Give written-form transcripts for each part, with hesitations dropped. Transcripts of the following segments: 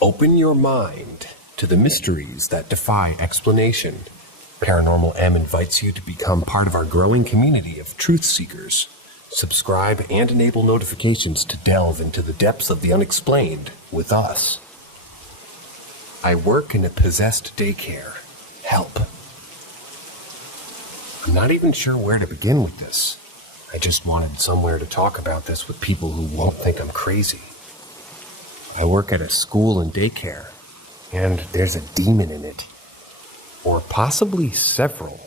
Open your mind to the mysteries that defy explanation. Paranormal M invites you to become part of our growing community of truth seekers. Subscribe and enable notifications to delve into the depths of the unexplained with us. I work in a possessed daycare. Help. I'm not even sure where to begin with this. I just wanted somewhere to talk about this with people who won't think I'm crazy. I work at a school and daycare, and there's a demon in it. Or possibly several.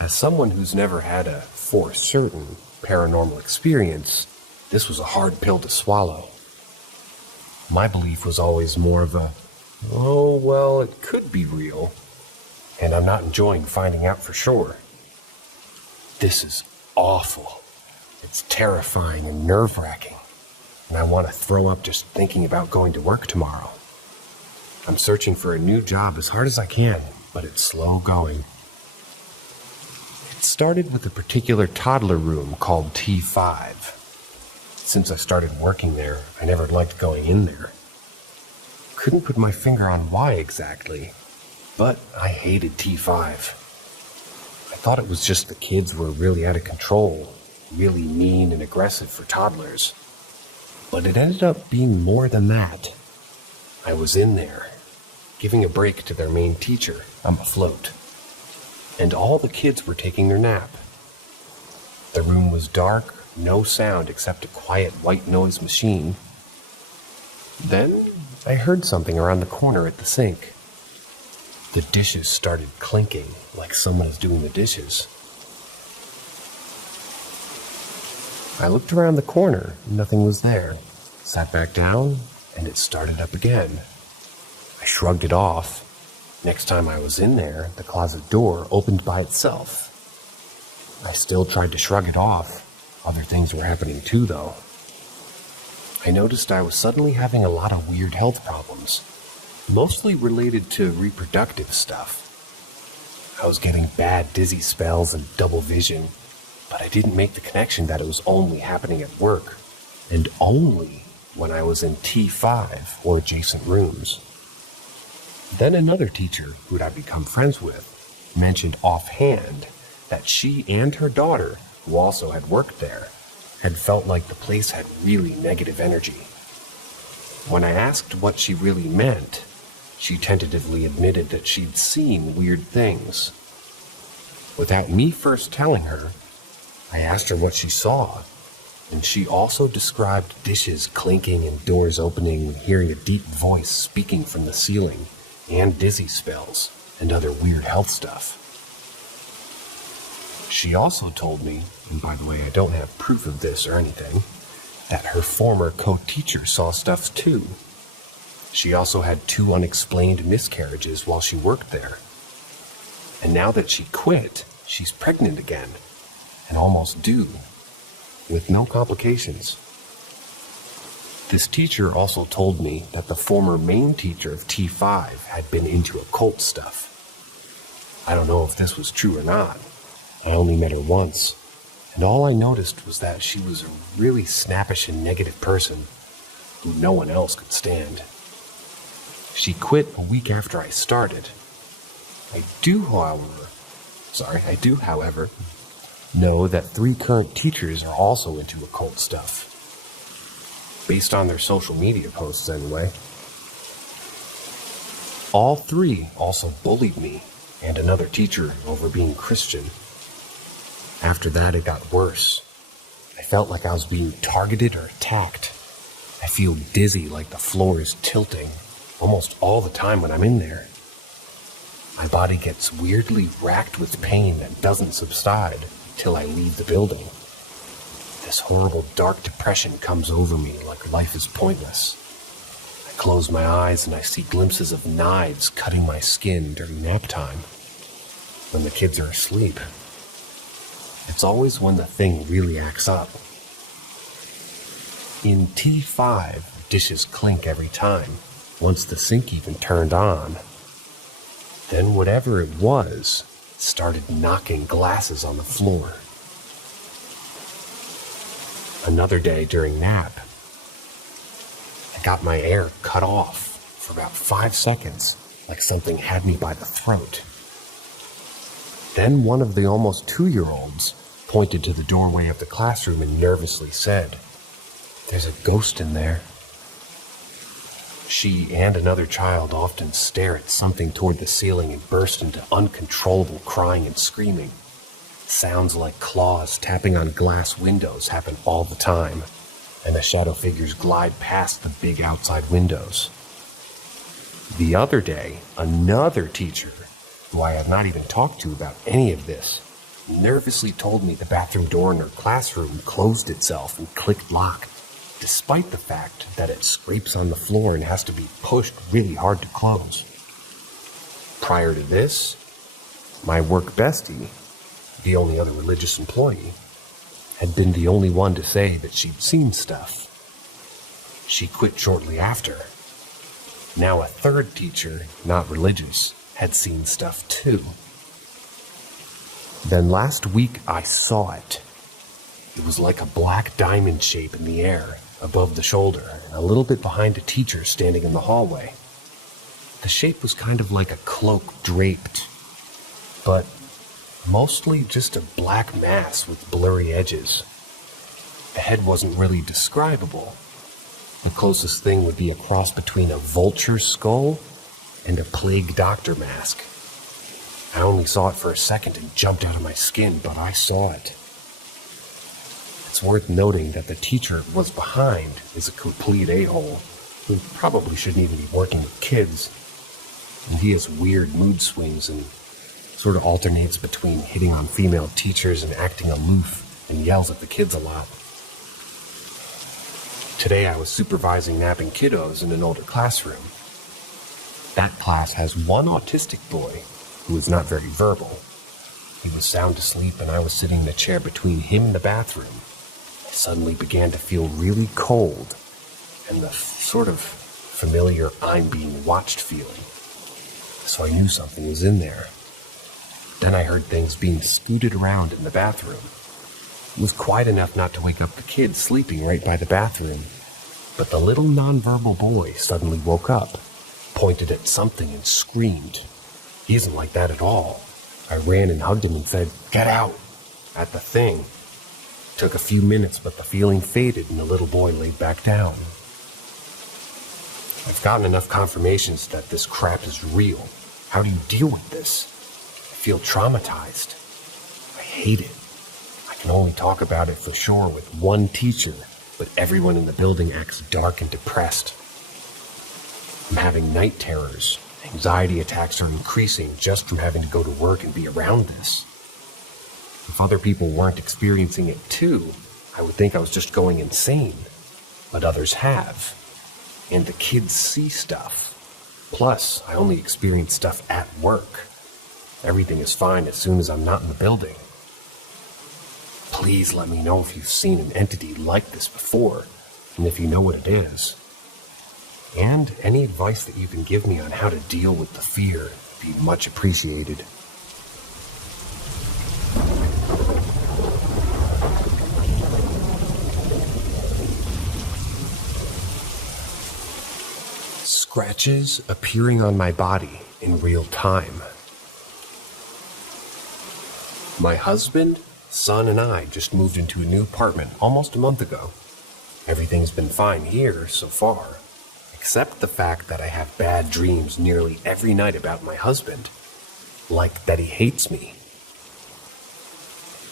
As someone who's never had a, for certain, paranormal experience, this was a hard pill to swallow. My belief was always more of a, oh, well, it could be real, and I'm not enjoying finding out for sure. This is awful. It's terrifying and nerve-wracking, and I want to throw up just thinking about going to work tomorrow. I'm searching for a new job as hard as I can, but it's slow going. It started with a particular toddler room called T5. Since I started working there, I never liked going in there. Couldn't put my finger on why exactly, but I hated T5. I thought it was just the kids were really out of control, really mean and aggressive for toddlers. But it ended up being more than that. I was in there, giving a break to their main teacher. I'm afloat. And all the kids were taking their nap. The room was dark, no sound except a quiet white noise machine. Then I heard something around the corner at the sink. The dishes started clinking like someone was doing the dishes. I looked around the corner, nothing was there. Sat back down, and it started up again. I shrugged it off. Next time I was in there, the closet door opened by itself. I still tried to shrug it off. Other things were happening too, though. I noticed I was suddenly having a lot of weird health problems, mostly related to reproductive stuff. I was getting bad dizzy spells and double vision, but I didn't make the connection that it was only happening at work, and only when I was in T5 or adjacent rooms. Then another teacher, who'd I become friends with, mentioned offhand that she and her daughter, who also had worked there, had felt like the place had really negative energy. When I asked what she really meant, she tentatively admitted that she'd seen weird things. Without me first telling her, I asked her what she saw, and she also described dishes clinking and doors opening and hearing a deep voice speaking from the ceiling, and dizzy spells, and other weird health stuff. She also told me, and by the way, I don't have proof of this or anything, that her former co-teacher saw stuff too. She also had 2 unexplained miscarriages while she worked there. And now that she quit, she's pregnant again, and almost due, with no complications. This teacher also told me that the former main teacher of T5 had been into occult stuff. I don't know if this was true or not. I only met her once, and all I noticed was that she was a really snappish and negative person who no one else could stand. She quit a week after I started. I do, however, know that 3 current teachers are also into occult stuff. Based on their social media posts, anyway. All 3 also bullied me and another teacher over being Christian. After that, it got worse. I felt like I was being targeted or attacked. I feel dizzy like the floor is tilting almost all the time when I'm in there. My body gets weirdly racked with pain that doesn't subside till I leave the building. This horrible dark depression comes over me like life is pointless. I close my eyes and I see glimpses of knives cutting my skin during nap time, when the kids are asleep. It's always when the thing really acts up. In T5, dishes clink every time, once the sink even turned on. Then whatever it was started knocking glasses on the floor. Another day during nap, I got my air cut off for about 5 seconds, like something had me by the throat. Then one of the almost 2-year-olds pointed to the doorway of the classroom and nervously said, "There's a ghost in there." She and another child often stare at something toward the ceiling and burst into uncontrollable crying and screaming. Sounds like claws tapping on glass windows happen all the time, and the shadow figures glide past the big outside windows. The other day, another teacher, who I had not even talked to about any of this, nervously told me the bathroom door in her classroom closed itself and clicked lock, despite the fact that it scrapes on the floor and has to be pushed really hard to close. Prior to this, my work bestie, the only other religious employee, had been the only one to say that she'd seen stuff. She quit shortly after. Now a third teacher, not religious, had seen stuff too. Then last week I saw it. It was like a black diamond shape in the air, above the shoulder, and a little bit behind a teacher standing in the hallway. The shape was kind of like a cloak draped, but mostly just a black mass with blurry edges. The head wasn't really describable. The closest thing would be a cross between a vulture skull and a plague doctor mask. I only saw it for a second and jumped out of my skin, but I saw it. It's worth noting that the teacher it was behind is a complete a-hole who probably shouldn't even be working with kids. And he has weird mood swings and sort of alternates between hitting on female teachers and acting aloof and yells at the kids a lot. Today I was supervising napping kiddos in an older classroom. That class has one autistic boy who is not very verbal. He was sound asleep and I was sitting in a chair between him and the bathroom. I suddenly began to feel really cold and the sort of familiar I'm being watched feeling. So I knew something was in there. Then I heard things being scooted around in the bathroom. It was quiet enough not to wake up the kids sleeping right by the bathroom. But the little nonverbal boy suddenly woke up, pointed at something and screamed. He isn't like that at all. I ran and hugged him and said, "Get out!" at the thing. It took a few minutes, but the feeling faded and the little boy laid back down. I've gotten enough confirmations that this crap is real. How do you deal with this? I feel traumatized. I hate it. I can only talk about it for sure with one teacher, but everyone in the building acts dark and depressed. I'm having night terrors. Anxiety attacks are increasing just from having to go to work and be around this. If other people weren't experiencing it too, I would think I was just going insane. But others have. And the kids see stuff. Plus, I only experience stuff at work. Everything is fine as soon as I'm not in the building. Please let me know if you've seen an entity like this before, and if you know what it is. And any advice that you can give me on how to deal with the fear would be much appreciated. Scratches appearing on my body in real time. My husband, son, and I just moved into a new apartment almost a month ago. Everything's been fine here so far, except the fact that I have bad dreams nearly every night about my husband, like that he hates me.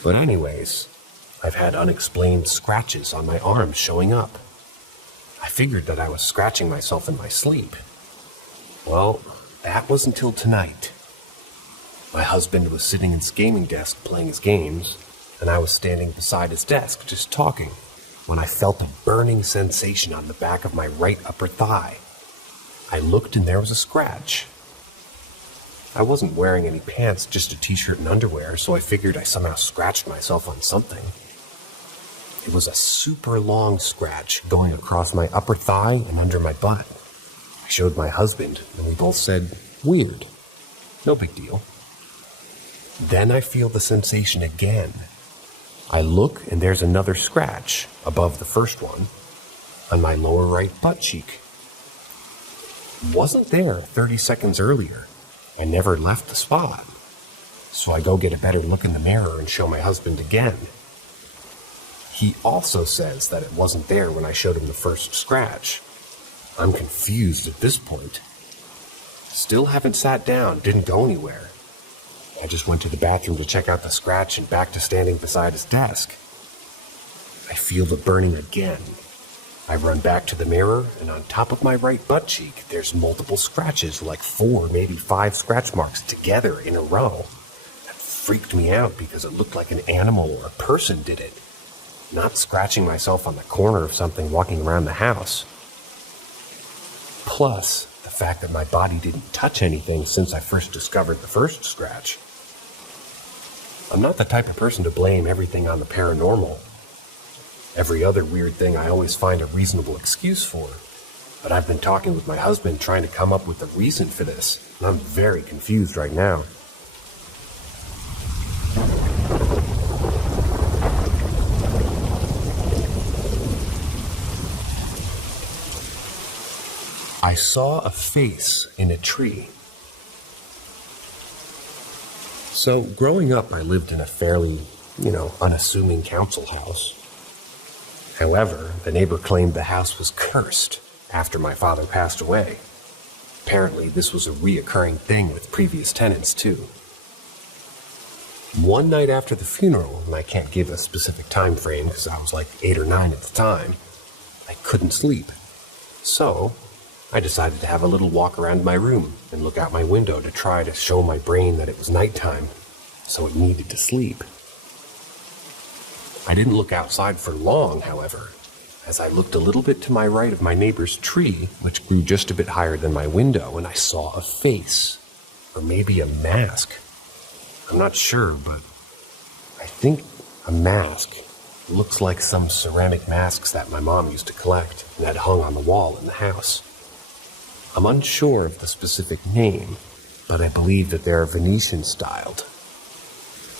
But anyways, I've had unexplained scratches on my arms showing up. I figured that I was scratching myself in my sleep. Well, that was until tonight. My husband was sitting at his gaming desk playing his games, and I was standing beside his desk just talking, when I felt a burning sensation on the back of my right upper thigh. I looked and there was a scratch. I wasn't wearing any pants, just a t-shirt and underwear, so I figured I somehow scratched myself on something. It was a super long scratch going across my upper thigh and under my butt. I showed my husband, and we both said, "Weird. No big deal." Then I feel the sensation again. I look and there's another scratch above the first one on my lower right butt cheek. Wasn't there 30 seconds earlier. I never left the spot. So I go get a better look in the mirror and show my husband again. He also says that it wasn't there when I showed him the first scratch. I'm confused at this point. Still haven't sat down, didn't go anywhere. I just went to the bathroom to check out the scratch and back to standing beside his desk. I feel the burning again. I run back to the mirror, and on top of my right butt cheek, there's multiple scratches, like 4, maybe 5 scratch marks together in a row. That freaked me out because it looked like an animal or a person did it, not scratching myself on the corner of something walking around the house. Plus, the fact that my body didn't touch anything since I first discovered the first scratch. I'm not the type of person to blame everything on the paranormal. Every other weird thing I always find a reasonable excuse for. But I've been talking with my husband trying to come up with a reason for this, and I'm very confused right now. I saw a face in a tree. So, growing up, I lived in a fairly, unassuming council house. However, the neighbor claimed the house was cursed after my father passed away. Apparently, this was a reoccurring thing with previous tenants, too. One night after the funeral, and I can't give a specific time frame because I was like 8 or 9 at the time, I couldn't sleep. So, I decided to have a little walk around my room and look out my window to try to show my brain that it was nighttime, so it needed to sleep. I didn't look outside for long, however, as I looked a little bit to my right of my neighbor's tree, which grew just a bit higher than my window, and I saw a face, or maybe a mask. I'm not sure, but I think a mask. Looks like some ceramic masks that my mom used to collect and had hung on the wall in the house. I'm unsure of the specific name, but I believe that they are Venetian styled.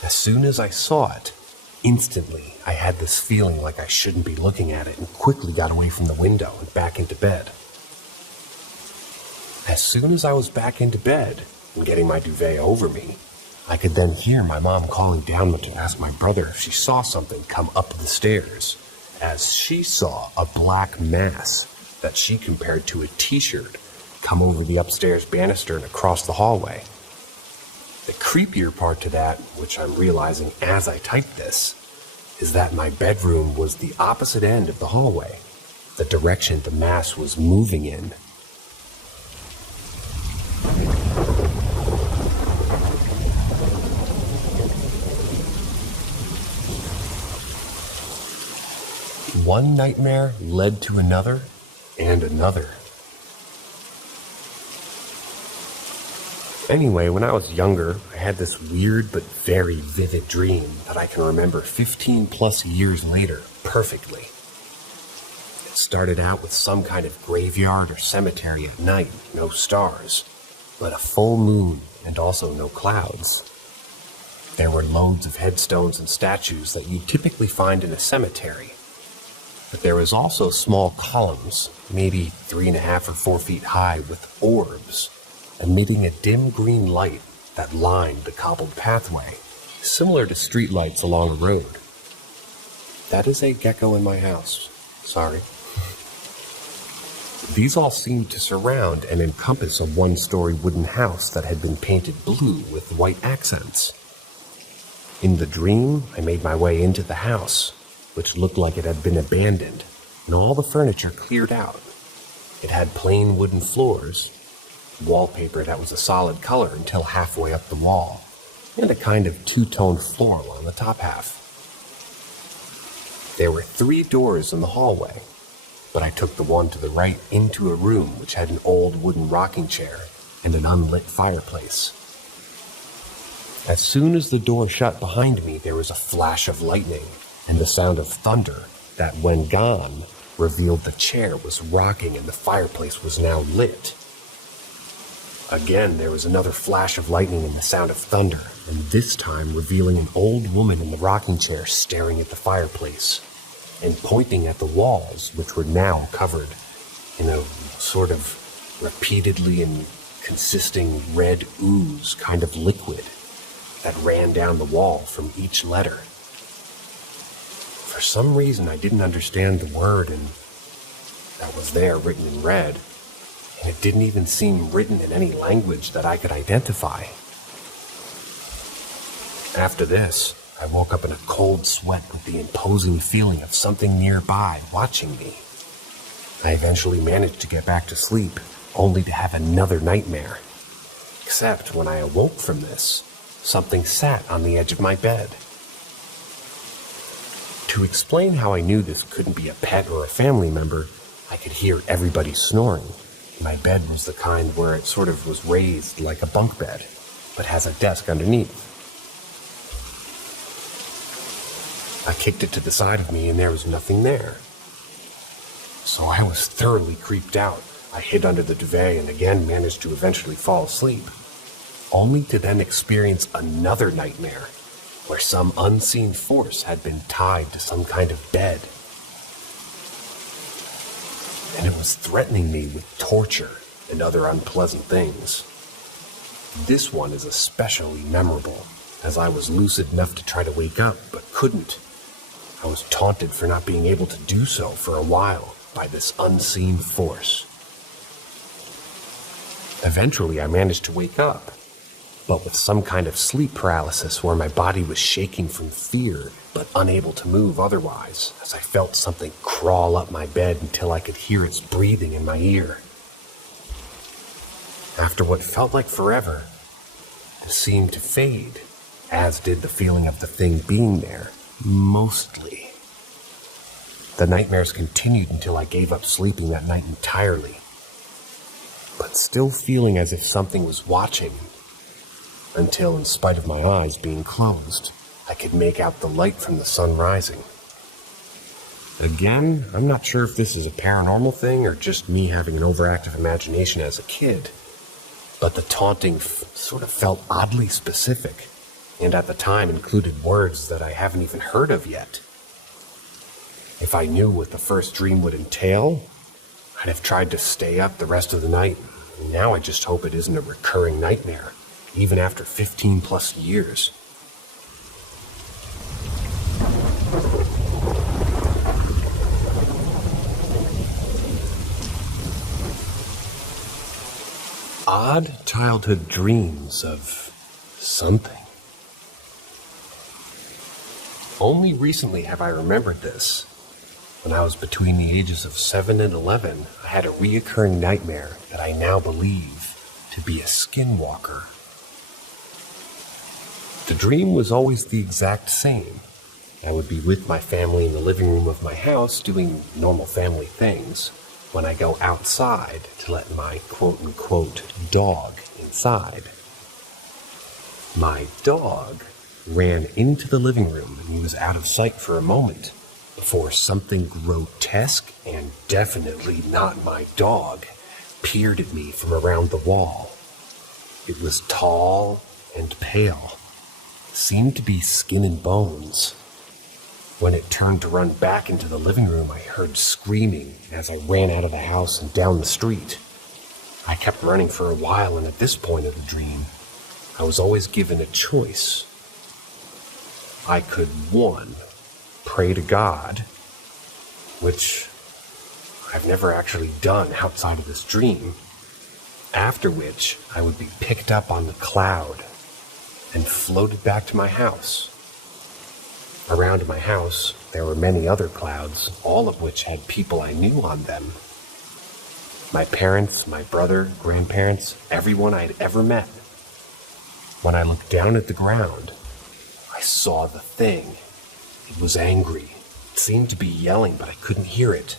As soon as I saw it, instantly I had this feeling like I shouldn't be looking at it and quickly got away from the window and back into bed. As soon as I was back into bed and getting my duvet over me, I could then hear my mom calling down to ask my brother if she saw something come up the stairs, as she saw a black mass that she compared to a t-shirt come over the upstairs banister and across the hallway. The creepier part to that, which I'm realizing as I type this, is that my bedroom was the opposite end of the hallway, the direction the mass was moving in. One nightmare led to another and another. Anyway, when I was younger, I had this weird but very vivid dream that I can remember 15 plus years later perfectly. It started out with some kind of graveyard or cemetery at night, no stars, but a full moon and also no clouds. There were loads of headstones and statues that you typically find in a cemetery, but there was also small columns, maybe 3.5 or 4 feet high, with orbs emitting a dim green light that lined the cobbled pathway, similar to streetlights along a road. That is a gecko in my house. Sorry. These all seemed to surround and encompass a one-story wooden house that had been painted blue with white accents. In the dream, I made my way into the house, which looked like it had been abandoned, and all the furniture cleared out. It had plain wooden floors, wallpaper that was a solid color until halfway up the wall, and a kind of two-tone floral on the top half. There were 3 doors in the hallway, but I took the one to the right into a room which had an old wooden rocking chair and an unlit fireplace. As soon as the door shut behind me, there was a flash of lightning and the sound of thunder that, when gone, revealed the chair was rocking and the fireplace was now lit. Again, there was another flash of lightning and the sound of thunder, and this time revealing an old woman in the rocking chair staring at the fireplace and pointing at the walls, which were now covered in a sort of repeatedly and consisting red ooze kind of liquid that ran down the wall from each letter. For some reason, I didn't understand the word that was there written in red, and it didn't even seem written in any language that I could identify. After this, I woke up in a cold sweat with the imposing feeling of something nearby watching me. I eventually managed to get back to sleep, only to have another nightmare. Except when I awoke from this, something sat on the edge of my bed. To explain how I knew this couldn't be a pet or a family member, I could hear everybody snoring. My bed was the kind where it sort of was raised like a bunk bed, but has a desk underneath. I kicked it to the side of me and there was nothing there. So I was thoroughly creeped out. I hid under the duvet and again managed to eventually fall asleep, only to then experience another nightmare where some unseen force had been tied to some kind of bed. And it was threatening me with torture and other unpleasant things. This one is especially memorable, as I was lucid enough to try to wake up, but couldn't. I was taunted for not being able to do so for a while by this unseen force. Eventually, I managed to wake up, but with some kind of sleep paralysis where my body was shaking from fear, but unable to move otherwise, as I felt something crawl up my bed until I could hear its breathing in my ear. After what felt like forever, it seemed to fade, as did the feeling of the thing being there, mostly. The nightmares continued until I gave up sleeping that night entirely, but still feeling as if something was watching, until in spite of my eyes being closed, I could make out the light from the sun rising. Again, I'm not sure if this is a paranormal thing or just me having an overactive imagination as a kid, but the taunting sort of felt oddly specific, and at the time included words that I haven't even heard of yet. If I knew what the first dream would entail, I'd have tried to stay up the rest of the night. Now I just hope it isn't a recurring nightmare, even after 15 plus years. Odd childhood dreams of something. Only recently have I remembered this. When I was between the ages of 7 and 11, I had a reoccurring nightmare that I now believe to be a skinwalker. The dream was always the exact same. I would be with my family in the living room of my house doing normal family things when I go outside to let my quote-unquote dog inside. My dog ran into the living room and he was out of sight for a moment before something grotesque and definitely not my dog peered at me from around the wall. It was tall and pale, seemed to be skin and bones. When it turned to run back into the living room, I heard screaming as I ran out of the house and down the street. I kept running for a while, and at this point of the dream, I was always given a choice. I could, 1, pray to God, which I've never actually done outside of this dream, after which I would be picked up on the cloud and floated back to my house. Around my house, there were many other clouds, all of which had people I knew on them. My parents, my brother, grandparents, everyone I'd ever met. When I looked down at the ground, I saw the thing. It was angry. It seemed to be yelling, but I couldn't hear it.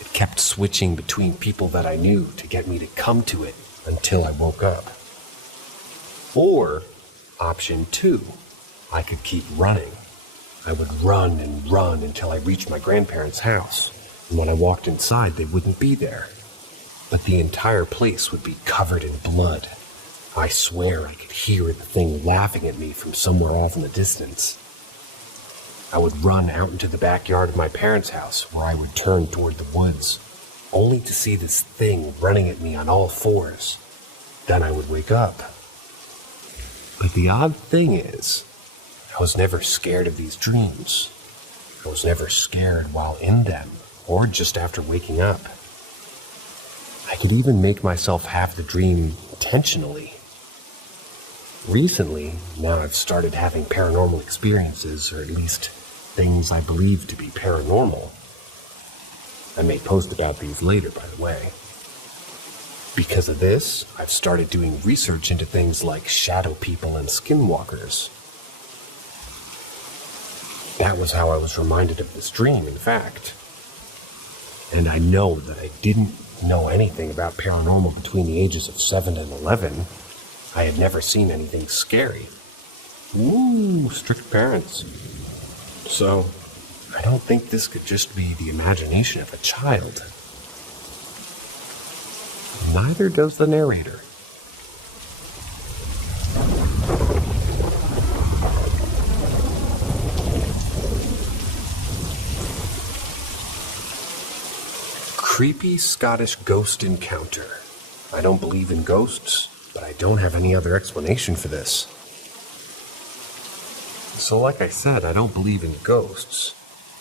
It kept switching between people that I knew to get me to come to it until I woke up. Or, option 2, I could keep running. I would run and run until I reached my grandparents' house, and when I walked inside, they wouldn't be there. but the entire place would be covered in blood. I swear I could hear the thing laughing at me from somewhere off in the distance. I would run out into the backyard of my parents' house, where I would turn toward the woods, only to see this thing running at me on all fours. Then I would wake up. But the odd thing is, I was never scared of these dreams. I was never scared while in them, or just after waking up. I could even make myself have the dream intentionally. Recently, now I've started having paranormal experiences, or at least things I believe to be paranormal. I may post about these later, by the way. Because of this, I've started doing research into things like shadow people and skinwalkers. That was how I was reminded of this dream, in fact. And I know that I didn't know anything about paranormal between the ages of 7 and 11. I had never seen anything scary. Ooh, strict parents. So, I don't think this could just be the imagination of a child. Neither does the narrator. Creepy Scottish ghost encounter. I don't believe in ghosts, but I don't have any other explanation for this. So like I said, I don't believe in ghosts.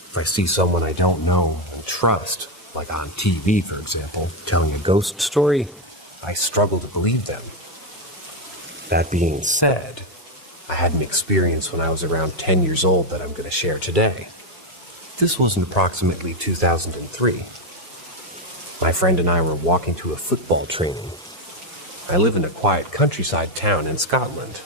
If I see someone I don't know and trust, like on TV for example, telling a ghost story, I struggle to believe them. That being said, I had an experience when I was around 10 years old that I'm going to share today. This was in approximately 2003. My friend and I were walking to a football training. I live in a quiet countryside town in Scotland.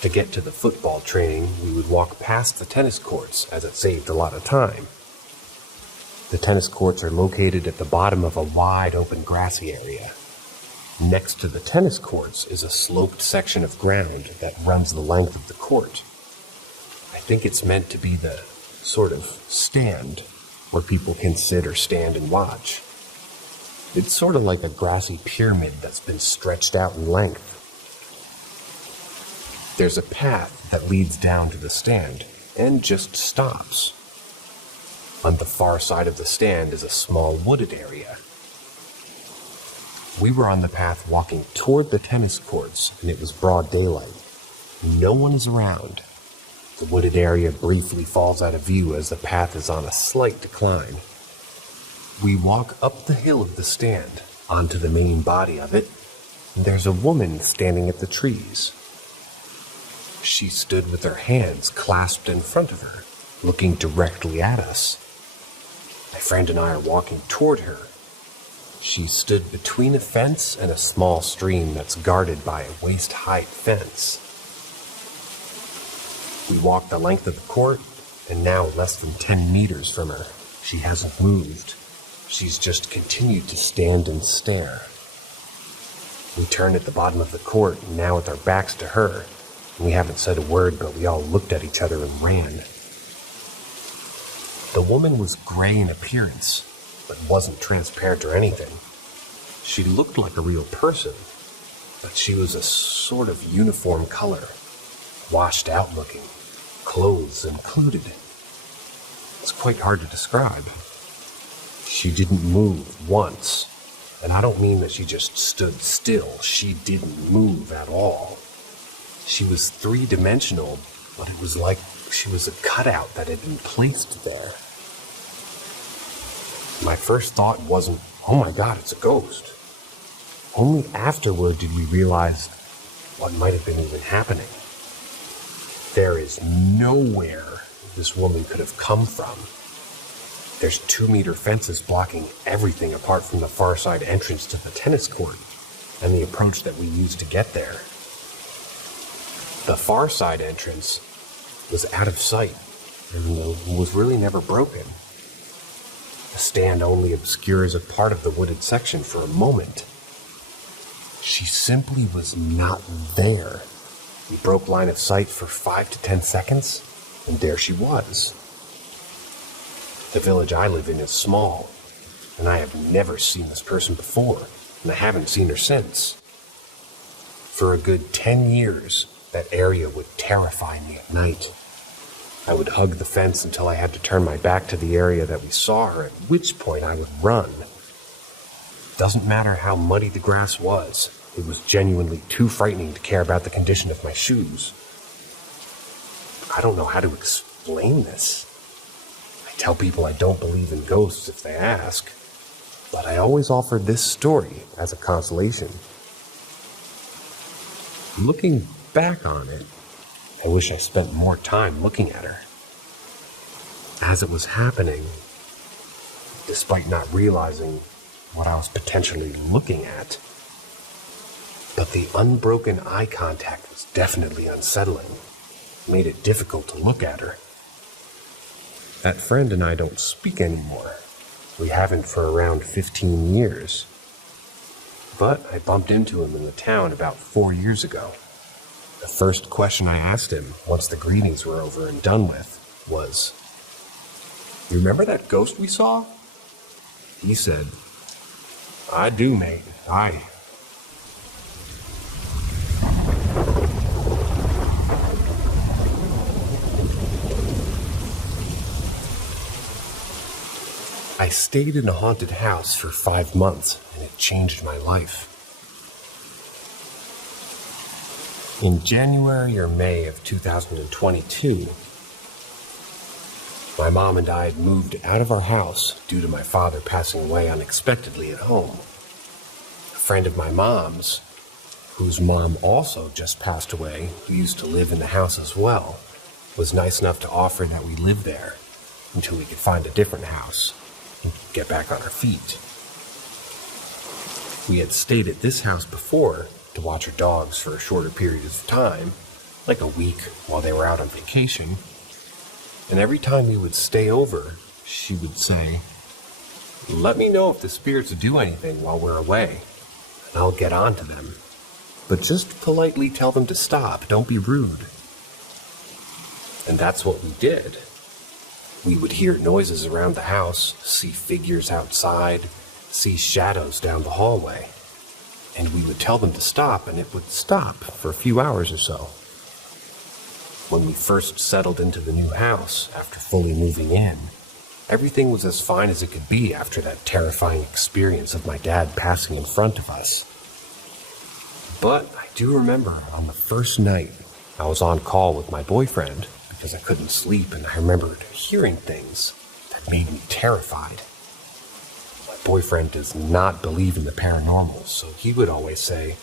To get to the football training, we would walk past the tennis courts, as it saved a lot of time. The tennis courts are located at the bottom of a wide open grassy area. Next to the tennis courts is a sloped section of ground that runs the length of the court. I think it's meant to be the sort of stand where people can sit or stand and watch. It's sort of like a grassy pyramid that's been stretched out in length. There's a path that leads down to the stand and just stops. On the far side of the stand is a small wooded area. We were on the path walking toward the tennis courts, and it was broad daylight. No one is around. The wooded area briefly falls out of view as the path is on a slight decline. We walk up the hill of the stand, onto the main body of it, and there's a woman standing at the trees. She stood with her hands clasped in front of her, looking directly at us. My friend and I are walking toward her. She stood between a fence and a small stream that's guarded by a waist-height fence. We walked the length of the court, and now less than 10 meters from her. She hasn't moved. She's just continued to stand and stare. We turned at the bottom of the court, now with our backs to her. We haven't said a word, but we all looked at each other and ran. The woman was gray in appearance, but wasn't transparent or anything. She looked like a real person, but she was a sort of uniform color, washed out looking, clothes included. It's quite hard to describe. She didn't move once, and I don't mean that she just stood still. She didn't move at all. She was three-dimensional, but it was like she was a cutout that had been placed there. My first thought wasn't, oh my God, it's a ghost. Only afterward did we realize what might have been even happening. There is nowhere this woman could have come from. There's 2-meter fences blocking everything apart from the far side entrance to the tennis court and the approach that we used to get there. The far side entrance was out of sight and was really never broken. The stand only obscures a part of the wooded section for a moment. She simply was not there. We broke line of sight for 5 to 10 seconds, and there she was. The village I live in is small. and I have never seen this person before, and I haven't seen her since. For a good 10 years, that area would terrify me at night. I would hug the fence until I had to turn my back to the area that we saw her, at which point I would run. Doesn't matter how muddy the grass was, it was genuinely too frightening to care about the condition of my shoes. I don't know how to explain this. I tell people I don't believe in ghosts if they ask, but I always offer this story as a consolation. Looking back on it, I wish I spent more time looking at her. As it was happening, despite not realizing what I was potentially looking at, but the unbroken eye contact was definitely unsettling. It made it difficult to look at her. That friend and I don't speak anymore. We haven't for around 15 years. But I bumped into him in the town about 4 years ago. The first question I asked him, once the greetings were over and done with, was, "You remember that ghost we saw?" He said, "I do, mate. I stayed in a haunted house for 5 months, and it changed my life. In January or May of 2022, my mom and I had moved out of our house due to my father passing away unexpectedly at home. A friend of my mom's, whose mom also just passed away, who used to live in the house as well, was nice enough to offer that we live there until we could find a different house and get back on our feet. We had stayed at this house before to watch our dogs for a shorter period of time, like a week while they were out on vacation, and every time we would stay over, she would say, "Let me know if the spirits do anything while we're away, and I'll get on to them. But just politely tell them to stop, don't be rude." And that's what we did. We would hear noises around the house, see figures outside, see shadows down the hallway, and we would tell them to stop, and it would stop for a few hours or so. When we first settled into the new house, after fully moving in, everything was as fine as it could be after that terrifying experience of my dad passing in front of us. But I do remember on the first night, I was on call with my boyfriend because I couldn't sleep, and I remembered hearing things that made me terrified. My boyfriend does not believe in the paranormal, so he would always say,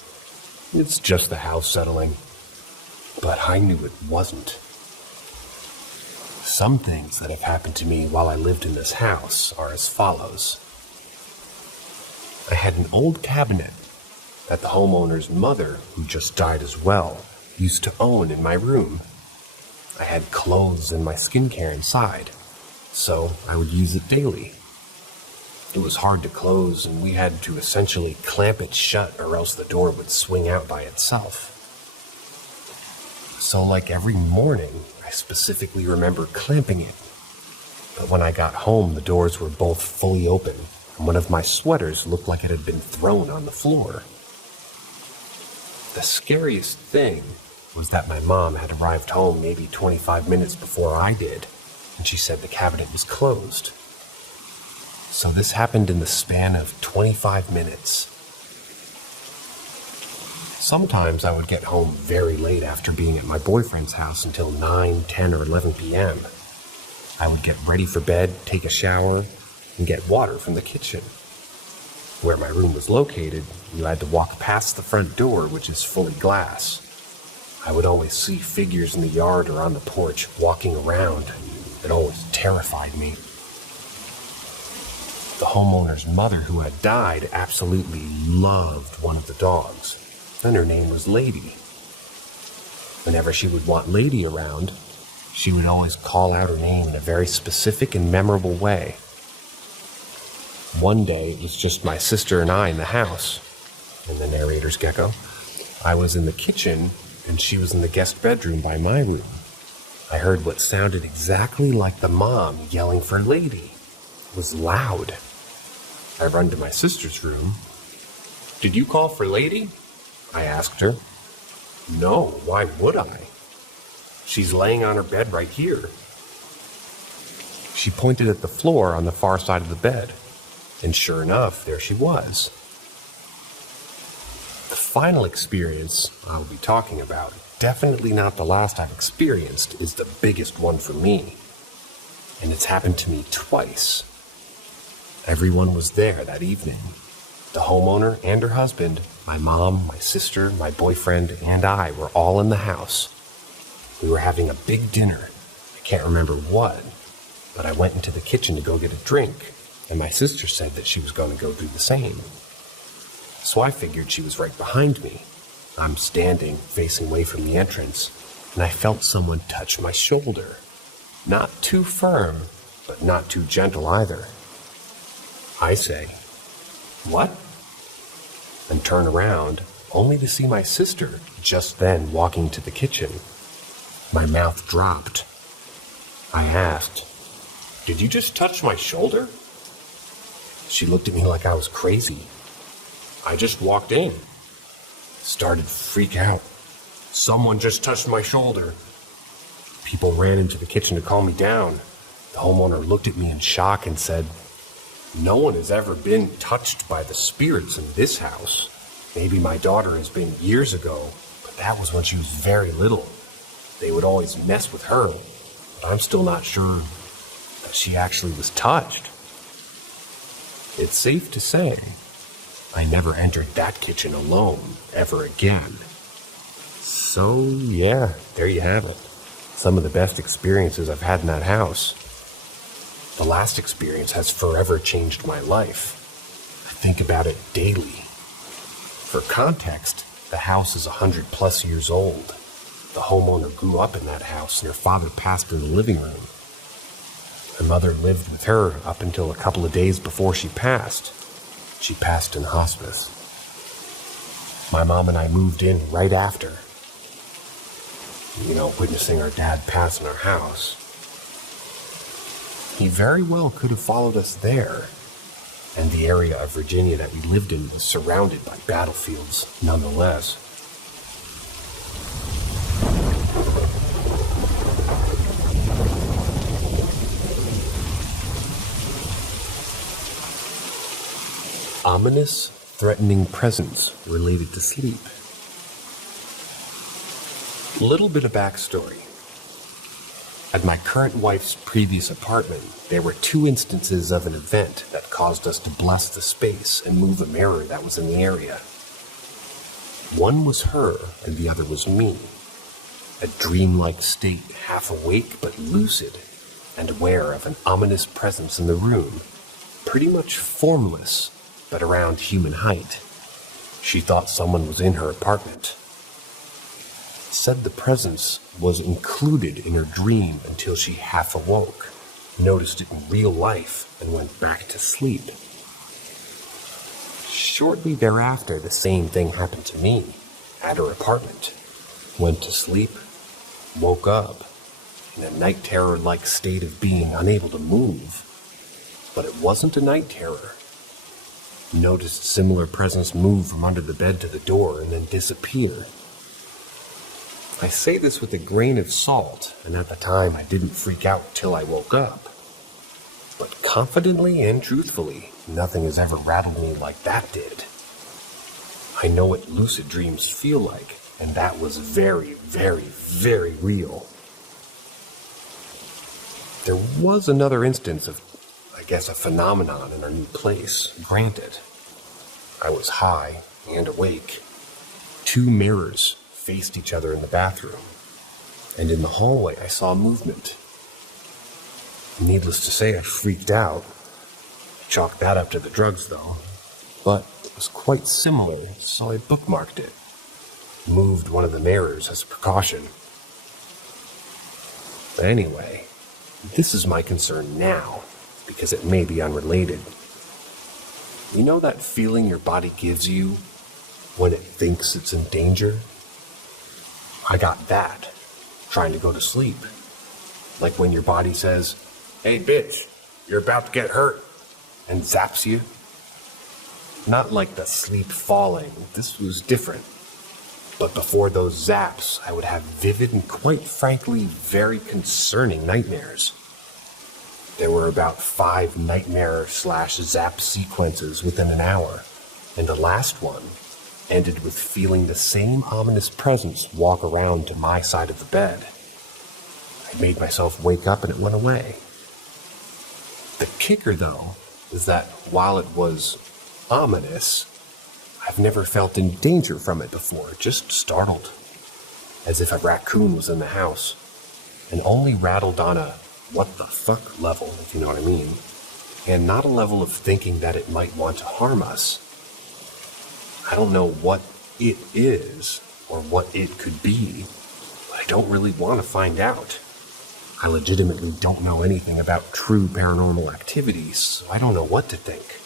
"It's just the house settling." But I knew it wasn't. Some things that have happened to me while I lived in this house are as follows. I had an old cabinet that the homeowner's mother, who just died as well, used to own in my room. I had clothes and my skincare inside, so I would use it daily. It was hard to close, and we had to essentially clamp it shut or else the door would swing out by itself. So like every morning, I specifically remember clamping it. But when I got home, the doors were both fully open, and one of my sweaters looked like it had been thrown on the floor. The scariest thing was that my mom had arrived home maybe 25 minutes before I did, and she said the cabinet was closed. So this happened in the span of 25 minutes. Sometimes I would get home very late after being at my boyfriend's house until 9, 10, or 11 p.m. I would get ready for bed, take a shower, and get water from the kitchen. Where my room was located, you had to walk past the front door, which is fully glass. I would always see figures in the yard or on the porch walking around, and it always terrified me. The homeowner's mother, who had died, absolutely loved one of the dogs, and her name was Lady. Whenever she would want Lady around, she would always call out her name in a very specific and memorable way. One day, it was just my sister and I in the house, and the narrator's gecko. I was in the kitchen, and she was in the guest bedroom by my room. I heard what sounded exactly like the mom yelling for Lady. It was loud. I run to my sister's room. "Did you call for Lady?" I asked her. "No, why would I? She's laying on her bed right here." She pointed at the floor on the far side of the bed, and sure enough, there she was. The final experience I'll be talking about, definitely not the last I've experienced, is the biggest one for me. And it's happened to me twice. Everyone was there that evening. The homeowner and her husband, my mom, my sister, my boyfriend, and I were all in the house. We were having a big dinner. I can't remember what, but I went into the kitchen to go get a drink, and my sister said that she was going to go do the same. So I figured she was right behind me. I'm standing, facing away from the entrance, and I felt someone touch my shoulder. Not too firm, but not too gentle either. I say, "What?" and turn around, only to see my sister just then walking to the kitchen. My mouth dropped. I asked, "Did you just touch my shoulder?" She looked at me like I was crazy. "I just walked in." Started to freak out. "Someone just touched my shoulder." People ran into the kitchen to calm me down. The homeowner looked at me in shock and said, "No one has ever been touched by the spirits in this house. Maybe my daughter has been years ago, but that was when she was very little. They would always mess with her, but I'm still not sure that she actually was touched." It's safe to say, I never entered that kitchen alone ever again. So yeah, there you have it. Some of the best experiences I've had in that house. The last experience has forever changed my life. I think about it daily. For context, the house is 100+ years old. The homeowner grew up in that house and her father passed in the living room. My mother lived with her up until a couple of days before she passed. She passed in hospice. My mom and I moved in right after. Witnessing our dad pass in our house. He very well could have followed us there, and the area of Virginia that we lived in was surrounded by battlefields nonetheless. Ominous, threatening presence related to sleep. Little bit of backstory. At my current wife's previous apartment, there were 2 instances of an event that caused us to bless the space and move a mirror that was in the area. One was her, and the other was me. A dreamlike state, half awake but lucid, and aware of an ominous presence in the room, pretty much formless, but around human height. She thought someone was in her apartment. Said the presence was included in her dream until she half awoke, noticed it in real life, and went back to sleep. Shortly thereafter, the same thing happened to me at her apartment. Went to sleep, woke up, in a night terror-like state of being unable to move. But it wasn't a night terror. Noticed similar presence move from under the bed to the door and then disappear. I say this with a grain of salt, and at the time I didn't freak out till I woke up. But confidently and truthfully, nothing has ever rattled me like that did. I know what lucid dreams feel like, and that was very, very, very real. There was another instance of, a phenomenon in our new place. Granted, I was high and awake. 2 mirrors faced each other in the bathroom, and in the hallway I saw movement. Needless to say, I freaked out. Chalked that up to the drugs, though. But it was quite similar, so I bookmarked it. Moved one of the mirrors as a precaution. But anyway, this is my concern now, because it may be unrelated. You know that feeling your body gives you when it thinks it's in danger? I got that, trying to go to sleep. Like when your body says, "Hey bitch, you're about to get hurt," and zaps you. Not like the sleep falling, this was different. But before those zaps, I would have vivid and quite frankly very concerning nightmares. There were about 5 nightmare/zap sequences within an hour, and the last one ended with feeling the same ominous presence walk around to my side of the bed. I made myself wake up and it went away. The kicker, though, is that while it was ominous, I've never felt in danger from it before, just startled, as if a raccoon was in the house, and only rattled on a what the fuck level, if you know what I mean, and not a level of thinking that it might want to harm us. I don't know what it is, or what it could be, but I don't really want to find out. I legitimately don't know anything about true paranormal activities, so I don't know what to think.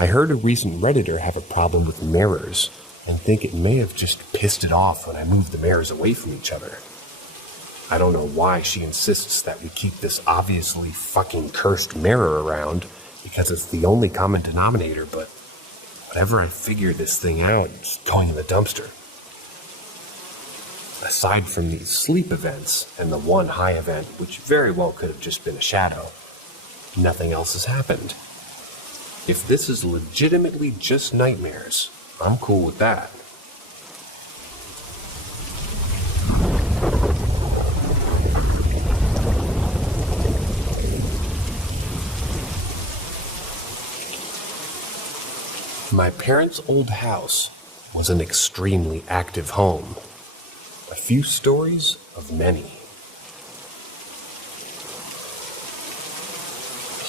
I heard a recent Redditor have a problem with mirrors, and think it may have just pissed it off when I moved the mirrors away from each other. I don't know why she insists that we keep this obviously fucking cursed mirror around, because it's the only common denominator, but whenever I figure this thing out, it's going in the dumpster. Aside from these sleep events, and the one high event, which very well could have just been a shadow, nothing else has happened. If this is legitimately just nightmares, I'm cool with that. My parents' old house was an extremely active home. A few stories of many.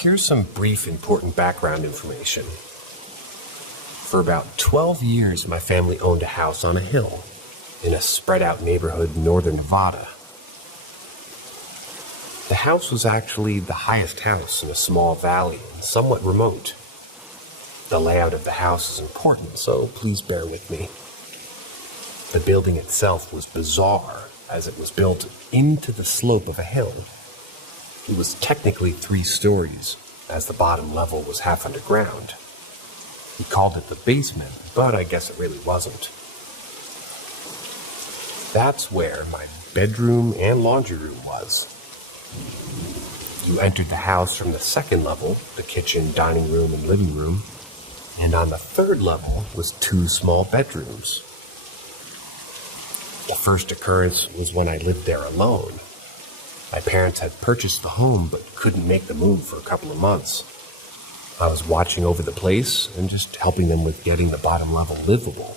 Here's some brief important background information. For about 12 years, my family owned a house on a hill in a spread-out neighborhood in northern Nevada. The house was actually the highest house in a small valley and somewhat remote. The layout of the house is important, so please bear with me. The building itself was bizarre, as it was built into the slope of a hill. It was technically 3 stories, as the bottom level was half underground. We called it the basement, but I guess it really wasn't. That's where my bedroom and laundry room was. You entered the house from the 2nd level, the kitchen, dining room, and living room, and on the 3rd level was 2 small bedrooms. The first occurrence was when I lived there alone. My parents had purchased the home but couldn't make the move for a couple of months. I was watching over the place and just helping them with getting the bottom level livable.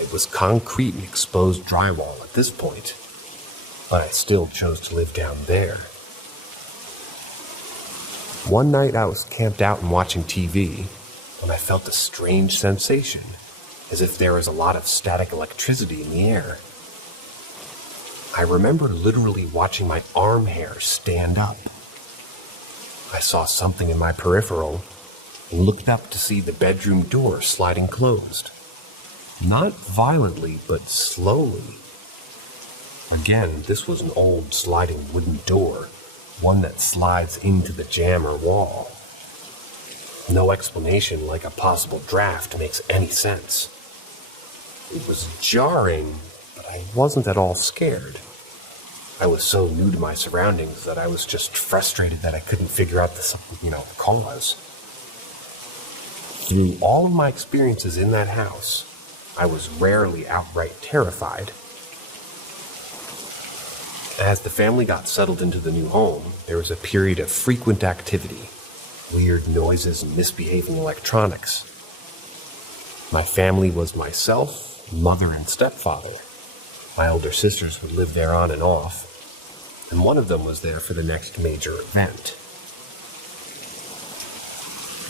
It was concrete and exposed drywall at this point, but I still chose to live down there. One night I was camped out and watching TV when I felt a strange sensation, as if there was a lot of static electricity in the air. I remember literally watching my arm hair stand up. I saw something in my peripheral and looked up to see the bedroom door sliding closed. Not violently, but slowly. Again, this was an old sliding wooden door, one that slides into the jamb or wall. No explanation like a possible draft makes any sense. It was jarring, but I wasn't at all scared. I was so new to my surroundings that I was just frustrated that I couldn't figure out the cause. Through all of my experiences in that house, I was rarely outright terrified. As the family got settled into the new home, there was a period of frequent activity, weird noises and misbehaving electronics. My family was myself, mother, and stepfather. My older sisters would live there on and off, and one of them was there for the next major event.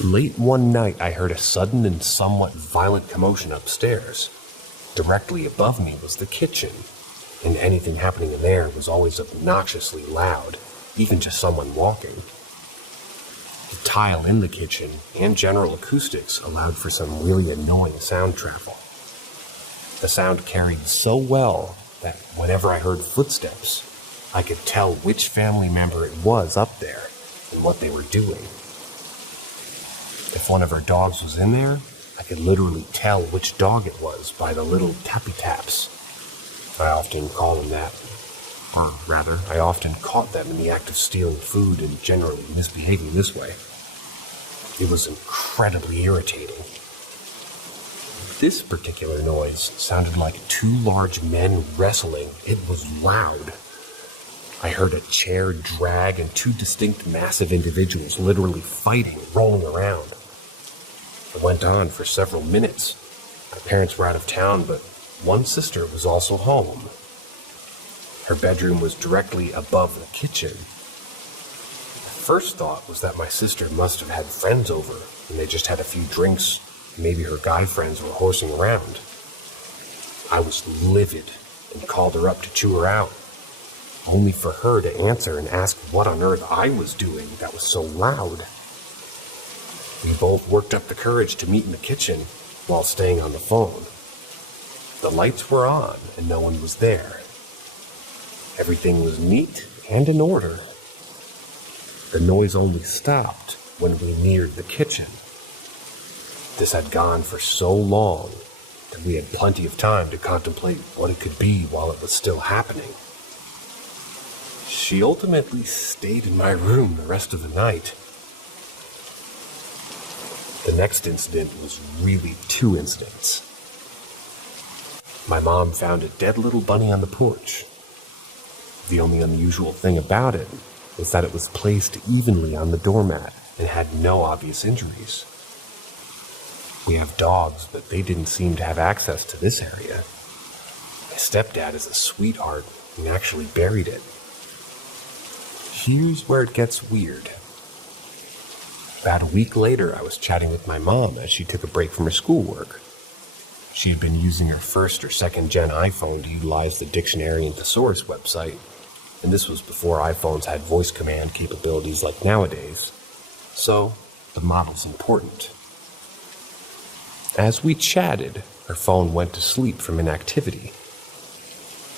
Late one night, I heard a sudden and somewhat violent commotion upstairs. Directly above me was the kitchen, and anything happening in there was always obnoxiously loud, even just someone walking. The tile in the kitchen and general acoustics allowed for some really annoying sound travel. The sound carried so well that whenever I heard footsteps, I could tell which family member it was up there and what they were doing. If one of our dogs was in there, I could literally tell which dog it was by the little tappy taps. I often call them that. Or rather, I often caught them in the act of stealing food and generally misbehaving this way. It was incredibly irritating. This particular noise sounded like two large men wrestling. It was loud. I heard a chair drag and two distinct massive individuals literally fighting, rolling around. It went on for several minutes. My parents were out of town, but one sister was also home. Her bedroom was directly above the kitchen. My first thought was that my sister must have had friends over, and they just had a few drinks. Maybe her guy friends were horsing around. I was livid and called her up to chew her out, only for her to answer and ask what on earth I was doing that was so loud. We both worked up the courage to meet in the kitchen while staying on the phone. The lights were on and no one was there. Everything was neat and in order. The noise only stopped when we neared the kitchen. This had gone for so long that we had plenty of time to contemplate what it could be while it was still happening. She ultimately stayed in my room the rest of the night. The next incident was really two incidents. My mom found a dead little bunny on the porch. The only unusual thing about it was that it was placed evenly on the doormat and had no obvious injuries. We have dogs, but they didn't seem to have access to this area. My stepdad is a sweetheart and actually buried it. Here's where it gets weird. About a week later, I was chatting with my mom as she took a break from her schoolwork. She had been using her first or second gen iPhone to utilize the dictionary and thesaurus website, and this was before iPhones had voice command capabilities like nowadays. So, the model's important. As we chatted, her phone went to sleep from inactivity.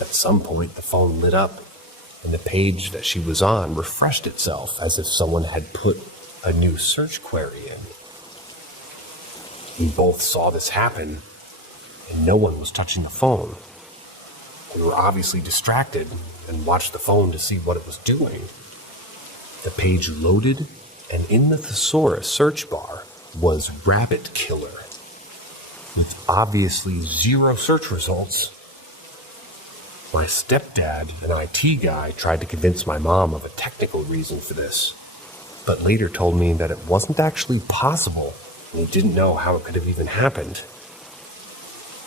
At some point, the phone lit up, and the page that she was on refreshed itself as if someone had put a new search query in. We both saw this happen, and no one was touching the phone. We were obviously distracted and watched the phone to see what it was doing. The page loaded, and in the thesaurus search bar was rabbit killer, with obviously zero search results. My stepdad, an IT guy, tried to convince my mom of a technical reason for this, but later told me that it wasn't actually possible, and he didn't know how it could have even happened.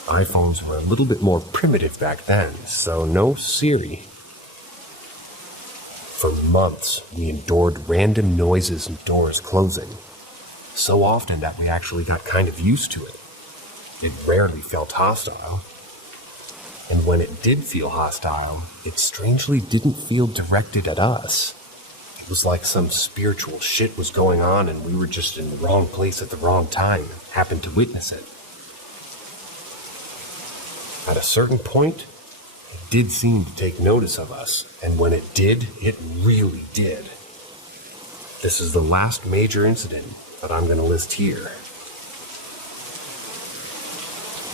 iPhones were a little bit more primitive back then, so no Siri. For months, we endured random noises and doors closing, so often that we actually got kind of used to it. It rarely felt hostile. And when it did feel hostile, it strangely didn't feel directed at us. It was like some spiritual shit was going on and we were just in the wrong place at the wrong time and happened to witness it. At a certain point, it did seem to take notice of us, and when it did, it really did. This is the last major incident that I'm going to list here.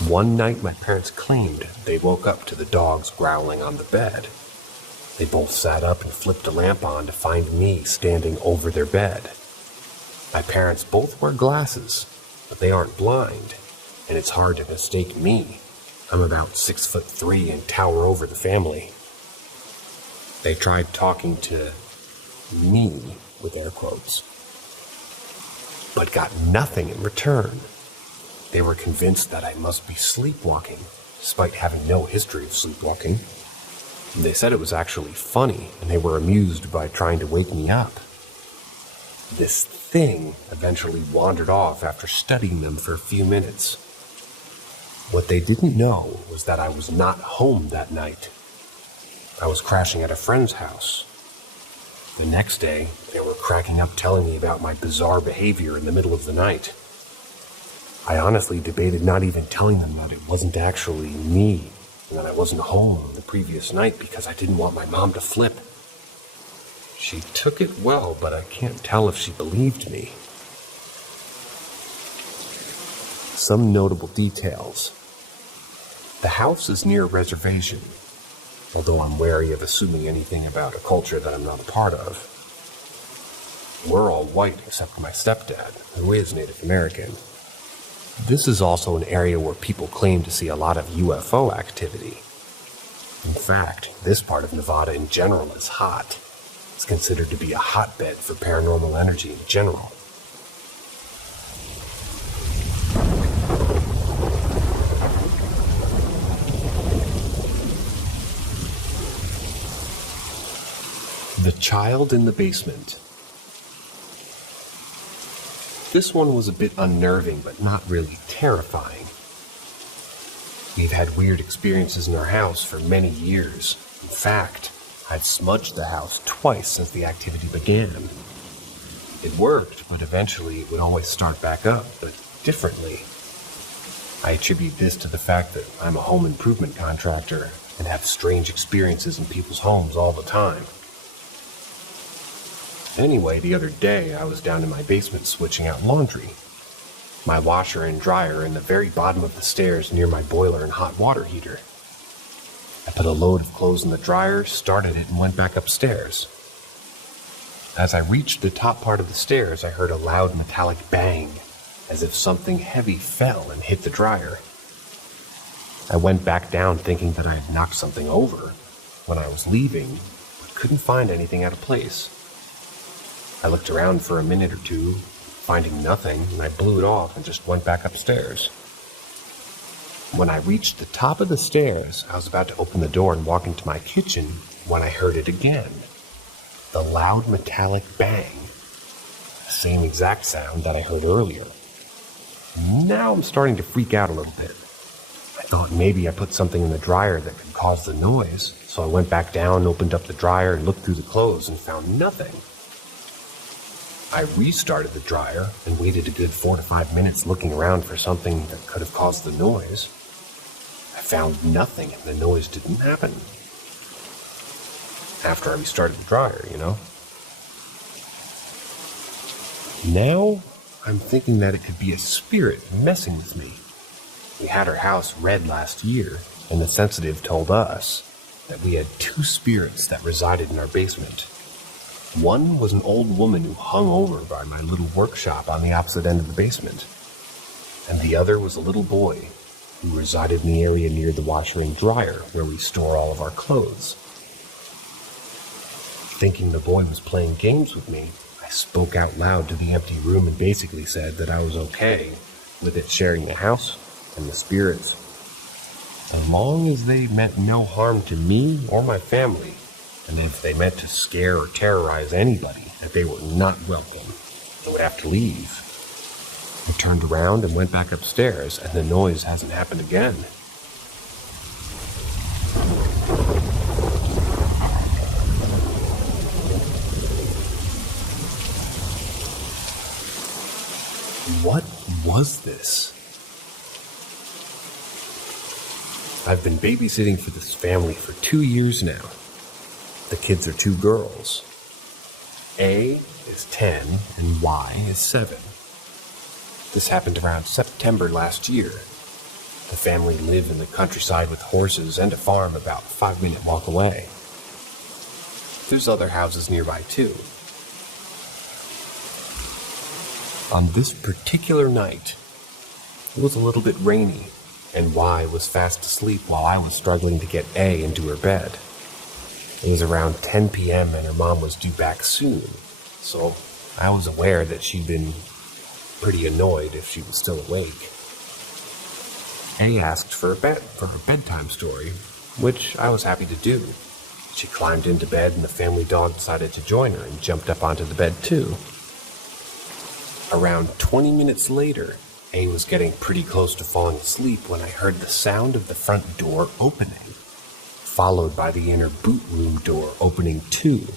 One night, my parents claimed they woke up to the dogs growling on the bed. They both sat up and flipped a lamp on to find me standing over their bed. My parents both wear glasses, but they aren't blind, and it's hard to mistake me. I'm about 6'3" and tower over the family. They tried talking to me, with air quotes, but got nothing in return. They were convinced that I must be sleepwalking, despite having no history of sleepwalking. And they said it was actually funny, and they were amused by trying to wake me up. This thing eventually wandered off after studying them for a few minutes. What they didn't know was that I was not home that night. I was crashing at a friend's house. The next day, they were cracking up telling me about my bizarre behavior in the middle of the night. I honestly debated not even telling them that it wasn't actually me and that I wasn't home the previous night because I didn't want my mom to flip. She took it well, but I can't tell if she believed me. some notable details. The house is near a reservation, although I'm wary of assuming anything about a culture that I'm not a part of. We're all white except my stepdad, who is Native American. This is also an area where people claim to see a lot of UFO activity. In fact, this part of Nevada in general is hot. It's considered to be a hotbed for paranormal energy in general. The Child in the Basement. This one was a bit unnerving, but not really terrifying. We've had weird experiences in our house for many years. In fact, I've smudged the house twice since the activity began. It worked, but eventually it would always start back up, but differently. I attribute this to the fact that I'm a home improvement contractor and have strange experiences in people's homes all the time. Anyway, the other day I was down in my basement switching out laundry. My washer and dryer are in the very bottom of the stairs near my boiler and hot water heater. I put a load of clothes in the dryer, started it, and went back upstairs. As I reached the top part of the stairs, I heard a loud metallic bang, as if something heavy fell and hit the dryer. I went back down thinking that I had knocked something over. When I was leaving, but couldn't find anything out of place. I looked around for a minute or two, finding nothing, and I blew it off and just went back upstairs. When I reached the top of the stairs, I was about to open the door and walk into my kitchen when I heard it again. The loud metallic bang. The same exact sound that I heard earlier. Now I'm starting to freak out a little bit. I thought maybe I put something in the dryer that could cause the noise, so I went back down, opened up the dryer, and looked through the clothes and found nothing. I restarted the dryer and waited a good 4 to 5 minutes looking around for something that could have caused the noise. I found nothing and the noise didn't happen. After I restarted the dryer, Now, I'm thinking that it could be a spirit messing with me. We had our house red last year, and the sensitive told us that we had 2 spirits that resided in our basement. One was an old woman who hung over by my little workshop on the opposite end of the basement, and the other was a little boy who resided in the area near the washer and dryer where we store all of our clothes. Thinking the boy was playing games with me, I spoke out loud to the empty room and basically said that I was okay with it sharing the house and the spirits, as long as they meant no harm to me or my family. And if they meant to scare or terrorize anybody, that they were not welcome, they would have to leave. I turned around and went back upstairs, and the noise hasn't happened again. What was this? I've been babysitting for this family for 2 years now. The kids are 2 girls. A is 10 and Y is 7. This happened around September last year. The family live in the countryside with horses and a farm about a 5-minute walk away. There's other houses nearby too. On this particular night, it was a little bit rainy, and Y was fast asleep while I was struggling to get A into her bed. It was around 10 p.m. and her mom was due back soon, so I was aware that she'd been pretty annoyed if she was still awake. A asked for a bedtime story, which I was happy to do. She climbed into bed and the family dog decided to join her and jumped up onto the bed too. Around 20 minutes later, A was getting pretty close to falling asleep when I heard the sound of the front door opening, followed by the inner boot room door opening too,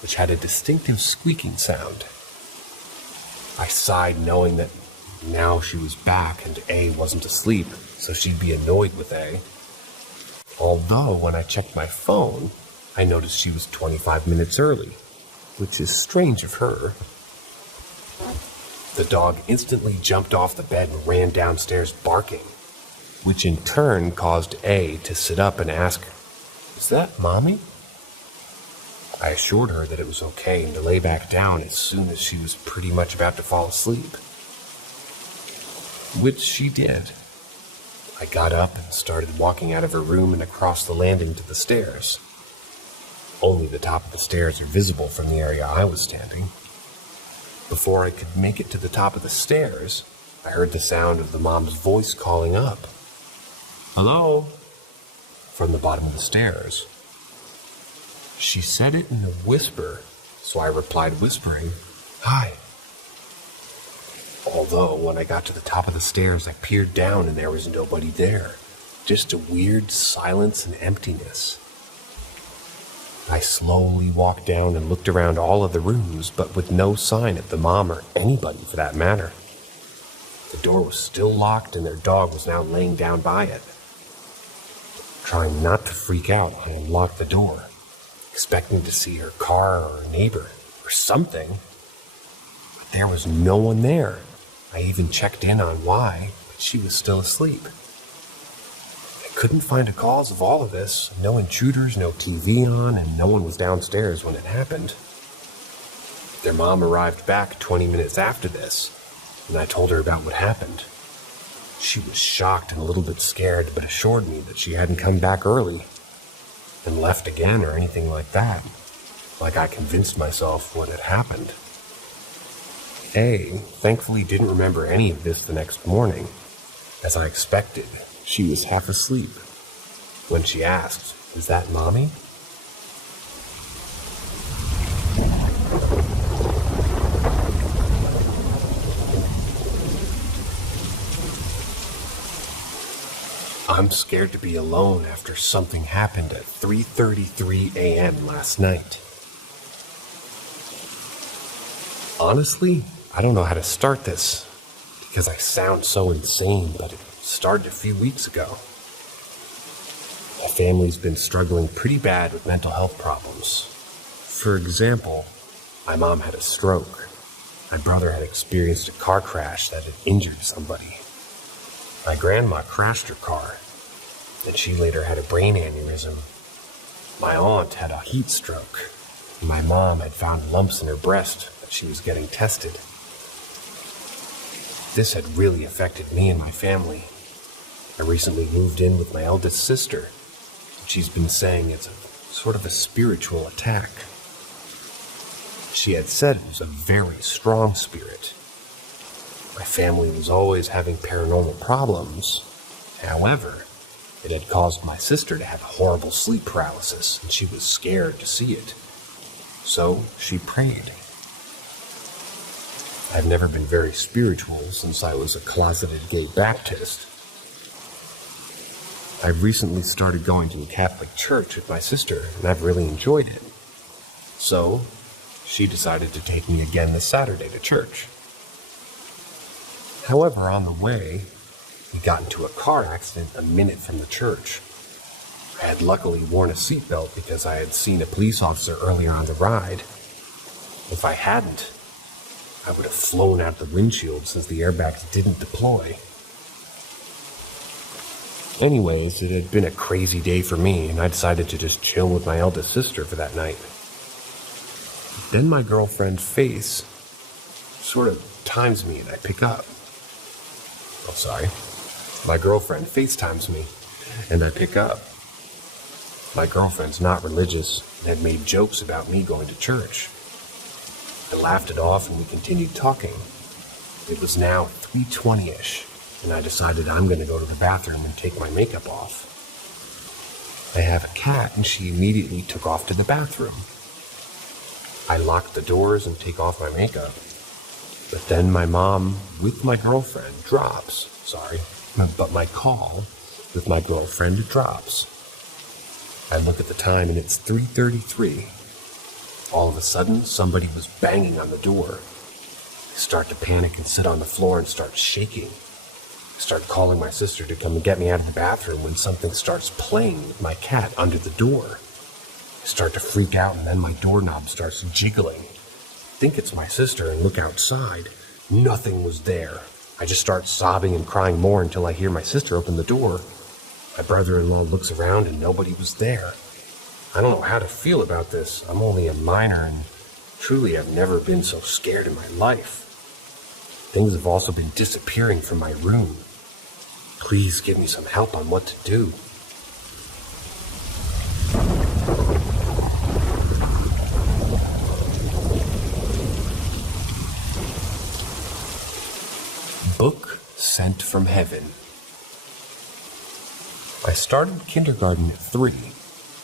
which had a distinctive squeaking sound. I sighed knowing that now she was back and A wasn't asleep, so she'd be annoyed with A. Although when I checked my phone, I noticed she was 25 minutes early, which is strange of her. The dog instantly jumped off the bed and ran downstairs barking, which in turn caused A to sit up and ask, "Is that Mommy?" I assured her that it was okay and to lay back down as soon as she was pretty much about to fall asleep, which she did. I got up and started walking out of her room and across the landing to the stairs. Only the top of the stairs are visible from the area I was standing. Before I could make it to the top of the stairs, I heard the sound of the mom's voice calling up, "Hello?" from the bottom of the stairs. She said it in a whisper, so I replied whispering, "Hi." Although, when I got to the top of the stairs, I peered down and there was nobody there. Just a weird silence and emptiness. I slowly walked down and looked around all of the rooms, but with no sign of the mom or anybody for that matter. The door was still locked and their dog was now laying down by it. Trying not to freak out, I unlocked the door, expecting to see her car or a neighbor or something. But there was no one there. I even checked in on why, but she was still asleep. I couldn't find a cause of all of this. No intruders, no TV on, and no one was downstairs when it happened. Their mom arrived back 20 minutes after this, and I told her about what happened. She was shocked and a little bit scared, but assured me that she hadn't come back early and left again or anything like that, like I convinced myself what had happened. A thankfully didn't remember any of this the next morning. As I expected, she was half asleep. When she asked, "Is that Mommy?" I'm scared to be alone after something happened at 3:33 a.m. last night. Honestly, I don't know how to start this, because I sound so insane, but it started a few weeks ago. My family's been struggling pretty bad with mental health problems. For example, my mom had a stroke. My brother had experienced a car crash that had injured somebody. My grandma crashed her car, and she later had a brain aneurysm. My aunt had a heat stroke, and my mom had found lumps in her breast that she was getting tested. This had really affected me and my family. I recently moved in with my eldest sister, and she's been saying it's a sort of a spiritual attack. She had said it was a very strong spirit. My family was always having paranormal problems. However, it had caused my sister to have horrible sleep paralysis, and she was scared to see it. So she prayed. I've never been very spiritual since I was a closeted gay Baptist. I've recently started going to a Catholic church with my sister, and I've really enjoyed it. So she decided to take me again this Saturday to church. However, on the way, we got into a car accident a minute from the church. I had luckily worn a seatbelt because I had seen a police officer earlier on the ride. If I hadn't, I would have flown out the windshield since the airbags didn't deploy. Anyways, it had been a crazy day for me, and I decided to just chill with my eldest sister for that night. Then my girlfriend's face sort of times me and I pick up. My girlfriend FaceTimes me, and I pick up. My girlfriend's not religious and had made jokes about me going to church. I laughed it off and we continued talking. It was now 3:20-ish, and I decided I'm going to go to the bathroom and take my makeup off. I have a cat, and she immediately took off to the bathroom. I locked the doors and take off my makeup. But then my mom with my girlfriend drops. But my call with my girlfriend drops. I look at the time and it's 3:33. All of a sudden, somebody was banging on the door. I start to panic and sit on the floor and start shaking. I start calling my sister to come and get me out of the bathroom when something starts playing with my cat under the door. I start to freak out and then my doorknob starts jiggling. I think it's my sister and look outside. Nothing was there. I just start sobbing and crying more until I hear my sister open the door. My brother-in-law looks around and nobody was there. I don't know how to feel about this. I'm only a minor and truly I've never been so scared in my life. Things have also been disappearing from my room. Please give me some help on what to do. Book sent from heaven. I started kindergarten at 3,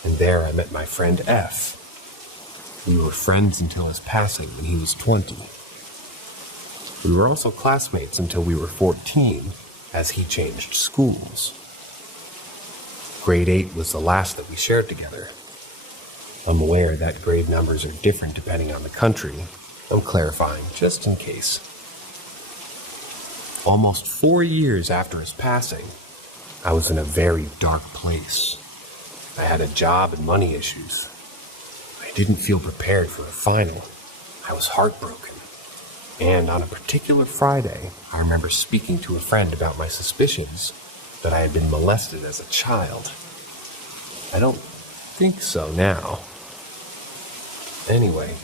and there I met my friend F. We were friends until his passing when he was 20. We were also classmates until we were 14, as he changed schools. Grade 8 was the last that we shared together. I'm aware that grade numbers are different depending on the country. I'm clarifying just in case. Almost 4 years after his passing, I was in a very dark place. I had a job and money issues. I didn't feel prepared for a final. I was heartbroken. And on a particular Friday, I remember speaking to a friend about my suspicions that I had been molested as a child. I don't think so now. Anyway,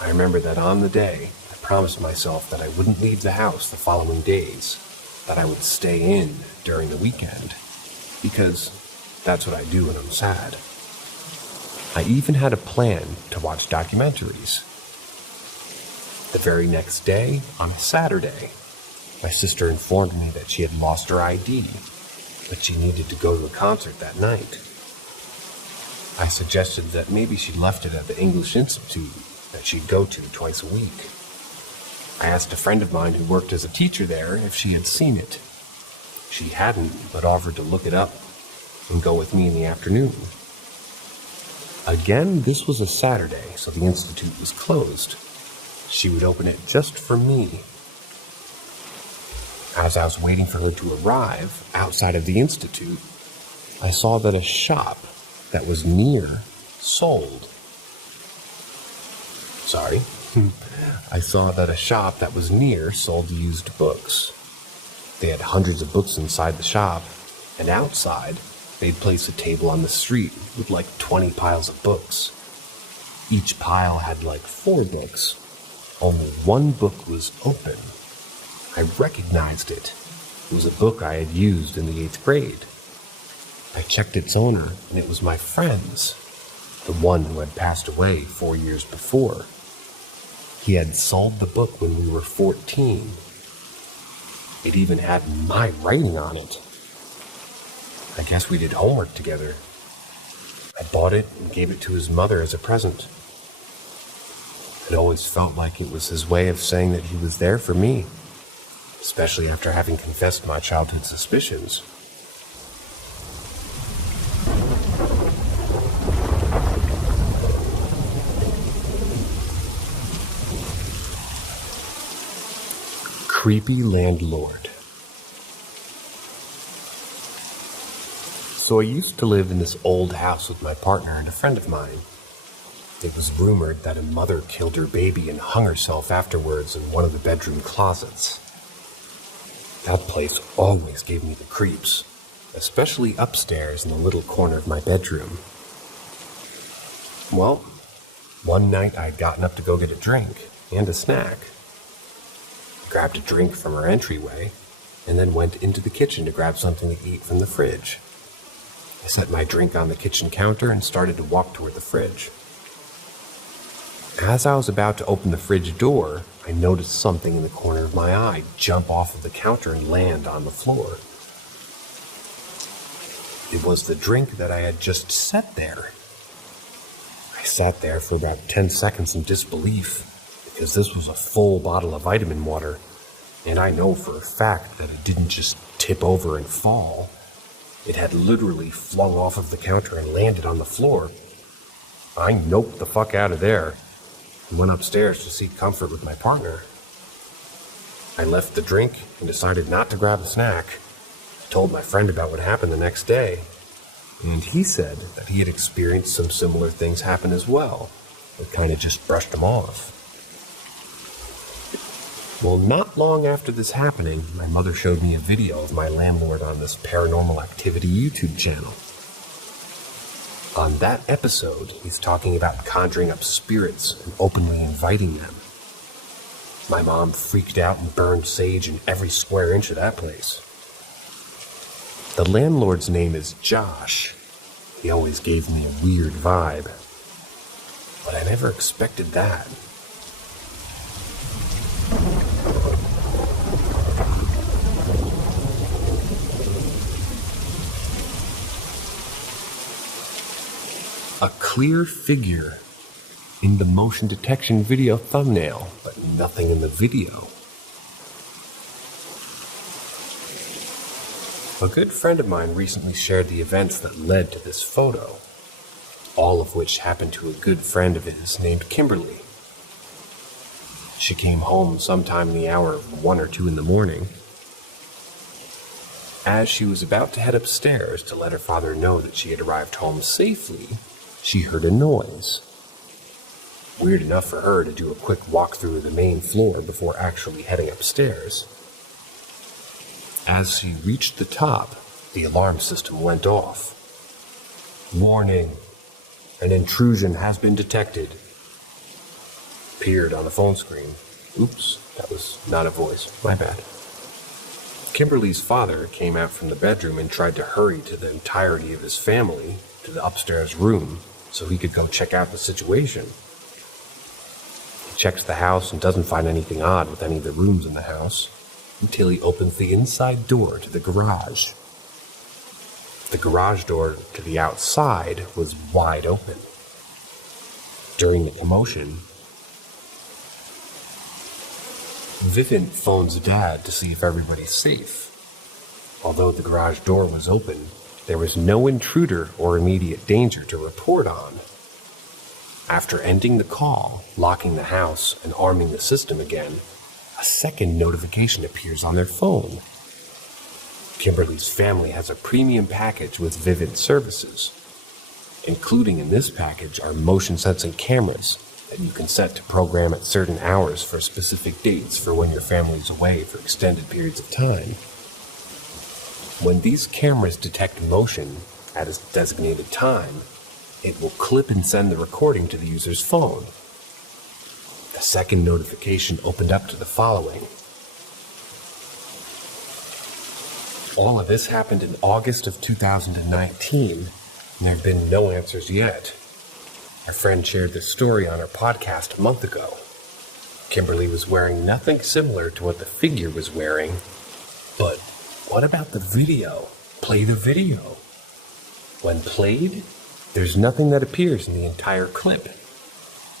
I remember that on the day, I promised myself that I wouldn't leave the house the following days, that I would stay in during the weekend, because that's what I do when I'm sad. I even had a plan to watch documentaries. The very next day, on a Saturday, my sister informed me that she had lost her ID, but she needed to go to a concert that night. I suggested that maybe she left it at the English Institute that she'd go to twice a week. I asked a friend of mine who worked as a teacher there if she had seen it. She hadn't, but offered to look it up and go with me in the afternoon. Again, this was a Saturday, so the Institute was closed. She would open it just for me. As I was waiting for her to arrive outside of the Institute, I saw that a shop that was near sold. I saw that a shop that was near sold used books. They had hundreds of books inside the shop, and outside, they'd place a table on the street with like 20 piles of books. Each pile had like 4 books. Only one book was open. I recognized it. It was a book I had used in the 8th grade. I checked its owner, and it was my friend's, the one who had passed away 4 years before. He had sold the book when we were 14. It even had my writing on it. I guess we did homework together. I bought it and gave it to his mother as a present. It always felt like it was his way of saying that he was there for me, especially after having confessed my childhood suspicions. Creepy landlord. So I used to live in this old house with my partner and a friend of mine. It was rumored that a mother killed her baby and hung herself afterwards in one of the bedroom closets. That place always gave me the creeps, especially upstairs in the little corner of my bedroom. Well, one night I'd gotten up to go get a drink and a snack. Grabbed a drink from our entryway, and then went into the kitchen to grab something to eat from the fridge. I set my drink on the kitchen counter and started to walk toward the fridge. As I was about to open the fridge door, I noticed something in the corner of my eye jump off of the counter and land on the floor. It was the drink that I had just set there. I sat there for about 10 seconds in disbelief, because this was a full bottle of vitamin water, and I know for a fact that it didn't just tip over and fall. It had literally flung off of the counter and landed on the floor. I noped the fuck out of there and went upstairs to seek comfort with my partner. I left the drink and decided not to grab a snack. I told my friend about what happened the next day, and he said that he had experienced some similar things happen as well. It kind of just brushed him off. Well, not long after this happening, my mother showed me a video of my landlord on this paranormal activity YouTube channel. On that episode, he's talking about conjuring up spirits and openly inviting them. My mom freaked out and burned sage in every square inch of that place. The landlord's name is Josh. He always gave me a weird vibe. But I never expected that. A clear figure in the motion detection video thumbnail, but nothing in the video. A good friend of mine recently shared the events that led to this photo, all of which happened to a good friend of his named Kimberly. She came home sometime in the hour of 1 or 2 in the morning. As she was about to head upstairs to let her father know that she had arrived home safely, she heard a noise. Weird enough for her to do a quick walk through the main floor before actually heading upstairs. As she reached the top, the alarm system went off. "Warning, an intrusion has been detected," appeared on the phone screen. Oops, that was not a voice, my bad. Kimberly's father came out from the bedroom and tried to hurry to the entirety of his family to the upstairs room so he could go check out the situation. He checks the house and doesn't find anything odd with any of the rooms in the house until he opens the inside door to the garage. The garage door to the outside was wide open. During the commotion, Vivint phones Dad to see if everybody's safe. Although the garage door was open, there was no intruder or immediate danger to report on. After ending the call, locking the house, and arming the system again, a second notification appears on their phone. Kimberly's family has a premium package with Vivint services. Including in this package are motion-sensing cameras that you can set to program at certain hours for specific dates for when your family's away for extended periods of time. When these cameras detect motion at a designated time, it will clip and send the recording to the user's phone. The second notification opened up to the following. All of this happened in August of 2019, and there have been no answers yet. Our friend shared this story on her podcast a month ago. Kimberly was wearing nothing similar to what the figure was wearing, but what about the video? Play the video. When played, there's nothing that appears in the entire clip.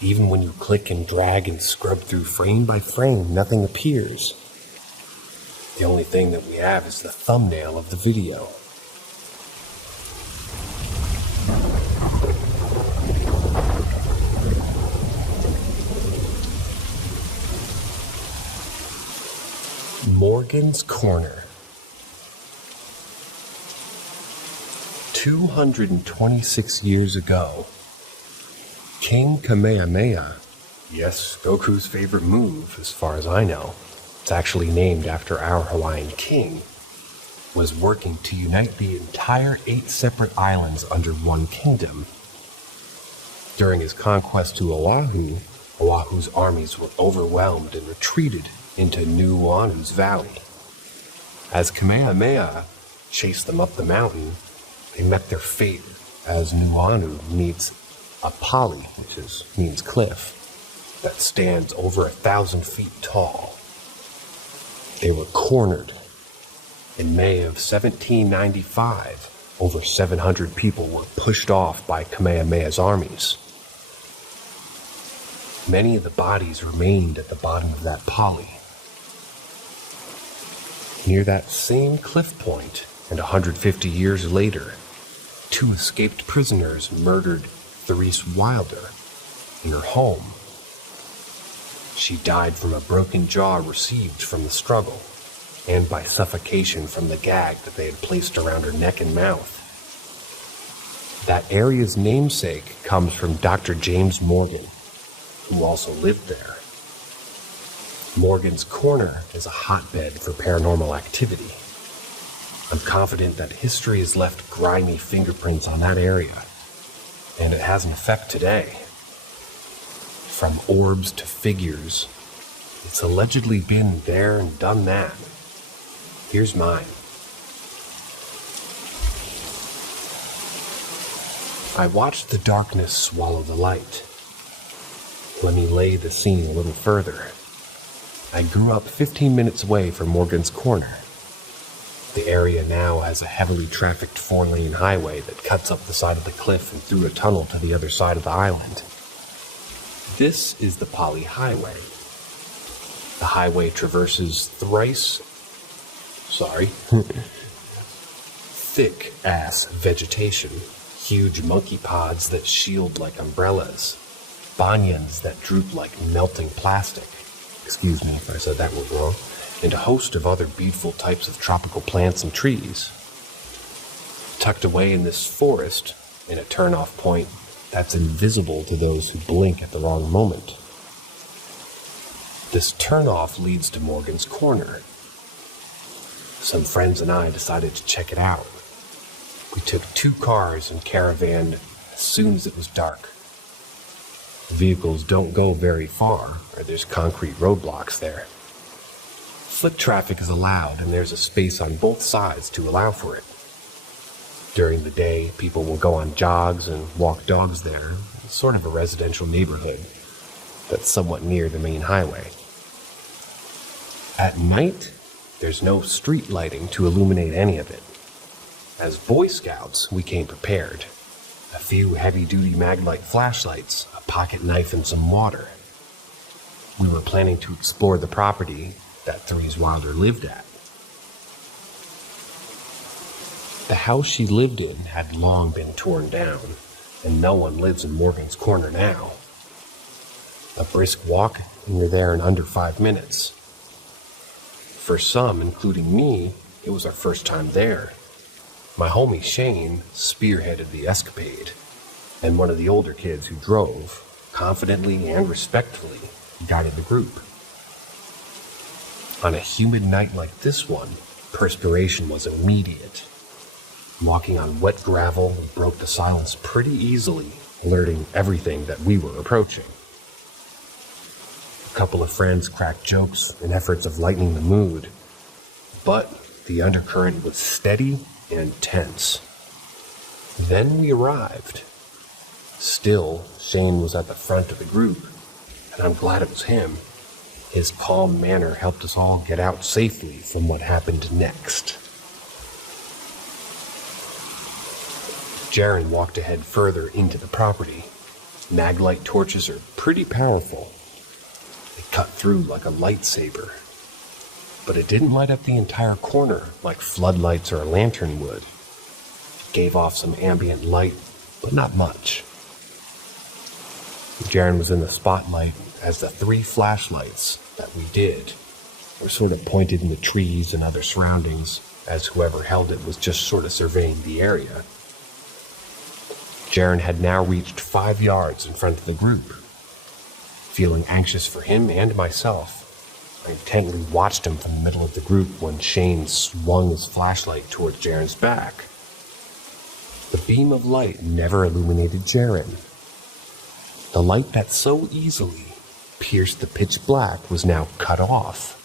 Even when you click and drag and scrub through frame by frame, nothing appears. The only thing that we have is the thumbnail of the video. Morgan's Corner. 226 years ago, King Kamehameha, yes, Goku's favorite move as far as I know, it's actually named after our Hawaiian king, was working to unite the entire 8 separate islands under one kingdom. During his conquest to Oahu, Oahu's armies were overwhelmed and retreated into Nuuanu's valley. As Kamehameha chased them up the mountain, they met their fate as Nuuanu meets a pali, which means cliff, that stands over 1,000 feet tall. They were cornered. In May of 1795, over 700 people were pushed off by Kamehameha's armies. Many of the bodies remained at the bottom of that pali. Near that same cliff point, and 150 years later, 2 escaped prisoners murdered Therese Wilder in her home. She died from a broken jaw received from the struggle, and by suffocation from the gag that they had placed around her neck and mouth. That area's namesake comes from Dr. James Morgan, who also lived there. Morgan's Corner is a hotbed for paranormal activity. I'm confident that history has left grimy fingerprints on that area, and it has an effect today. From orbs to figures, it's allegedly been there and done that. Here's mine. I watched the darkness swallow the light. Let me lay the scene a little further. I grew up 15 minutes away from Morgan's Corner. The area now has a heavily trafficked 4-lane highway that cuts up the side of the cliff and through a tunnel to the other side of the island. This is the Poly Highway. The highway traverses thick-ass vegetation, huge monkey pods that shield like umbrellas, banyans that droop like melting plastic, excuse me if I said that word wrong, and a host of other beautiful types of tropical plants and trees. Tucked away in this forest, in a turn-off point that's invisible to those who blink at the wrong moment. This turn-off leads to Morgan's Corner. Some friends and I decided to check it out. We took 2 cars and caravan as soon as it was dark. Vehicles don't go very far, or there's concrete roadblocks there. Foot traffic is allowed, and there's a space on both sides to allow for it. During the day, people will go on jogs and walk dogs there. It's sort of a residential neighborhood that's somewhat near the main highway. At night, there's no street lighting to illuminate any of it. As Boy Scouts, we came prepared. A few heavy-duty maglite flashlights, a pocket knife, and some water. We were planning to explore the property that Therese Wilder lived at. The house she lived in had long been torn down, and no one lives in Morgan's Corner now. A brisk walk, and you're there in under 5 minutes. For some, including me, it was our first time there. My homie Shane spearheaded the escapade, and one of the older kids who drove, confidently and respectfully, guided the group. On a humid night like this one, perspiration was immediate. Walking on wet gravel, we broke the silence pretty easily, alerting everything that we were approaching. A couple of friends cracked jokes in efforts of lightening the mood, but the undercurrent was steady and tense. Then we arrived. Still, Shane was at the front of the group, and I'm glad it was him. His calm manner helped us all get out safely from what happened next. Jaren walked ahead further into the property. Maglite torches are pretty powerful. They cut through like a lightsaber. But it didn't light up the entire corner like floodlights or a lantern would. It gave off some ambient light, but not much. Jaren was in the spotlight as the 3 flashlights that we did were sort of pointed in the trees and other surroundings, as whoever held it was just sort of surveying the area. Jaren had now reached 5 yards in front of the group. Feeling anxious for him and myself, I intently watched him from the middle of the group when Shane swung his flashlight towards Jaren's back. The beam of light never illuminated Jaren. The light that so easily pierced the pitch black was now cut off.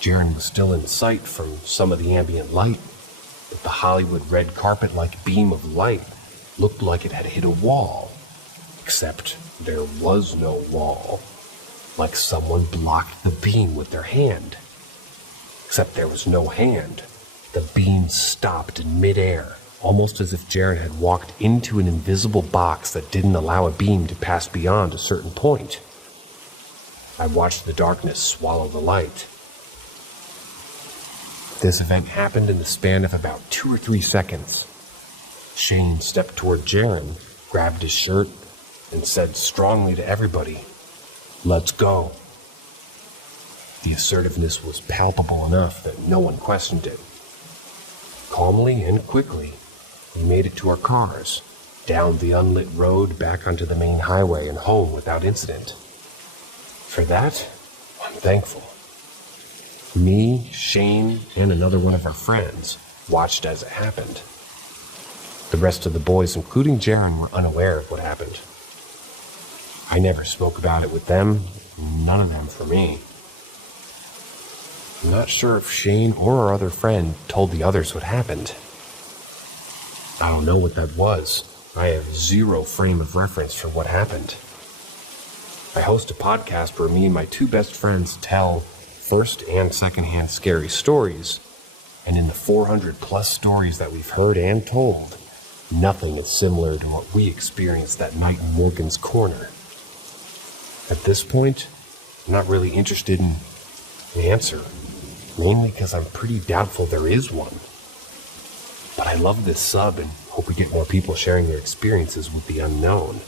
Jaren was still in sight from some of the ambient light, but the Hollywood red carpet-like beam of light looked like it had hit a wall, except there was no wall, like someone blocked the beam with their hand. Except there was no hand. The beam stopped in midair, almost as if Jaren had walked into an invisible box that didn't allow a beam to pass beyond a certain point. I watched the darkness swallow the light. This event happened in the span of about 2 or 3 seconds. Shane stepped toward Jaren, grabbed his shirt, and said strongly to everybody, "Let's go." The assertiveness was palpable enough that no one questioned it. Calmly and quickly, we made it to our cars, down the unlit road back onto the main highway and home without incident. For that, I'm I'm thankful. Me, Shane, and another one of our friends watched as it happened. The rest of the boys, including Jaren, were unaware of what happened. I never spoke about it with them, none of them for me. I'm not sure if Shane or our other friend told the others what happened. I don't know what that was. I have zero frame of reference for what happened. I host a podcast where me and my two best friends tell first and secondhand scary stories, and in the 400 plus stories that we've heard and told, nothing is similar to what we experienced that night in Morgan's Corner. At this point, I'm not really interested in an answer, mainly because I'm pretty doubtful there is one. But I love this sub and hope we get more people sharing their experiences with the unknown.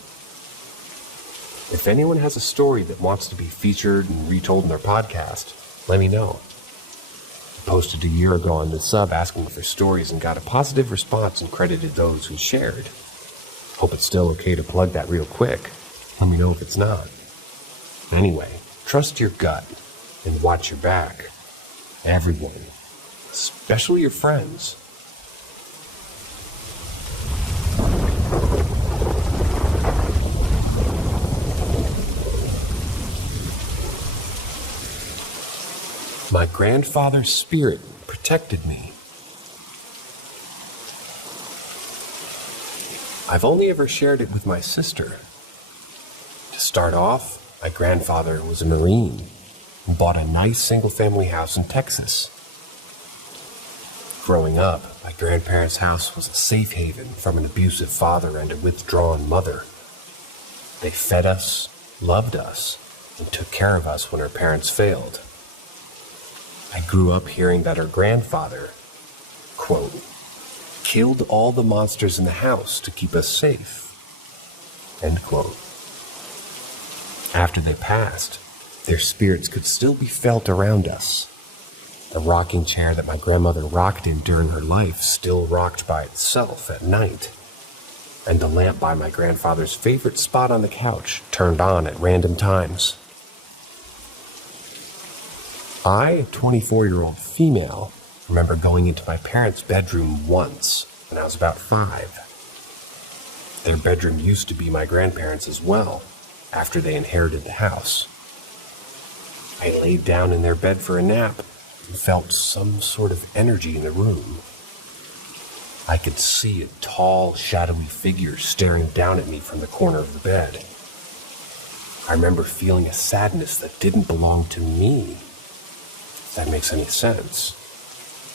If anyone has a story that wants to be featured and retold in their podcast, let me know. I posted a year ago on this sub asking for stories and got a positive response and credited those who shared. Hope it's still okay to plug that real quick. Let me know if it's not. Anyway, trust your gut and watch your back. Everyone, especially your friends. My grandfather's spirit protected me. I've only ever shared it with my sister. To start off, my grandfather was a Marine and bought a nice single-family house in Texas. Growing up, my grandparents' house was a safe haven from an abusive father and a withdrawn mother. They fed us, loved us, and took care of us when our parents failed. I grew up hearing that her grandfather, quote, killed all the monsters in the house to keep us safe, end quote. After they passed, their spirits could still be felt around us. The rocking chair that my grandmother rocked in during her life still rocked by itself at night, and the lamp by my grandfather's favorite spot on the couch turned on at random times. I, a 24-year-old female, remember going into my parents' bedroom once when I was about 5. Their bedroom used to be my grandparents' as well, after they inherited the house. I laid down in their bed for a nap and felt some sort of energy in the room. I could see a tall, shadowy figure staring down at me from the corner of the bed. I remember feeling a sadness that didn't belong to me. If that makes any sense.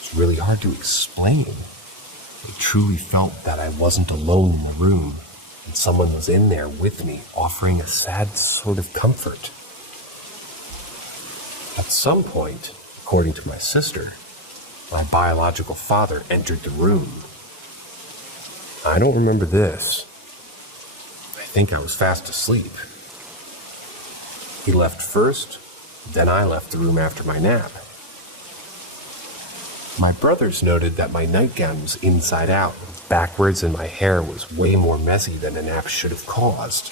It's really hard to explain. I truly felt that I wasn't alone in the room, and someone was in there with me, offering a sad sort of comfort. At some point, according to my sister, my biological father entered the room. I don't remember this. I think I was fast asleep. He left first, then I left the room after my nap. My brothers noted that my nightgown was inside out, backwards, and my hair was way more messy than a nap should have caused.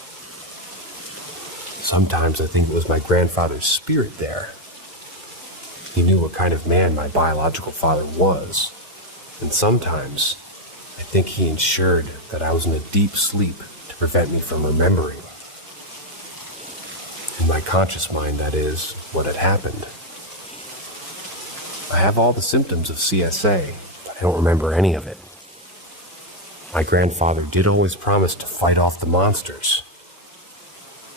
Sometimes I think it was my grandfather's spirit there. He knew what kind of man my biological father was, and sometimes I think he ensured that I was in a deep sleep to prevent me from remembering. In my conscious mind, that is, what had happened. I have all the symptoms of CSA, but I don't remember any of it. My grandfather did always promise to fight off the monsters.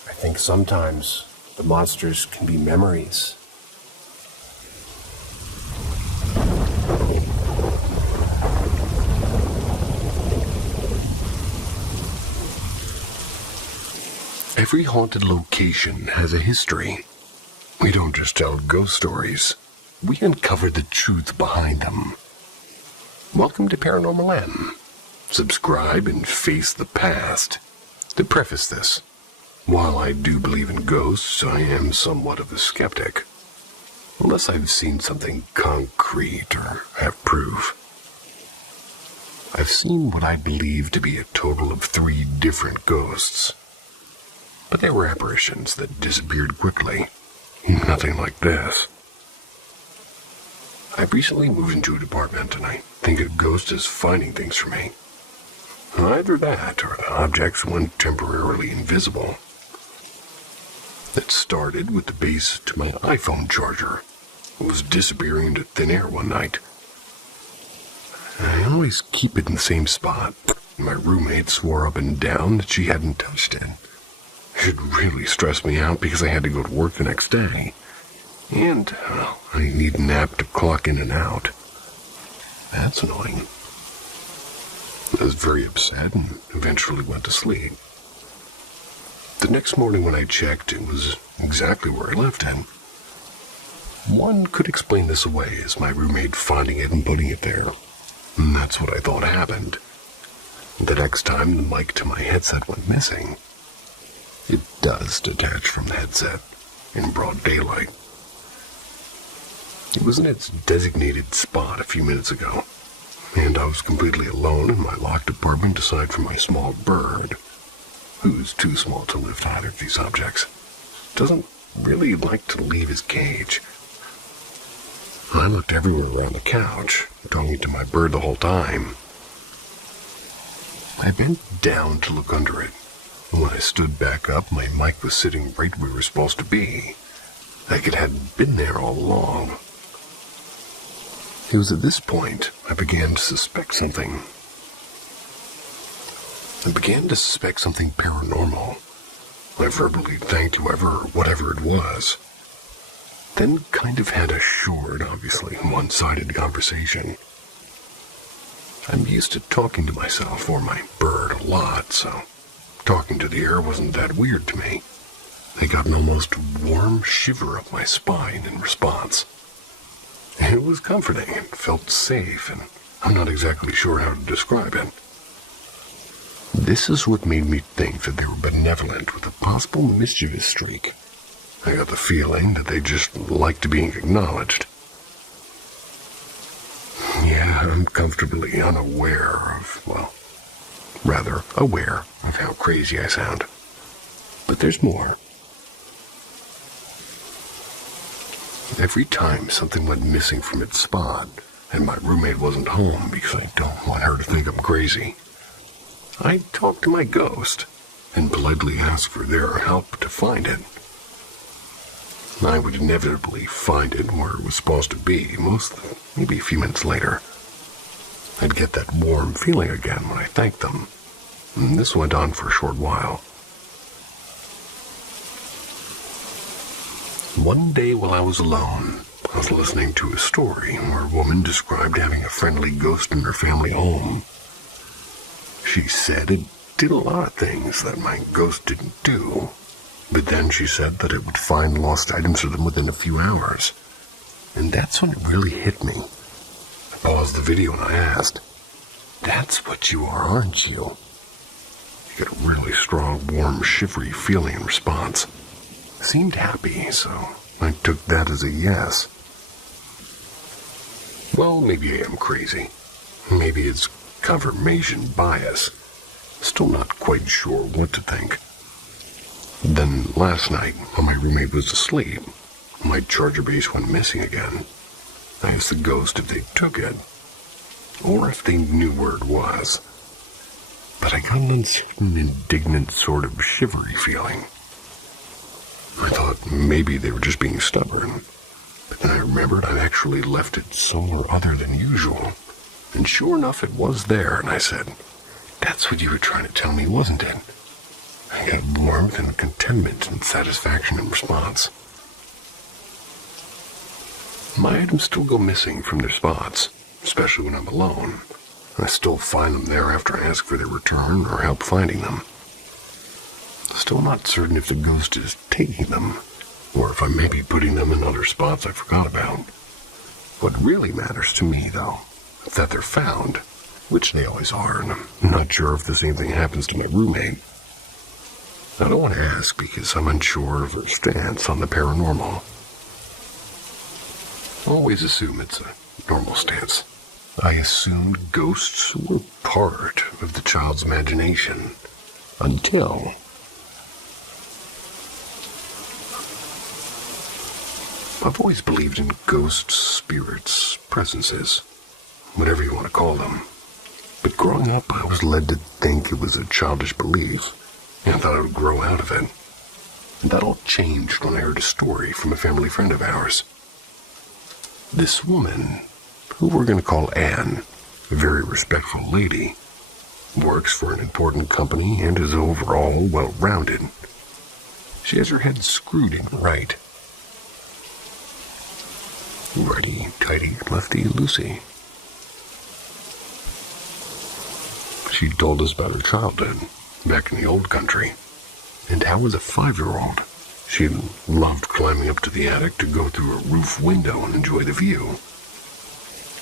I think sometimes the monsters can be memories. Every haunted location has a history. We don't just tell ghost stories. We uncover the truth behind them. Welcome to Paranormal M. Subscribe and face the past. To preface this, while I do believe in ghosts, I am somewhat of a skeptic. Unless I've seen something concrete or have proof. I've seen what I believe to be a total of 3 different ghosts. But they were apparitions that disappeared quickly, Nothing like this. I recently moved into an apartment, and I think a ghost is finding things for me. Either that, or the objects went temporarily invisible. It started with the base to my iPhone charger. It was disappearing into thin air one night. I always keep it in the same spot. My roommate swore up and down that she hadn't touched it. It really stressed me out because I had to go to work the next day. And, well, I need a nap to clock in and out. That's annoying. I was very upset and eventually went to sleep. The next morning when I checked, it was exactly where I left it. One could explain this away as my roommate finding it and putting it there. And that's what I thought happened. The next time the mic to my headset went missing, it does detach from the headset in broad daylight. It was in its designated spot a few minutes ago, and I was completely alone in my locked apartment aside from my small bird, who's too small to lift either of these objects. Doesn't really like to leave his cage. I looked everywhere around the couch, talking to my bird the whole time. I bent down to look under it, and when I stood back up, my mic was sitting right where it was supposed to be, like it had been there all along. It was at this point I began to suspect something. I began to suspect something paranormal. I verbally thanked whoever or whatever it was. Then kind of had a short, obviously one-sided conversation. I'm used to talking to myself or my bird a lot, so talking to the air wasn't that weird to me. I got an almost warm shiver up my spine in response. It was comforting and felt safe, and I'm not exactly sure how to describe it. This is what made me think that they were benevolent with a possible mischievous streak. I got the feeling that they just liked being acknowledged. Yeah, I'm comfortably unaware of, well, rather aware of how crazy I sound. But there's more. Every time something went missing from its spot, and my roommate wasn't home because I don't want her to think I'm crazy, I'd talk to my ghost and politely ask for their help to find it. I would inevitably find it where it was supposed to be, maybe a few minutes later. I'd get that warm feeling again when I thanked them, and this went on for a short while. One day while I was alone, I was listening to a story where a woman described having a friendly ghost in her family home. She said it did a lot of things that my ghost didn't do, but then she said that it would find lost items for them within a few hours. And that's when it really hit me. I paused the video and I asked, "That's what you are, aren't you?" I got a really strong, warm, shivery feeling in response. Seemed happy, so I took that as a yes. Well, maybe I am crazy. Maybe it's confirmation bias. Still not quite sure what to think. Then last night, when my roommate was asleep, my charger base went missing again. I asked the ghost if they took it, or if they knew where it was. But I got an uncertain, indignant sort of shivery feeling. I thought maybe they were just being stubborn, but then I remembered I'd actually left it somewhere other than usual. And sure enough, it was there, and I said, "That's what you were trying to tell me, wasn't it?" I got warmth and contentment and satisfaction in response. My items still go missing from their spots, especially when I'm alone. I still find them there after I ask for their return or help finding them. Still not certain if the ghost is taking them, or if I may be putting them in other spots I forgot about. What really matters to me, though, is that they're found, which they always are, and I'm not sure if the same thing happens to my roommate. I don't want to ask because I'm unsure of her stance on the paranormal. Always assume it's a normal stance. I assumed ghosts were part of the child's imagination, until I've always believed in ghosts, spirits, presences, whatever you want to call them. But growing up, I was led to think it was a childish belief, and I thought I would grow out of it. And that all changed when I heard a story from a family friend of ours. This woman, who we're going to call Anne, a very respectful lady, works for an important company and is overall well-rounded. She has her head screwed in right. Righty-tighty, lefty-loosey. She told us about her childhood, back in the old country, and how as a 5-year-old, she loved climbing up to the attic to go through a roof window and enjoy the view.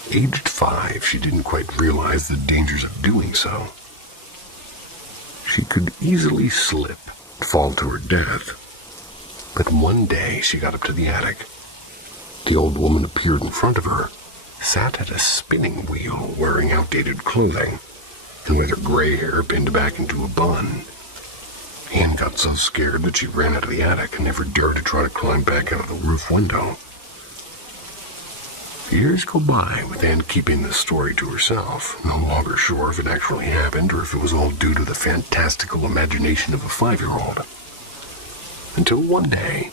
Aged 5, she didn't quite realize the dangers of doing so. She could easily slip and fall to her death. But one day she got up to the attic. The old woman appeared in front of her, sat at a spinning wheel wearing outdated clothing, and with her gray hair pinned back into a bun. Anne got so scared that she ran out of the attic and never dared to try to climb back out of the roof window. Years go by with Anne keeping this story to herself, no longer sure if it actually happened or if it was all due to the fantastical imagination of a 5-year-old. Until one day,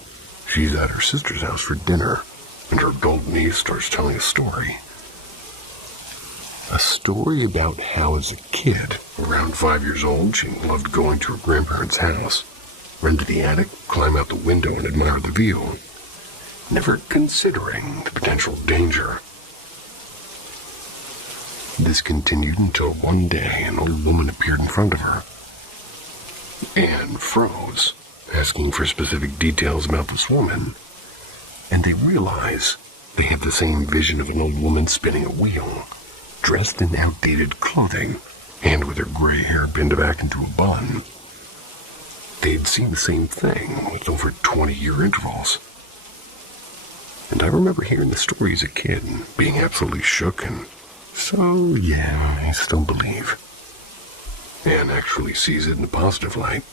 she's at her sister's house for dinner, and her adult niece starts telling a story. A story about how as a kid, around 5 years old, she loved going to her grandparents' house, run to the attic, climb out the window and admire the view, never considering the potential danger. This continued until one day an old woman appeared in front of her. Anne froze, asking for specific details about this woman, and they realize they have the same vision of an old woman spinning a wheel, dressed in outdated clothing, and with her gray hair pinned back into a bun. They'd seen the same thing with over 20-year intervals. And I remember hearing the story as a kid, being absolutely shook, and so, yeah, I still believe. Anne actually sees it in a positive light.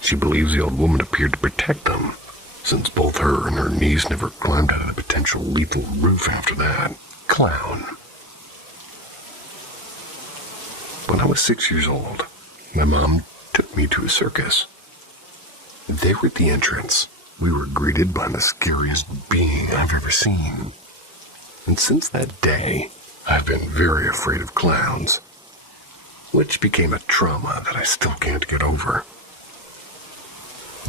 She believes the old woman appeared to protect them, since both her and her niece never climbed out of the potential lethal roof after that. Clown. When I was 6 years old, my mom took me to a circus. There at the entrance, we were greeted by the scariest being I've ever seen. And since that day, I've been very afraid of clowns, which became a trauma that I still can't get over.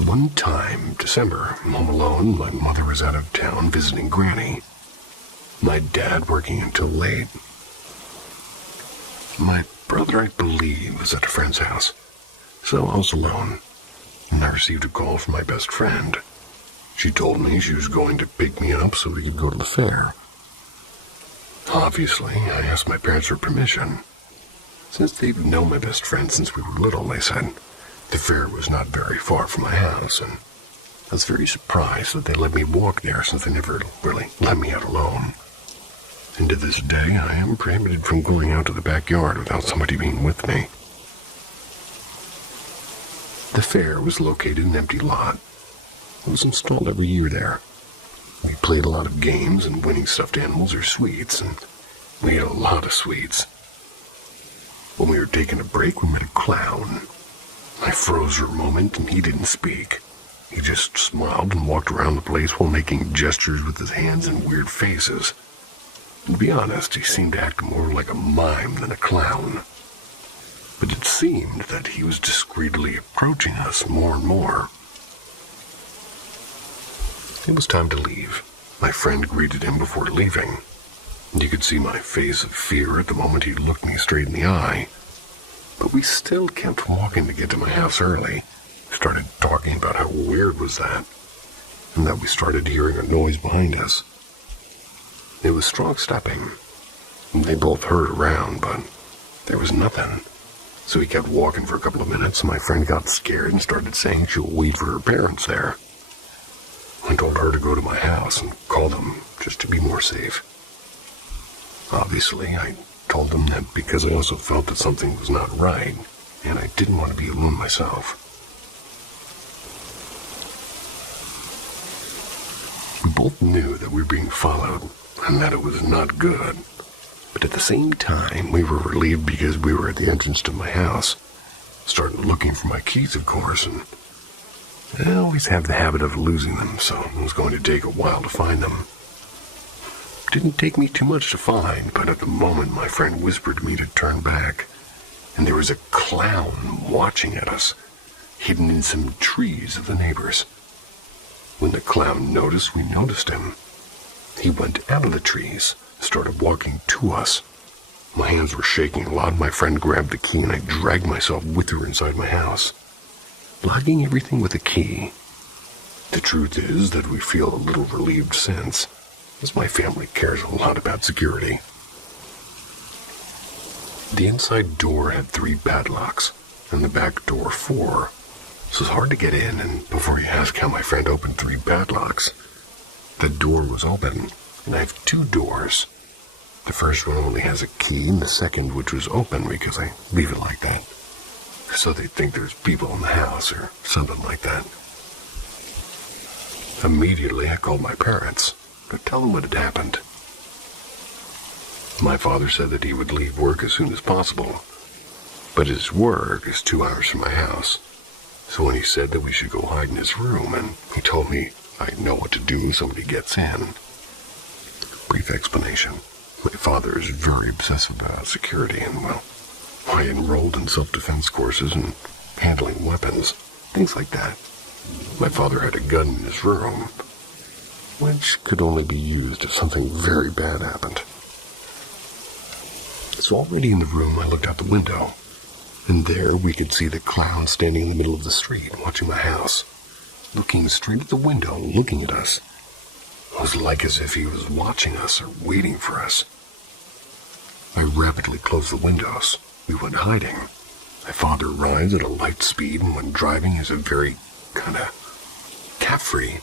One time, December, I'm home alone, my mother was out of town visiting Granny. My dad working until late. My brother, I believe, was at a friend's house, so I was alone, and I received a call from my best friend. She told me she was going to pick me up so we could go to the fair. Obviously, I asked my parents for permission. Since they've known my best friend since we were little, they said, the fair was not very far from my house, and I was very surprised that they let me walk there since they never really let me out alone. And to this day, I am prohibited from going out to the backyard without somebody being with me. The fair was located in an empty lot. It was installed every year there. We played a lot of games, and winning stuffed animals or sweets, and we ate a lot of sweets. When we were taking a break, we met a clown. I froze for a moment, and he didn't speak. He just smiled and walked around the place while making gestures with his hands and weird faces. And to be honest, he seemed to act more like a mime than a clown. But it seemed that he was discreetly approaching us more and more. It was time to leave. My friend greeted him before leaving, and you could see my face of fear at the moment he looked me straight in the eye. But we still kept walking to get to my house early. We started talking about how weird was that, and that we started hearing a noise behind us. It was strong stepping, and they both heard around, but there was nothing. So we kept walking for a couple of minutes, and my friend got scared and started saying she'll wait for her parents there. I told her to go to my house and call them just to be more safe. Obviously, I told them that because I also felt that something was not right, and I didn't want to be alone myself. We both knew that we were being followed and that it was not good. But at the same time, we were relieved because we were at the entrance to my house. Started looking for my keys, of course, and I always have the habit of losing them, so it was going to take a while to find them. Didn't take me too much to find, but at the moment my friend whispered to me to turn back, and there was a clown watching at us, hidden in some trees of the neighbors. When the clown noticed, we noticed him. He went out of the trees, started walking to us. My hands were shaking a lot. My friend grabbed the key and I dragged myself with her inside my house, locking everything with a key. The truth is that we feel a little relieved since, as my family cares a lot about security. The inside door had 3 padlocks, and the back door 4. So it's hard to get in, and before you ask how my friend opened 3 padlocks, the door was open, and I have 2 doors. The first one only has a key, and the second, which was open because I leave it like that, so they think there's people in the house or something like that. Immediately, I called my parents to tell them what had happened. My father said that he would leave work as soon as possible, but his work is 2 hours from my house. So when he said that we should go hide in his room, and he told me I know what to do if somebody gets in. Brief explanation. My father is very obsessive about security, and, well, I enrolled in self-defense courses and handling weapons, things like that. My father had a gun in his room, which could only be used if something very bad happened. So already in the room, I looked out the window, and there we could see the clown standing in the middle of the street, watching my house, looking straight at the window, looking at us. It was like as if he was watching us or waiting for us. I rapidly closed the windows. We went hiding. My father arrived at a light speed, and when driving is a very kind of cat-free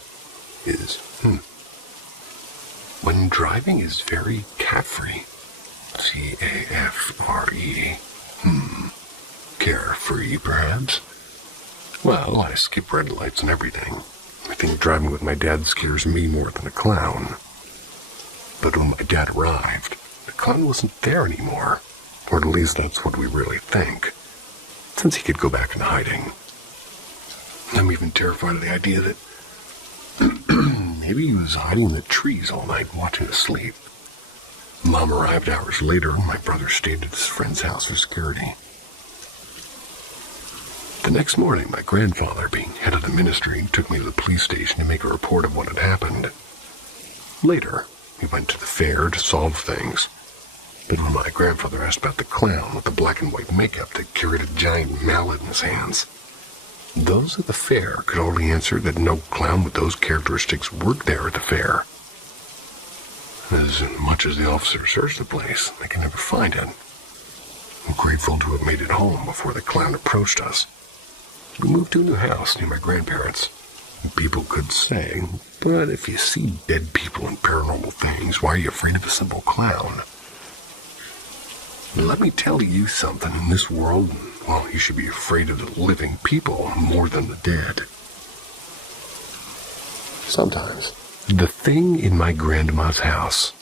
When driving is very cat-free. C-A-F-R-E. Carefree, perhaps? Well, I skip red lights and everything. I think driving with my dad scares me more than a clown. But when my dad arrived, the clown wasn't there anymore. Or at least that's what we really think, since he could go back in hiding. I'm even terrified of the idea that maybe he was hiding in the trees all night watching us sleep. Mom arrived hours later, and my brother stayed at his friend's house for security. The next morning, my grandfather, being head of the ministry, took me to the police station to make a report of what had happened. Later, we went to the fair to solve things. But when my grandfather asked about the clown with the black and white makeup that carried a giant mallet in his hands, those at the fair could only answer that no clown with those characteristics worked there at the fair. As much as the officer searched the place, they could never find it. I'm grateful to have made it home before the clown approached us. We moved to a new house near my grandparents. People could say, but if you see dead people and paranormal things, why are you afraid of a simple clown? Let me tell you something. In this world, well, you should be afraid of the living people more than the dead. Sometimes. The thing in my grandma's house.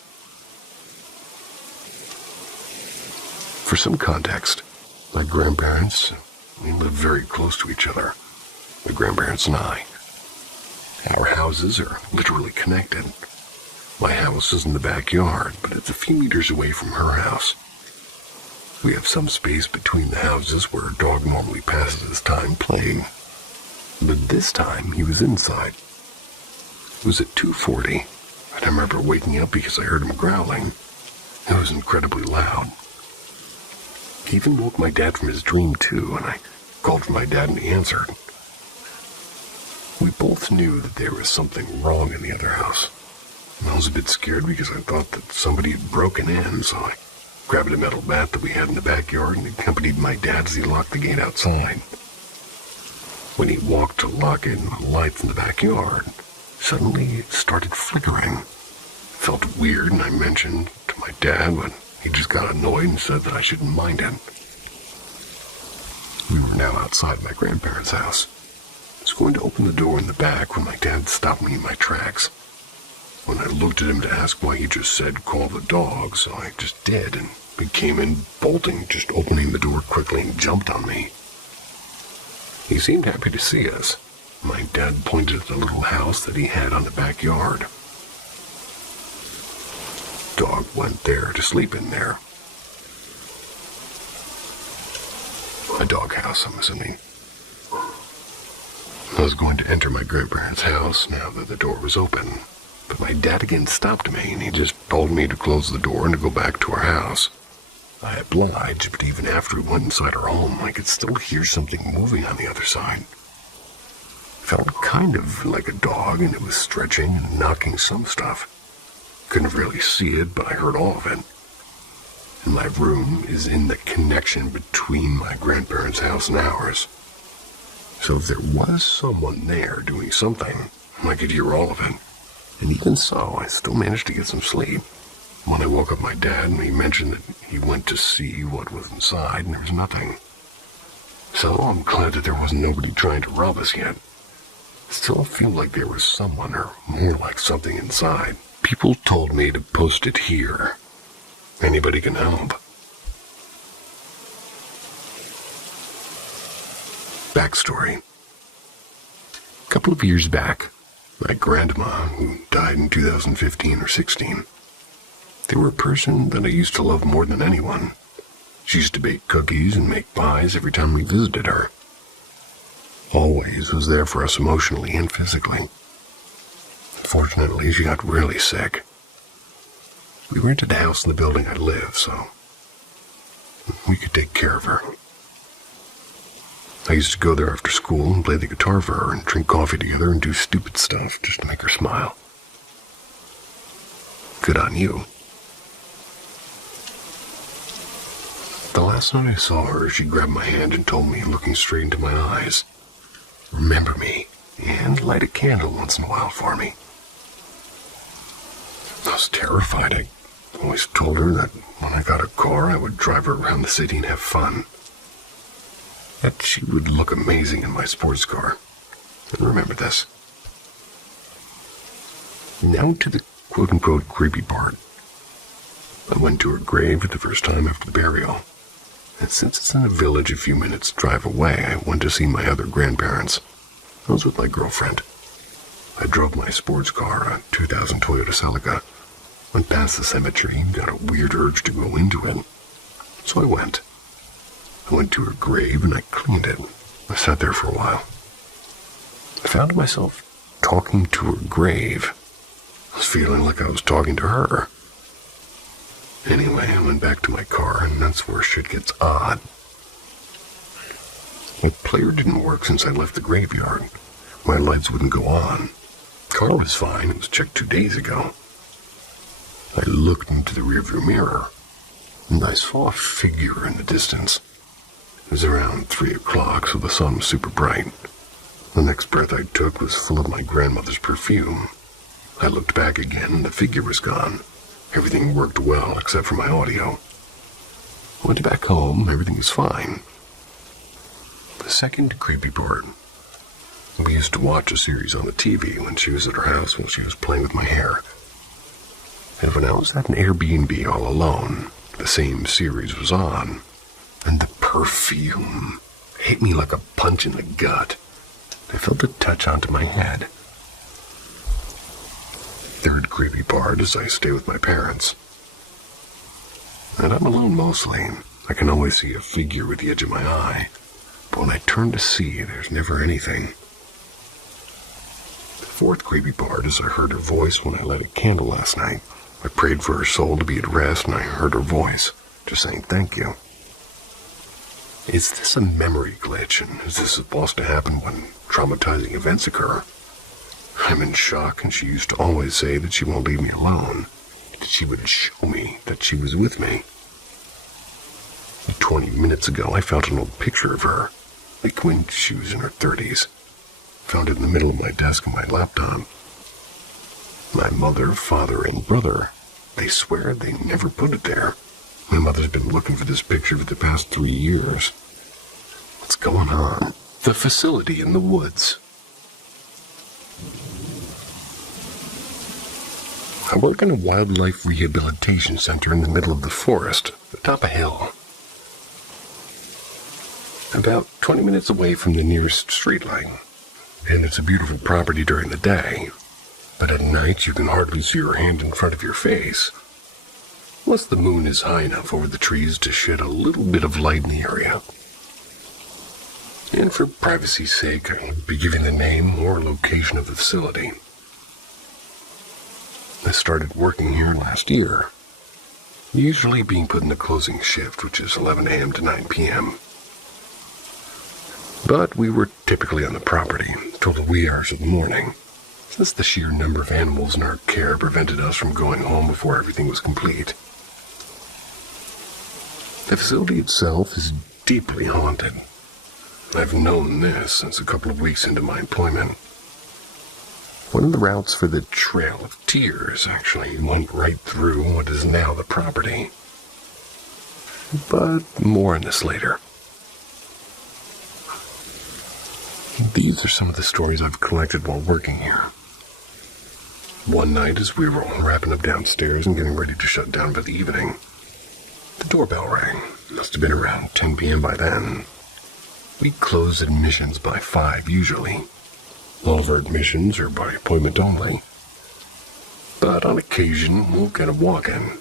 For some context, my grandparents, we lived very close to each other. My grandparents and I. Our houses are literally connected. My house is in the backyard, but it's a few meters away from her house. We have some space between the houses where a dog normally passes his time playing. But this time, he was inside. It was at 2:40, and I remember waking up because I heard him growling. It was incredibly loud. He even woke my dad from his dream, too, and I called for my dad and he answered. We both knew that there was something wrong in the other house. And I was a bit scared because I thought that somebody had broken in, so I grabbed a metal bat that we had in the backyard and accompanied my dad as he locked the gate outside. When he walked to lock it, the lights in the backyard, suddenly it started flickering. It felt weird, and I mentioned to my dad, but he just got annoyed and said that I shouldn't mind it. We were now outside my grandparents' house. I was going to open the door in the back when my dad stopped me in my tracks. When I looked at him to ask why he just said call the dog, so I just did, and he came in bolting, just opening the door quickly and jumped on me. He seemed happy to see us. My dad pointed at the little house that he had on the backyard. Dog went there to sleep in there. A doghouse, I'm assuming. I was going to enter my grandparents' house now that the door was open, but my dad again stopped me, and he just told me to close the door and to go back to our house. I obliged, but even after we went inside our home, I could still hear something moving on the other side. It felt kind of like a dog, and it was stretching and knocking some stuff. Couldn't really see it, but I heard all of it. And my room is in the connection between my grandparents' house and ours. So if there was someone there doing something, I could hear all of it. And even so, I still managed to get some sleep. When I woke up my dad, he mentioned that he went to see what was inside, and there was nothing. So I'm glad that there wasn't nobody trying to rob us yet. Still, I feel like there was someone, or more like something inside. People told me to post it here. Anybody can help. Backstory. A couple of years back, my grandma, who died in 2015 or 16, they were a person that I used to love more than anyone. She used to bake cookies and make pies every time we visited her. Always was there for us emotionally and physically. Fortunately, she got really sick. We rented a house in the building I live, so we could take care of her. I used to go there after school and play the guitar for her and drink coffee together and do stupid stuff just to make her smile. Good on you. The last night I saw her, she grabbed my hand and told me, looking straight into my eyes, "Remember me, and light a candle once in a while for me." I was terrified. I always told her that when I got a car, I would drive her around the city and have fun. That she would look amazing in my sports car. And remember this. Now to the quote-unquote creepy part. I went to her grave for the first time after the burial. And since it's in a village a few minutes drive away, I went to see my other grandparents. I was with my girlfriend. I drove my sports car, a 2000 Toyota Celica, went past the cemetery and got a weird urge to go into it. So I went. I went to her grave and I cleaned it. I sat there for a while. I found myself talking to her grave. I was feeling like I was talking to her. Anyway, I went back to my car, and that's where shit gets odd. My player didn't work since I left the graveyard. My lights wouldn't go on. Car was fine. It was checked 2 days ago. I looked into the rearview mirror, and I saw a figure in the distance. It was around 3 o'clock, so the sun was super bright. The next breath I took was full of my grandmother's perfume. I looked back again, and the figure was gone. Everything worked well, except for my audio. I went back home, everything was fine. The second creepy part. We used to watch a series on the TV when she was at her house while she was playing with my hair. And when I was at an Airbnb all alone, the same series was on. And the perfume hit me like a punch in the gut. I felt it touch onto my head. Third creepy part is I stay with my parents. And I'm alone mostly. I can always see a figure with the edge of my eye. But when I turn to see, there's never anything. The fourth creepy part is I heard her voice when I lit a candle last night. I prayed for her soul to be at rest, and I heard her voice, just saying thank you. Is this a memory glitch, and is this supposed to happen when traumatizing events occur? I'm in shock, and she used to always say that she won't leave me alone, that she would show me that she was with me. 20 minutes ago, I found an old picture of her, like when she was in her 30s. Found it in the middle of my desk on my laptop. My mother, father, and brother, they swear they never put it there. My mother's been looking for this picture for the past 3 years. What's going on? The facility in the woods. I work in a wildlife rehabilitation center in the middle of the forest, atop a hill. About 20 minutes away from the nearest streetlight, and it's a beautiful property during the day, but at night you can hardly see your hand in front of your face, unless the moon is high enough over the trees to shed a little bit of light in the area. And for privacy's sake, I'll be giving the name or location of the facility. I started working here last year, usually being put in the closing shift, which is 11 a.m. to 9 p.m. But we were typically on the property till the wee hours of the morning, since the sheer number of animals in our care prevented us from going home before everything was complete. The facility itself is deeply haunted. I've known this since a couple of weeks into my employment. One of the routes for the Trail of Tears actually went right through what is now the property. But more on this later. These are some of the stories I've collected while working here. One night, as we were all wrapping up downstairs and getting ready to shut down for the evening, the doorbell rang. It must have been around 10 p.m. by then. We close admissions by 5 usually. All of our admissions are by appointment only. But on occasion, we'll get a walk-in.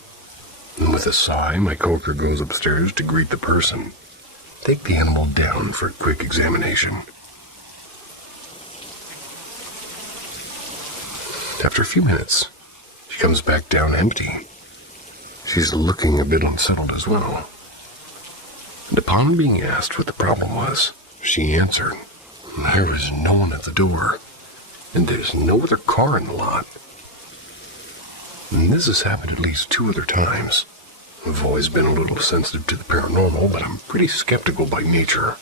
And with a sigh, my coworker goes upstairs to greet the person, take the animal down for a quick examination. After a few minutes, she comes back down empty. She's looking a bit unsettled as well. And upon being asked what the problem was, she answered, "There is no one at the door, and there's no other car in the lot." And this has happened at least 2 other times. I've always been a little sensitive to the paranormal, but I'm pretty skeptical by nature.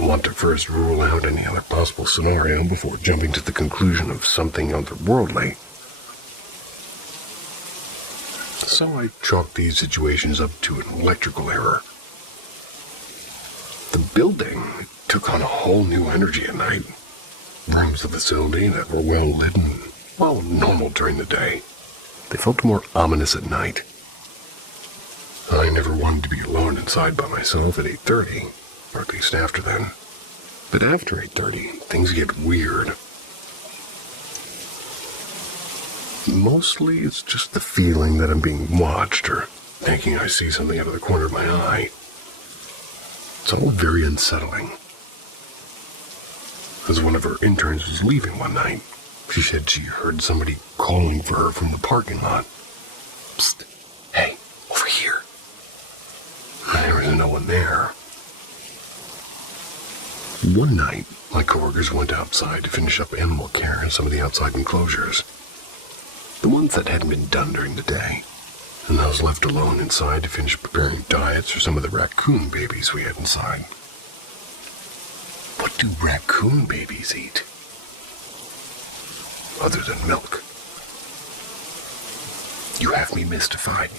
I want to first rule out any other possible scenario before jumping to the conclusion of something otherworldly. So I chalk these situations up to an electrical error. The building took on a whole new energy at night. Rooms of the facility that were well lit and, well, normal during the day. They felt more ominous at night. I never wanted to be alone inside by myself at 8:30, or at least after then. But after 8:30, things get weird. Mostly it's just the feeling that I'm being watched or thinking I see something out of the corner of my eye. It's all very unsettling. As one of her interns was leaving one night, she said she heard somebody calling for her from the parking lot. "Psst, hey, over here." There was no one there. One night, my coworkers went outside to finish up animal care in some of the outside enclosures. The ones that hadn't been done during the day, and I was left alone inside to finish preparing diets for some of the raccoon babies we had inside. What do raccoon babies eat? Other than milk. You have me mystified.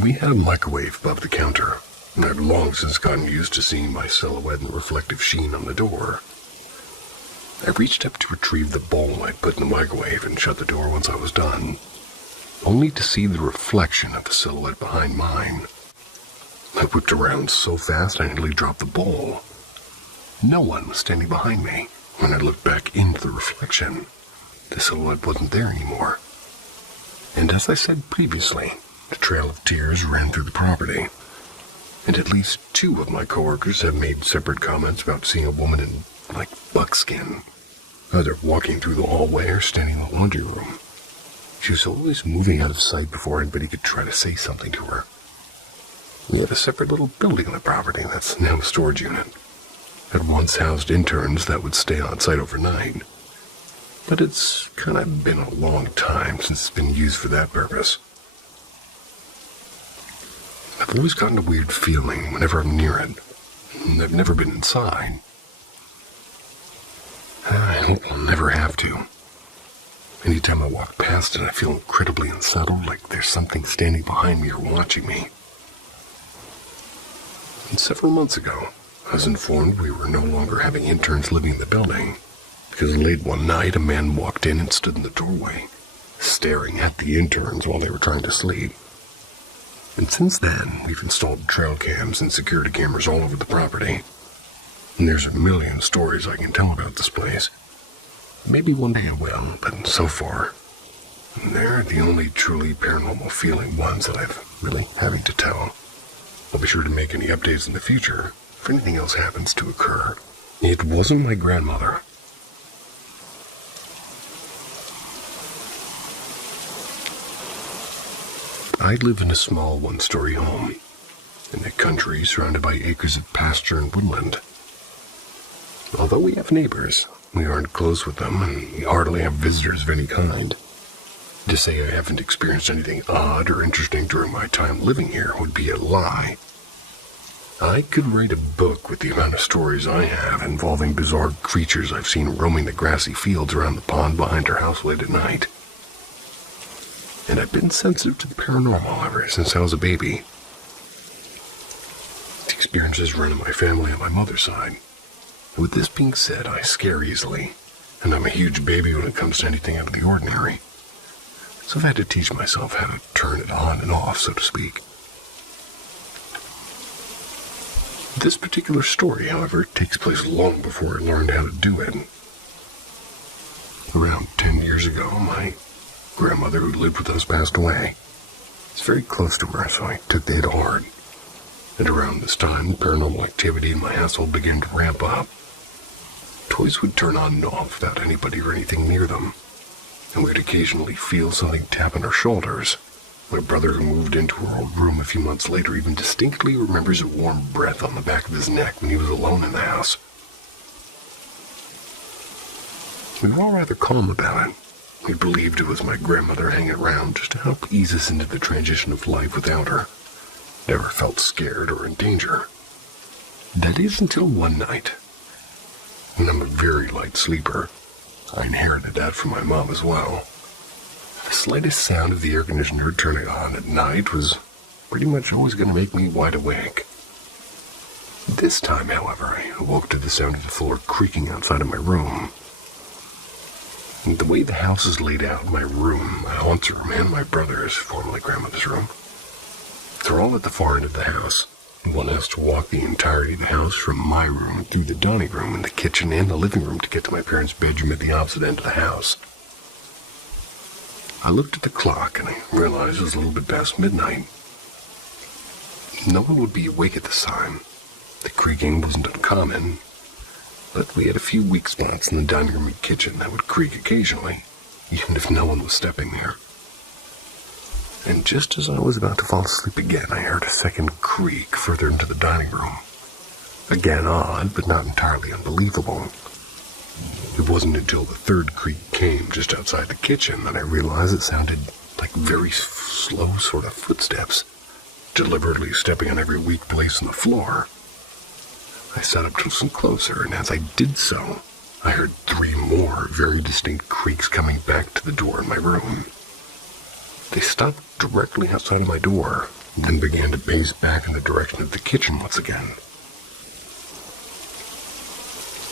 We had a microwave above the counter, and I'd long since gotten used to seeing my silhouette in the reflective sheen on the door. I reached up to retrieve the bowl I'd put in the microwave and shut the door once I was done, only to see the reflection of the silhouette behind mine. I whipped around so fast I nearly dropped the bowl. No one was standing behind me. When I looked back into the reflection, the silhouette wasn't there anymore. And as I said previously, the Trail of Tears ran through the property, and at least 2 of my coworkers have made separate comments about seeing a woman in, buckskin, either walking through the hallway or standing in the laundry room. She was always moving out of sight before anybody could try to say something to her. We had a separate little building on the property that's now a storage unit. It once housed interns that would stay on site overnight, but it's kind of been a long time since it's been used for that purpose. I've always gotten a weird feeling whenever I'm near it, and I've never been inside. I hope I'll never have to. Anytime I walk past it, I feel incredibly unsettled, like there's something standing behind me or watching me. And several months ago, I was informed we were no longer having interns living in the building, because late one night a man walked in and stood in the doorway, staring at the interns while they were trying to sleep. And since then, we've installed trail cams and security cameras all over the property. And there's a million stories I can tell about this place. Maybe one day I will, but so far, they're the only truly paranormal feeling ones that I've really having to tell. I'll be sure to make any updates in the future if anything else happens to occur. It wasn't my grandmother. I live in a small one-story home in the country surrounded by acres of pasture and woodland. Although we have neighbors, we aren't close with them, and we hardly have visitors of any kind. To say I haven't experienced anything odd or interesting during my time living here would be a lie. I could write a book with the amount of stories I have involving bizarre creatures I've seen roaming the grassy fields around the pond behind our house late at night. And I've been sensitive to the paranormal ever since I was a baby. The experiences run in my family on my mother's side. With this being said, I scare easily, and I'm a huge baby when it comes to anything out of the ordinary. So I've had to teach myself how to turn it on and off, so to speak. This particular story, however, takes place long before I learned how to do it. Around 10 years ago, my grandmother who lived with us passed away. It's very close to her, so I took the hit hard. And around this time, the paranormal activity in my household began to ramp up. Toys would turn on and off without anybody or anything near them, and we'd occasionally feel something tap on our shoulders. My brother, who moved into our old room a few months later, even distinctly remembers a warm breath on the back of his neck when he was alone in the house. We were all rather calm about it. We believed it was my grandmother hanging around just to help ease us into the transition of life without her. Never felt scared or in danger. That is until one night. And I'm a very light sleeper. I inherited that from my mom as well. The slightest sound of the air conditioner turning on at night was pretty much always going to make me wide awake. This time, however, I awoke to the sound of the floor creaking outside of my room. And the way the house is laid out, my room, my aunt's room, and my brother's, formerly grandmother's room, they're all at the far end of the house. One has to walk the entirety of the house from my room through the dining room and the kitchen and the living room to get to my parents' bedroom at the opposite end of the house. I looked at the clock and I realized it was a little bit past midnight. No one would be awake at this time. The creaking wasn't uncommon, but we had a few weak spots in the dining room and kitchen that would creak occasionally, even if no one was stepping there. And just as I was about to fall asleep again, I heard a second creak further into the dining room. Again odd, but not entirely unbelievable. It wasn't until the third creak came just outside the kitchen that I realized it sounded like very slow sort of footsteps, deliberately stepping on every weak place on the floor. I sat up to listen closer, and as I did so, I heard 3 more very distinct creaks coming back to the door in my room. They stopped directly outside of my door, and then began to pace back in the direction of the kitchen once again.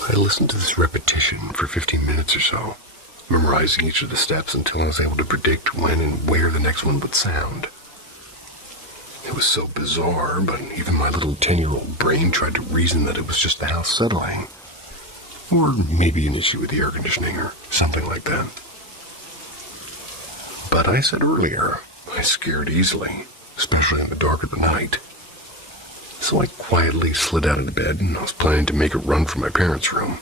I listened to this repetition for 15 minutes or so, memorizing each of the steps until I was able to predict when and where the next one would sound. It was so bizarre, but even my little 10-year-old brain tried to reason that it was just the house settling, or maybe an issue with the air conditioning or something like that. But I said earlier, I scared easily, especially in the dark of the night. So I quietly slid out of the bed, and I was planning to make a run for my parents' room.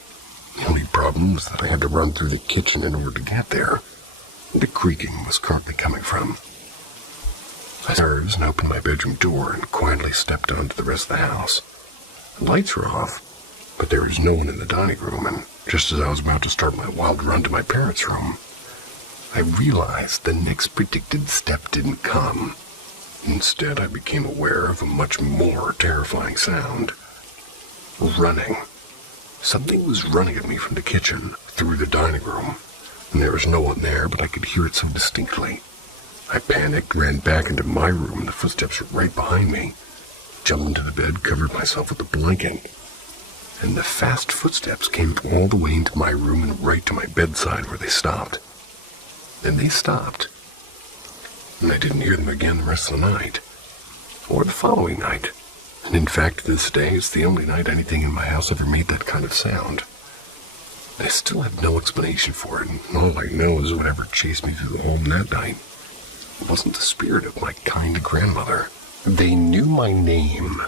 The only problem was that I had to run through the kitchen in order to get there. The creaking was currently coming from. I nerves and opened my bedroom door and quietly stepped onto the rest of the house. The lights were off, but there was no one in the dining room, and just as I was about to start my wild run to my parents' room, I realized the next predicted step didn't come. Instead, I became aware of a much more terrifying sound. Running. Something was running at me from the kitchen, through the dining room, and there was no one there, but I could hear it so distinctly. I panicked, ran back into my room, and the footsteps were right behind me. Jumped into the bed, covered myself with a blanket. and the fast footsteps came all the way into my room and right to my bedside where they stopped. Then they stopped, and I didn't hear them again the rest of the night, or the following night. And in fact, to this day, it's the only night anything in my house ever made that kind of sound. I still have no explanation for it, and all I know is whatever chased me through the home that night wasn't the spirit of my kind grandmother. They knew my name.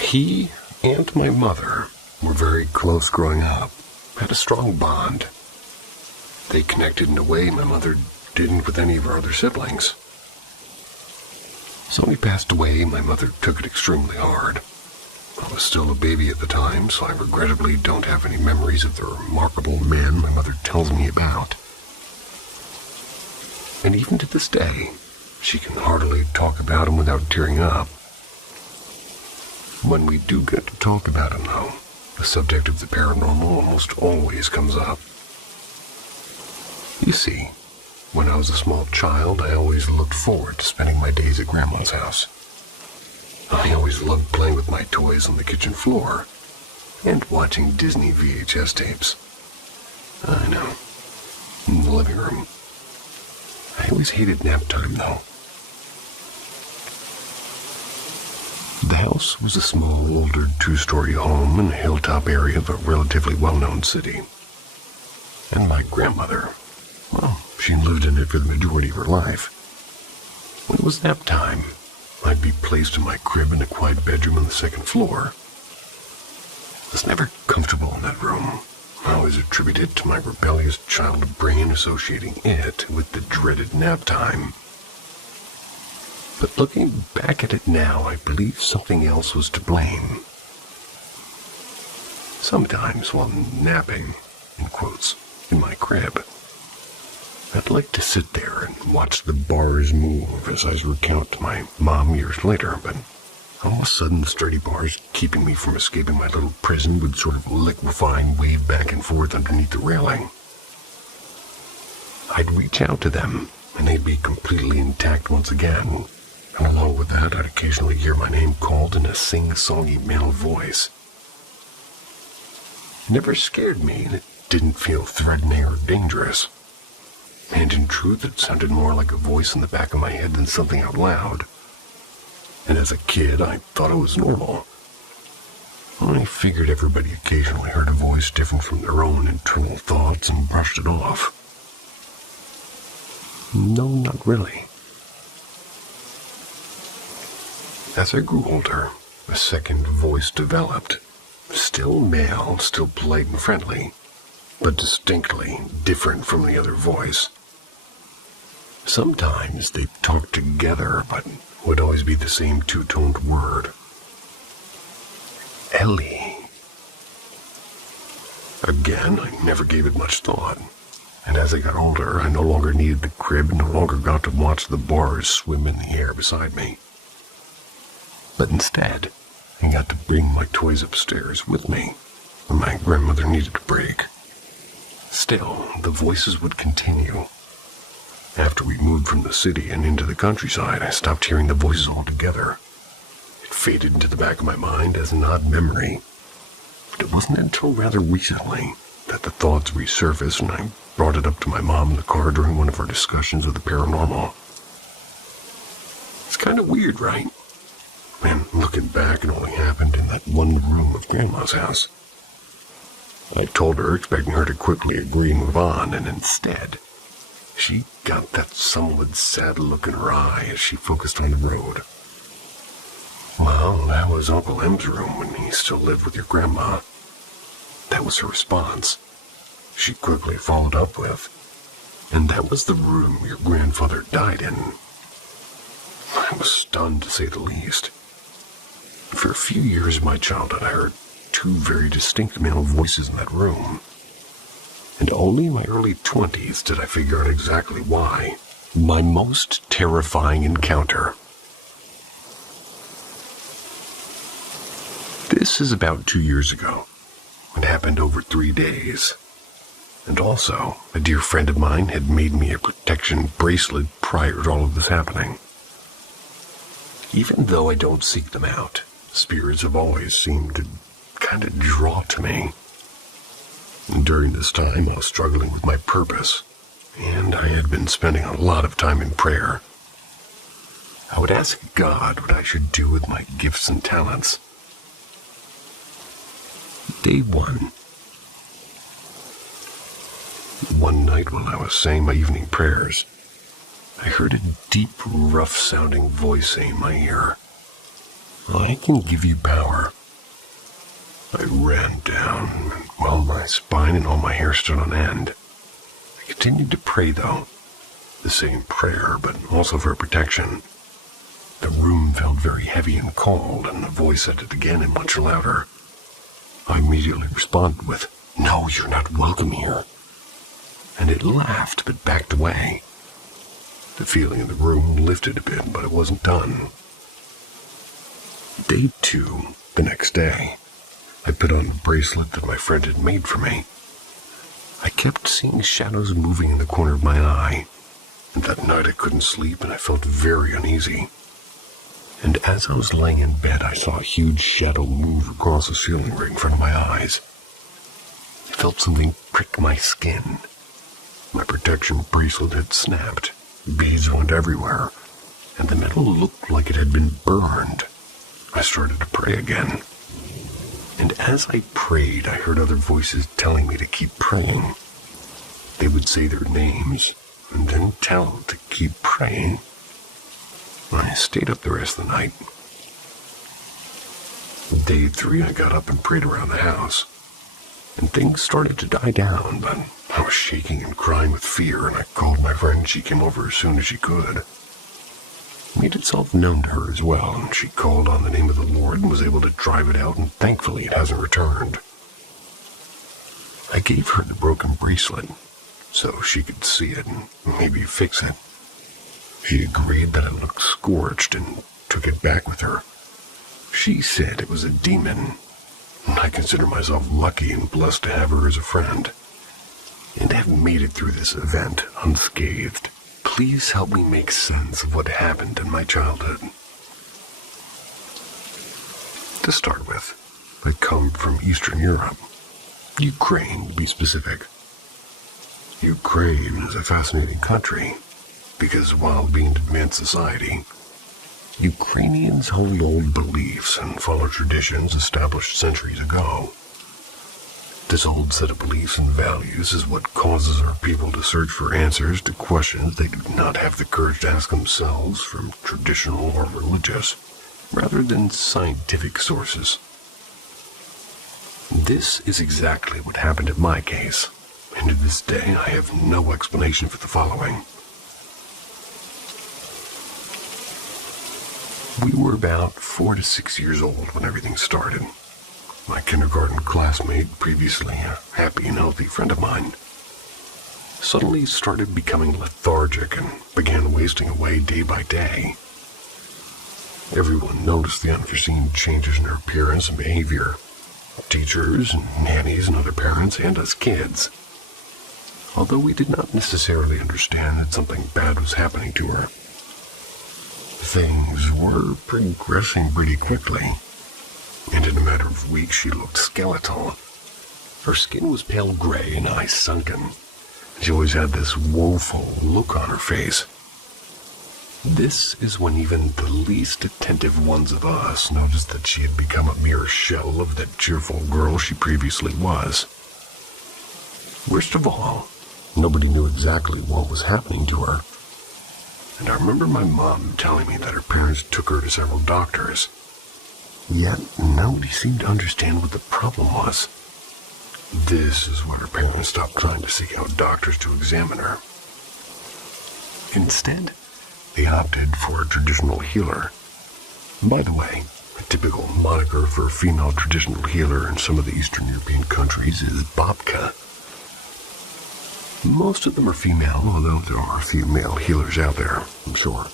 He and my mother were very close growing up, had a strong bond. They connected in a way my mother didn't with any of her other siblings. So when he passed away, my mother took it extremely hard. I was still a baby at the time, so I regrettably don't have any memories of the remarkable men my mother tells me about. And even to this day, she can hardly talk about him without tearing up. When we do get to talk about him, though, the subject of the paranormal almost always comes up. You see, when I was a small child, I always looked forward to spending my days at Grandma's house. I always loved playing with my toys on the kitchen floor and watching Disney VHS tapes. I know, in the living room. I always hated nap time, though. The house was a small, older two-story home in a hilltop area of a relatively well-known city. And my grandmother, well, she lived in it for the majority of her life. When it was nap time, I'd be placed in my crib in a quiet bedroom on the second floor. I was never comfortable in that room. I always attributed it to my rebellious child brain associating it with the dreaded nap time. But looking back at it now, I believe something else was to blame. Sometimes while napping, in quotes, in my crib, I'd like to sit there and watch the bars move as I recount to my mom years later, but all of a sudden the sturdy bars keeping me from escaping my little prison would sort of liquefy and wave back and forth underneath the railing. I'd reach out to them, and they'd be completely intact once again, and along with that I'd occasionally hear my name called in a sing-songy male voice. It never scared me, and it didn't feel threatening or dangerous. And in truth, it sounded more like a voice in the back of my head than something out loud. And as a kid, I thought it was normal. I figured everybody occasionally heard a voice different from their own internal thoughts and brushed it off. No, not really. As I grew older, a second voice developed. Still male, still polite and friendly, but distinctly different from the other voice. Sometimes they talked together, but would always be the same two-toned word. Ellie. Again, I never gave it much thought, and as I got older, I no longer needed the crib and no longer got to watch the bars swim in the air beside me. But instead, I got to bring my toys upstairs with me when my grandmother needed a break. Still, the voices would continue. After we moved from the city and into the countryside, I stopped hearing the voices altogether. It faded into the back of my mind as an odd memory. But it wasn't until rather recently that the thoughts resurfaced, and I brought it up to my mom in the car during one of our discussions of the paranormal. It's kind of weird, right? And looking back, it only happened in that one room of Grandma's house. I told her, expecting her to quickly agree and move on, and instead, she got that somewhat sad look in her eye as she focused on the road. Well, that was Uncle M's room when he still lived with your grandma. That was her response. She quickly followed up with, and that was the room your grandfather died in. I was stunned, to say the least. For a few years of my childhood, I heard two very distinct male voices in that room. And only in my early 20s did I figure out exactly why. My most terrifying encounter. This is about 2 years ago. It happened over 3 days. And also, a dear friend of mine had made me a protection bracelet prior to all of this happening. Even though I don't seek them out, spirits have always seemed to kind of draw to me. And during this time, I was struggling with my purpose, and I had been spending a lot of time in prayer. I would ask God what I should do with my gifts and talents. Day 1. One night while I was saying my evening prayers, I heard a deep, rough-sounding voice say in my ear, "I can give you power." I ran down, and while my spine and all my hair stood on end, I continued to pray, though. The same prayer, but also for protection. The room felt very heavy and cold, and the voice said it again and much louder. I immediately responded with, "No, you're not welcome here." And it laughed, but backed away. The feeling in the room lifted a bit, but it wasn't done. Day 2, the next day, I put on a bracelet that my friend had made for me. I kept seeing shadows moving in the corner of my eye, and that night I couldn't sleep and I felt very uneasy. And as I was laying in bed, I saw a huge shadow move across the ceiling right in front of my eyes. I felt something prick my skin. My protection bracelet had snapped. Beads went everywhere, and the metal looked like it had been burned. I started to pray again. And as I prayed, I heard other voices telling me to keep praying. They would say their names, and then tell to keep praying. I stayed up the rest of the night. Day 3, I got up and prayed around the house, and things started to die down, but I was shaking and crying with fear, and I called my friend. She came over as soon as she could. It made itself known to her as well, and she called on the name of the Lord and was able to drive it out, and thankfully it hasn't returned. I gave her the broken bracelet so she could see it and maybe fix it. She agreed that it looked scorched and took it back with her. She said it was a demon, and I consider myself lucky and blessed to have her as a friend, and have made it through this event unscathed. Please help me make sense of what happened in my childhood. To start with, I come from Eastern Europe, Ukraine to be specific. Ukraine is a fascinating country, because while being an advanced society, Ukrainians hold old beliefs and follow traditions established centuries ago. This old set of beliefs and values is what causes our people to search for answers to questions they do not have the courage to ask themselves from traditional or religious, rather than scientific sources. This is exactly what happened in my case, and to this day I have no explanation for the following. We were about 4 to 6 years old when everything started. My kindergarten classmate, previously a happy and healthy friend of mine, suddenly started becoming lethargic and began wasting away day by day. Everyone noticed the unforeseen changes in her appearance and behavior. Teachers, and nannies, and other parents, and us kids. Although we did not necessarily understand that something bad was happening to her. Things were progressing pretty quickly, and in a matter of weeks she looked skeletal. Her skin was pale gray and eyes sunken. She always had this woeful look on her face. This is when even the least attentive ones of us noticed that she had become a mere shell of that cheerful girl she previously was. Worst of all, nobody knew exactly what was happening to her. And I remember my mom telling me that her parents took her to several doctors. Yet nobody seemed to understand what the problem was. This is when her parents stopped trying to seek out doctors to examine her. Instead, they opted for a traditional healer. By the way, a typical moniker for a female traditional healer in some of the Eastern European countries is babka. Most of them are female, although there are a few male healers out there, I'm sure.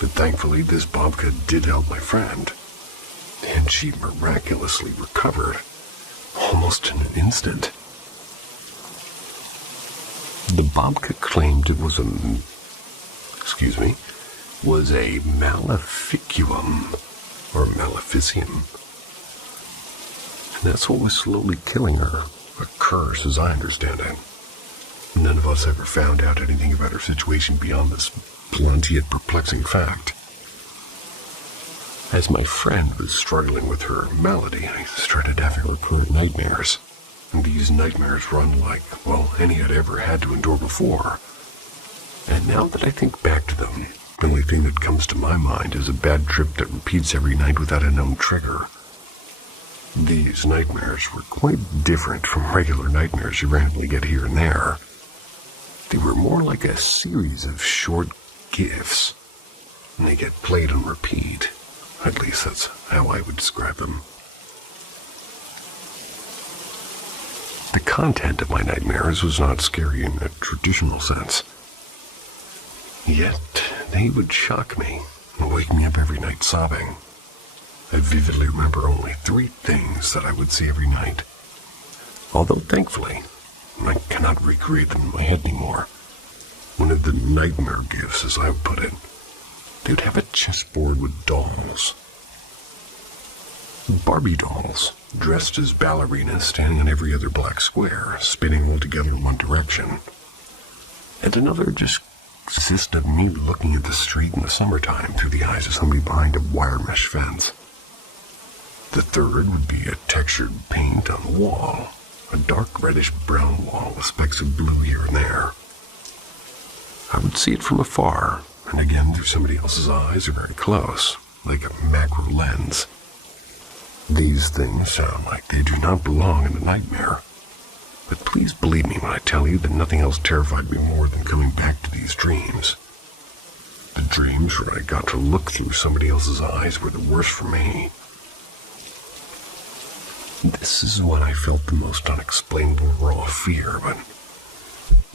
But thankfully, this babka did help my friend, and she miraculously recovered, almost in an instant. The babka claimed it was was a maleficium, or maleficium. And that's what was slowly killing her. A curse, as I understand it. None of us ever found out anything about her situation beyond this blunt yet perplexing fact. As my friend was struggling with her malady, I started having recurrent nightmares. And these nightmares were unlike, well, any I'd ever had to endure before. And now that I think back to them, the only thing that comes to my mind is a bad trip that repeats every night without a known trigger. These nightmares were quite different from regular nightmares you randomly get here and there. They were more like a series of short gifts, and they get played on repeat. At least that's how I would describe them. The content of my nightmares was not scary in a traditional sense. Yet, they would shock me and wake me up every night sobbing. I vividly remember only 3 things that I would see every night. Although, thankfully, I cannot recreate them in my head anymore. One of the nightmare gifts, as I would put it, they would have a chessboard with dolls. Barbie dolls, dressed as ballerinas, standing on every other black square, spinning all together in one direction. And another just consisted of me looking at the street in the summertime through the eyes of somebody behind a wire mesh fence. The third would be a textured paint on the wall, a dark reddish-brown wall with specks of blue here and there. I would see it from afar, and again through somebody else's eyes or very close, like a macro lens. These things sound like they do not belong in a nightmare. But please believe me when I tell you that nothing else terrified me more than coming back to these dreams. The dreams where I got to look through somebody else's eyes were the worst for me. This is when I felt the most unexplainable raw fear, but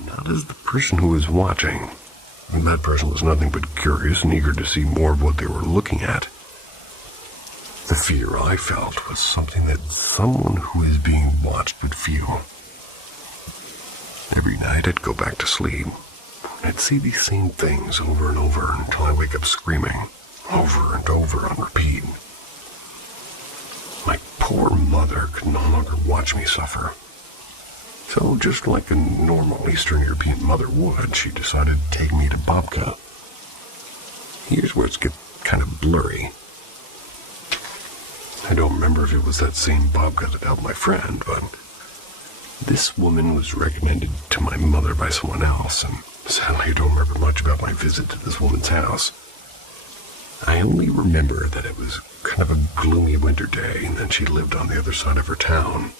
not as the person who was watching. And that person was nothing but curious and eager to see more of what they were looking at. The fear I felt was something that someone who is being watched would feel. Every night I'd go back to sleep. I'd see these same things over and over until I wake up screaming, over and over on repeat. My poor mother could no longer watch me suffer. So just like a normal Eastern European mother would, she decided to take me to Babka. Here's where it gets kind of blurry. I don't remember if it was that same Babka that helped my friend, but this woman was recommended to my mother by someone else, and sadly I don't remember much about my visit to this woman's house. I only remember that it was kind of a gloomy winter day, and that she lived on the other side of her town.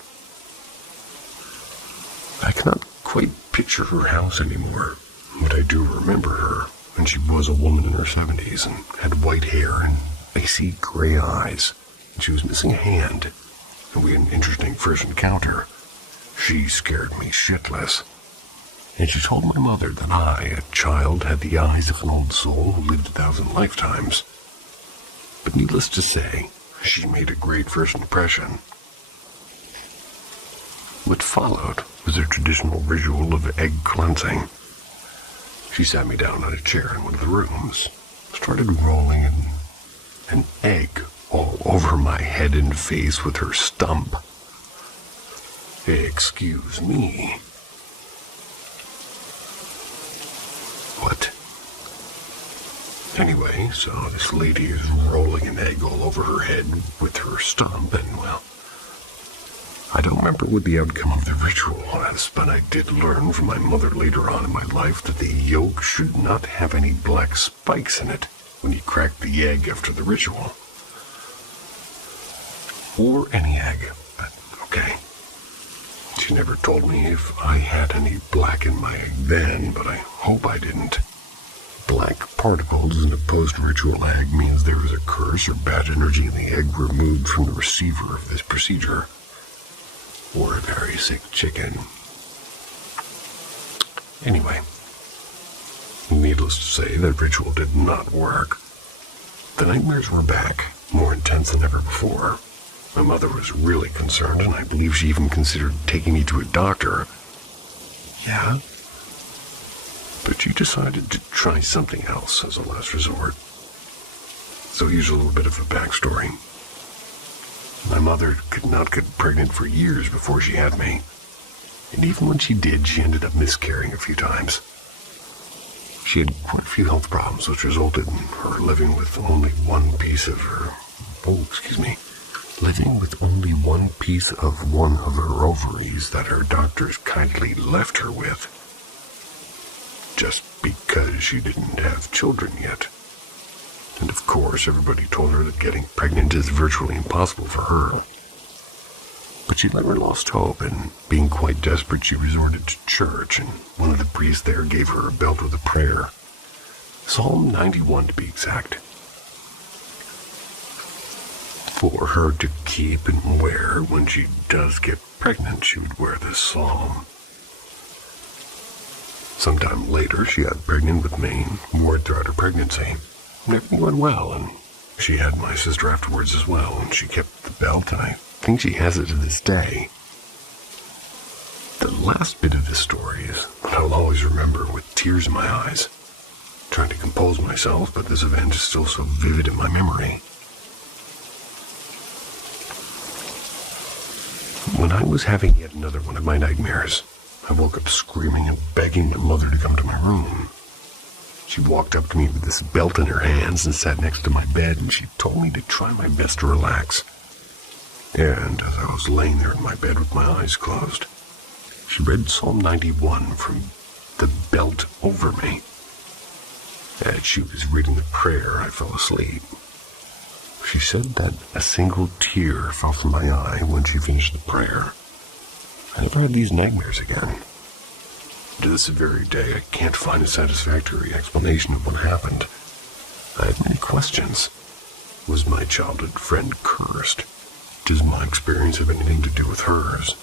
I cannot quite picture her house anymore, but I do remember her, and she was a woman in her 70s, and had white hair and icy gray eyes. She was missing a hand, and we had an interesting first encounter. She scared me shitless, and she told my mother that I, a child, had the eyes of an old soul who lived 1,000 lifetimes. But needless to say, she made a great first impression. What followed was a traditional ritual of egg cleansing. She sat me down on a chair in one of the rooms, started rolling an egg all over my head and face with her stump. Excuse me. What? Anyway, so this lady is rolling an egg all over her head with her stump, and well, I don't remember what the outcome of the ritual was, but I did learn from my mother later on in my life that the yolk should not have any black spikes in it when you crack the egg after the ritual. Or any egg, but okay. She never told me if I had any black in my egg then, but I hope I didn't. Black particles in a post-ritual egg means there is a curse or bad energy in the egg removed from the receiver of this procedure. Or a very sick chicken. Anyway, needless to say, that ritual did not work. The nightmares were back, more intense than ever before. My mother was really concerned, and I believe she even considered taking me to a doctor. Yeah. But she decided to try something else as a last resort. So here's a little bit of a backstory. My mother could not get pregnant for years before she had me. And even when she did, she ended up miscarrying a few times. She had quite a few health problems, which resulted in her living with only one piece of her ovaries that her doctors kindly left her with, just because she didn't have children yet. And of course, everybody told her that getting pregnant is virtually impossible for her. But she never lost hope, and being quite desperate, she resorted to church, and one of the priests there gave her a belt with a prayer. Psalm 91 to be exact. For her to keep and wear when she does get pregnant, she would wear this psalm. Sometime later, she got pregnant with me and wore it throughout her pregnancy. And everything went well, and she had my sister afterwards as well, and she kept the belt, and I think she has it to this day. The last bit of this story is what I'll always remember with tears in my eyes, trying to compose myself, but this event is still so vivid in my memory. When I was having yet another one of my nightmares, I woke up screaming and begging my mother to come to my room. She walked up to me with this belt in her hands and sat next to my bed, and she told me to try my best to relax. And as I was laying there in my bed with my eyes closed, she read Psalm 91 from the belt over me. As she was reading the prayer, I fell asleep. She said that a single tear fell from my eye when she finished the prayer. I never had these nightmares again. To this very day, I can't find a satisfactory explanation of what happened. I have many questions. Was my childhood friend cursed? Does my experience have anything to do with hers?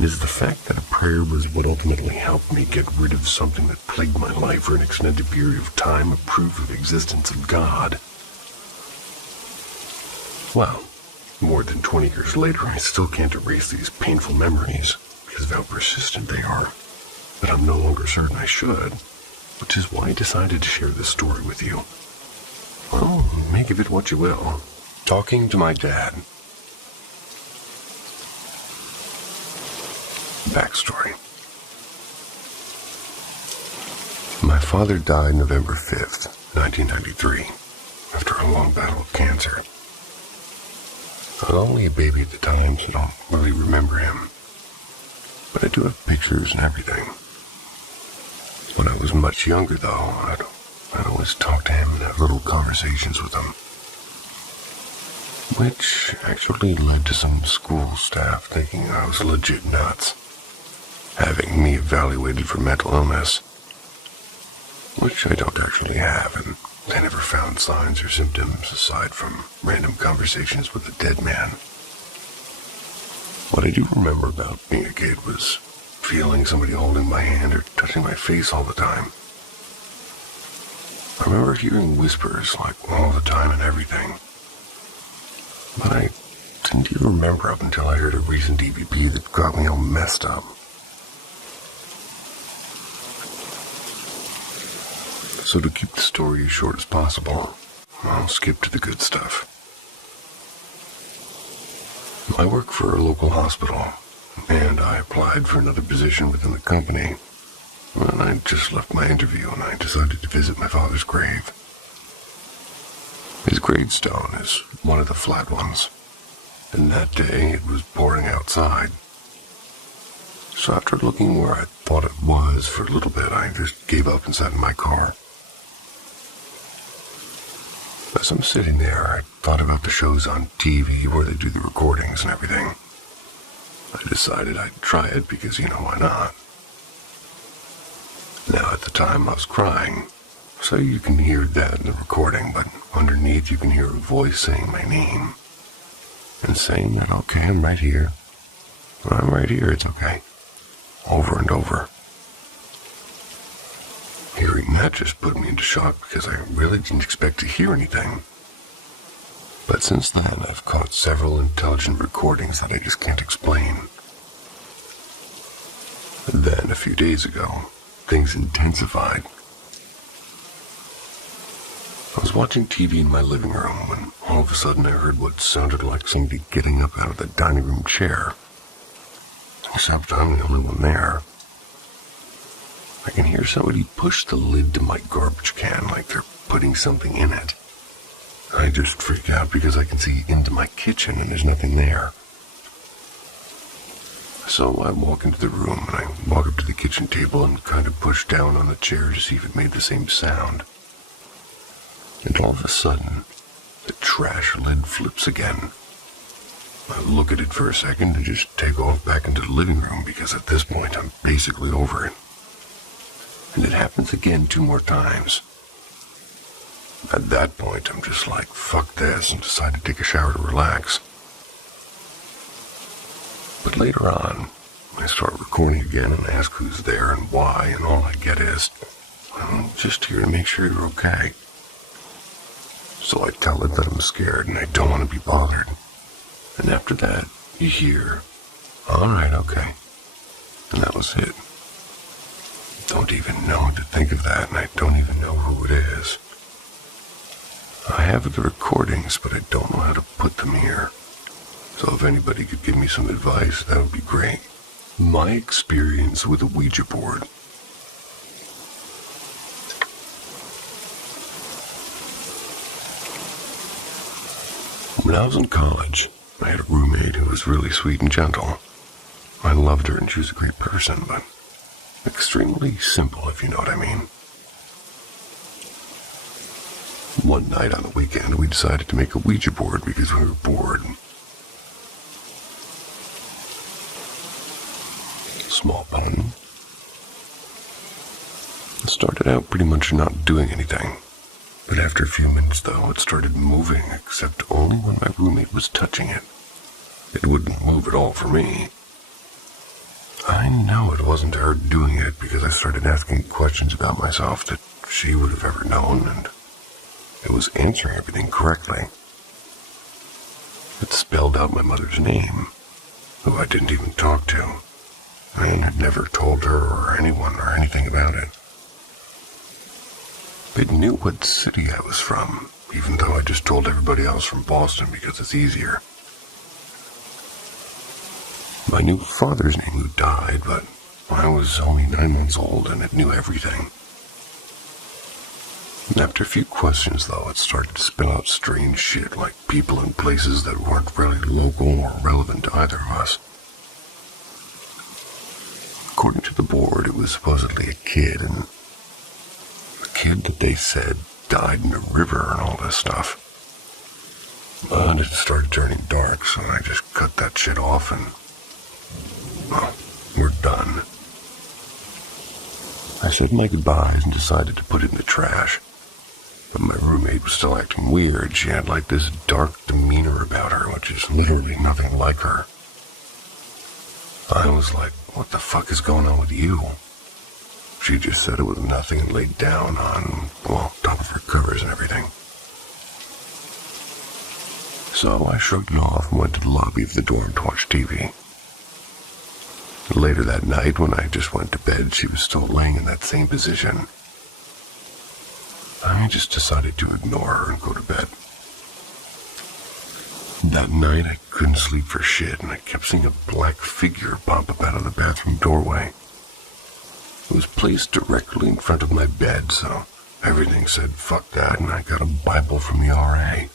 Is the fact that a prayer was what ultimately helped me get rid of something that plagued my life for an extended period of time a proof of the existence of God? Well, more than 20 years later, I still can't erase these painful memories because of how persistent they are. But I'm no longer certain I should, which is why I decided to share this story with you. Well, make of it what you will. Talking to my dad. Backstory. My father died November 5th, 1993, after a long battle with cancer. I was only a baby at the time, so I don't really remember him. But I do have pictures and everything. When I was much younger, though, I'd always talk to him and have little conversations with him. Which actually led to some school staff thinking I was legit nuts, having me evaluated for mental illness, which I don't actually have, and they never found signs or symptoms aside from random conversations with a dead man. What I do remember about being a kid was feeling somebody holding my hand or touching my face all the time. I remember hearing whispers like all the time and everything. But I didn't even remember up until I heard a recent EVP that got me all messed up. So to keep the story as short as possible, I'll skip to the good stuff. I work for a local hospital, and I applied for another position within the company. Well, I just left my interview and I decided to visit my father's grave. His gravestone is one of the flat ones, and that day it was pouring outside. So after looking where I thought it was for a little bit, I just gave up and sat in my car. As I'm sitting there, I thought about the shows on TV where they do the recordings and everything. I decided I'd try it because, why not? Now, at the time, I was crying, so you can hear that in the recording, but underneath you can hear a voice saying my name and saying that, okay, I'm right here. Well, I'm right here, it's okay. Over and over. Hearing that just put me into shock because I really didn't expect to hear anything. But since then, I've caught several intelligent recordings that I just can't explain. Then, a few days ago, things intensified was watching TV in my living room when all of a sudden I heard what sounded like somebody getting up out of the dining room chair. Except I'm the only one there. I can hear somebody push the lid to my garbage can like they're putting something in it. I just freak out because I can see into my kitchen and there's nothing there. So I walk into the room and I walk up to the kitchen table and kind of push down on the chair to see if it made the same sound. And all of a sudden, the trash lid flips again. I look at it for a second and just take off back into the living room because at this point I'm basically over it. And it happens again 2 more times. At that point, I'm just like, fuck this, and decide to take a shower to relax. But later on, I start recording again and ask who's there and why, and all I get is, I'm just here to make sure you're okay. So I tell it that I'm scared and I don't want to be bothered. And after that, you hear, alright, okay. And that was it. Don't even know what to think of that, and I don't even know who it is. I have the recordings, but I don't know how to put them here. So if anybody could give me some advice, that would be great. My experience with a Ouija board. When I was in college, I had a roommate who was really sweet and gentle. I loved her and she was a great person, but extremely simple, if you know what I mean. One night on the weekend, we decided to make a Ouija board because we were bored. Small pun. It started out pretty much not doing anything. But after a few minutes, though, it started moving, except only when my roommate was touching it. It wouldn't move at all for me. I know it wasn't her doing it because I started asking questions about myself that she would have ever known, and it was answering everything correctly. It spelled out my mother's name, who I didn't even talk to, and had never told her or anyone or anything about it. It knew what city I was from, even though I just told everybody else from Boston because it's easier. I knew father's name who died, but I was only 9 months old and it knew everything. And after a few questions, though, it started to spell out strange shit like people and places that weren't really local or relevant to either of us. According to the board, it was supposedly a kid, and the kid that they said died in a river and all this stuff. But it started turning dark, so I just cut that shit off and, well, we're done. I said my goodbyes and decided to put it in the trash. But my roommate was still acting weird. She had like this dark demeanor about her, which is literally nothing like her. I was like, what the fuck is going on with you? She just said it was nothing and laid down on, well, top of her covers and everything. So I shrugged it off and went to the lobby of the dorm to watch TV. Later that night, when I just went to bed, she was still laying in that same position. I just decided to ignore her and go to bed. That night, I couldn't sleep for shit, and I kept seeing a black figure pop up out of the bathroom doorway. It was placed directly in front of my bed, so everything said fuck that, and I got a Bible from the RA.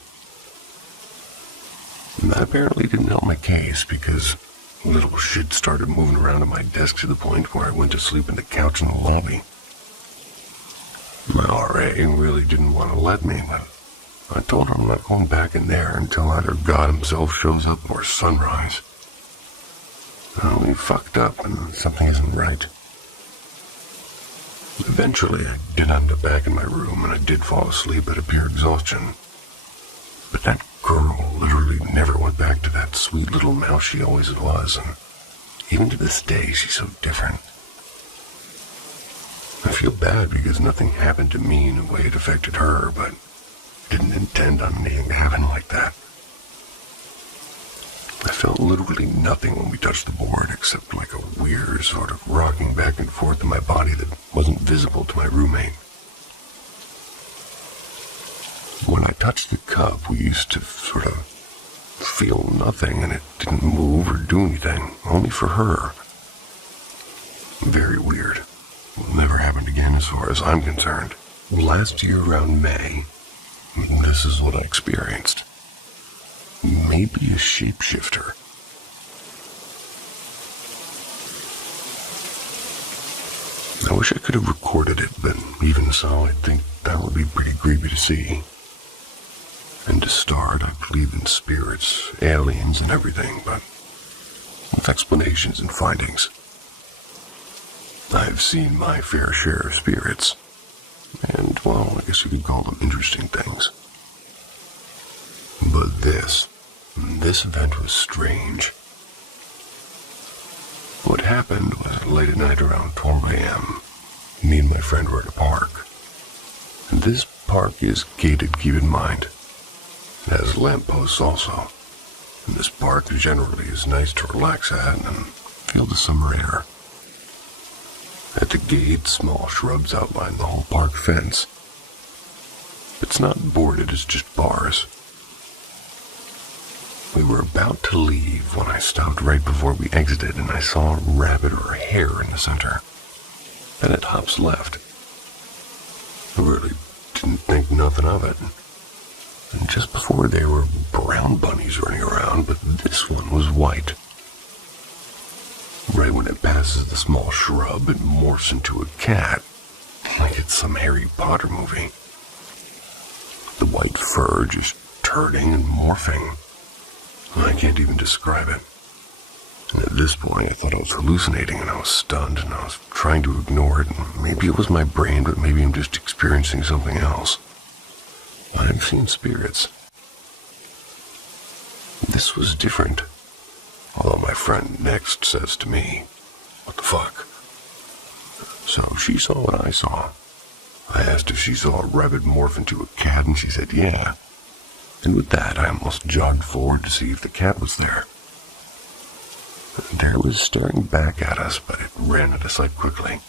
And that apparently didn't help my case, because little shit started moving around on my desk to the point where I went to sleep in the couch in the lobby. My RA really didn't want to let me, but I told her I'm not going back in there until either God himself shows up or sunrise. Well, we fucked up and something isn't right. Eventually, I did end up back in my room and I did fall asleep at a pure exhaustion. But that girl literally never went back to that sweet little mouse she always was, and even to this day, she's so different. I feel bad because nothing happened to me in a way it affected her, but didn't intend on anything to happen like that. I felt literally nothing when we touched the board except like a weird sort of rocking back and forth in my body that wasn't visible to my roommate. when I touched the cup, we used to sort of feel nothing, and it didn't move or do anything, only for her. Very weird. Never happened again as far as I'm concerned. Last year around May, this is what I experienced. Maybe a shapeshifter. I wish I could have recorded it, but even so, I think that would be pretty creepy to see. And to start, I believe in spirits, aliens, and everything, but with explanations and findings. I've seen my fair share of spirits, and, well, I guess you could call them interesting things. But this event was strange. What happened was late at night around 12 a.m. Me and my friend were at a park. And this park is gated, keep in mind. It has lampposts also. And this park generally is nice to relax at and feel the summer air. At the gate, small shrubs outline the whole park fence. It's not boarded, it's just bars. We were about to leave when I stopped right before we exited, and I saw a rabbit or a hare in the center. Then it hops left. I really didn't think nothing of it. And just before there were brown bunnies running around, but this one was white. Right when it passes the small shrub, it morphs into a cat, like it's some Harry Potter movie. The white fur just turning and morphing. I can't even describe it. And at this point, I thought I was hallucinating, and I was stunned, and I was trying to ignore it, and maybe it was my brain, but maybe I'm just experiencing something else. I've seen spirits. This was different. Although my friend next says to me, "What the fuck?" So she saw what I saw. I asked if she saw a rabbit morph into a cat, and she said yeah. And with that, I almost jogged forward to see if the cat was there. There it was staring back at us, but it ran out of sight quickly.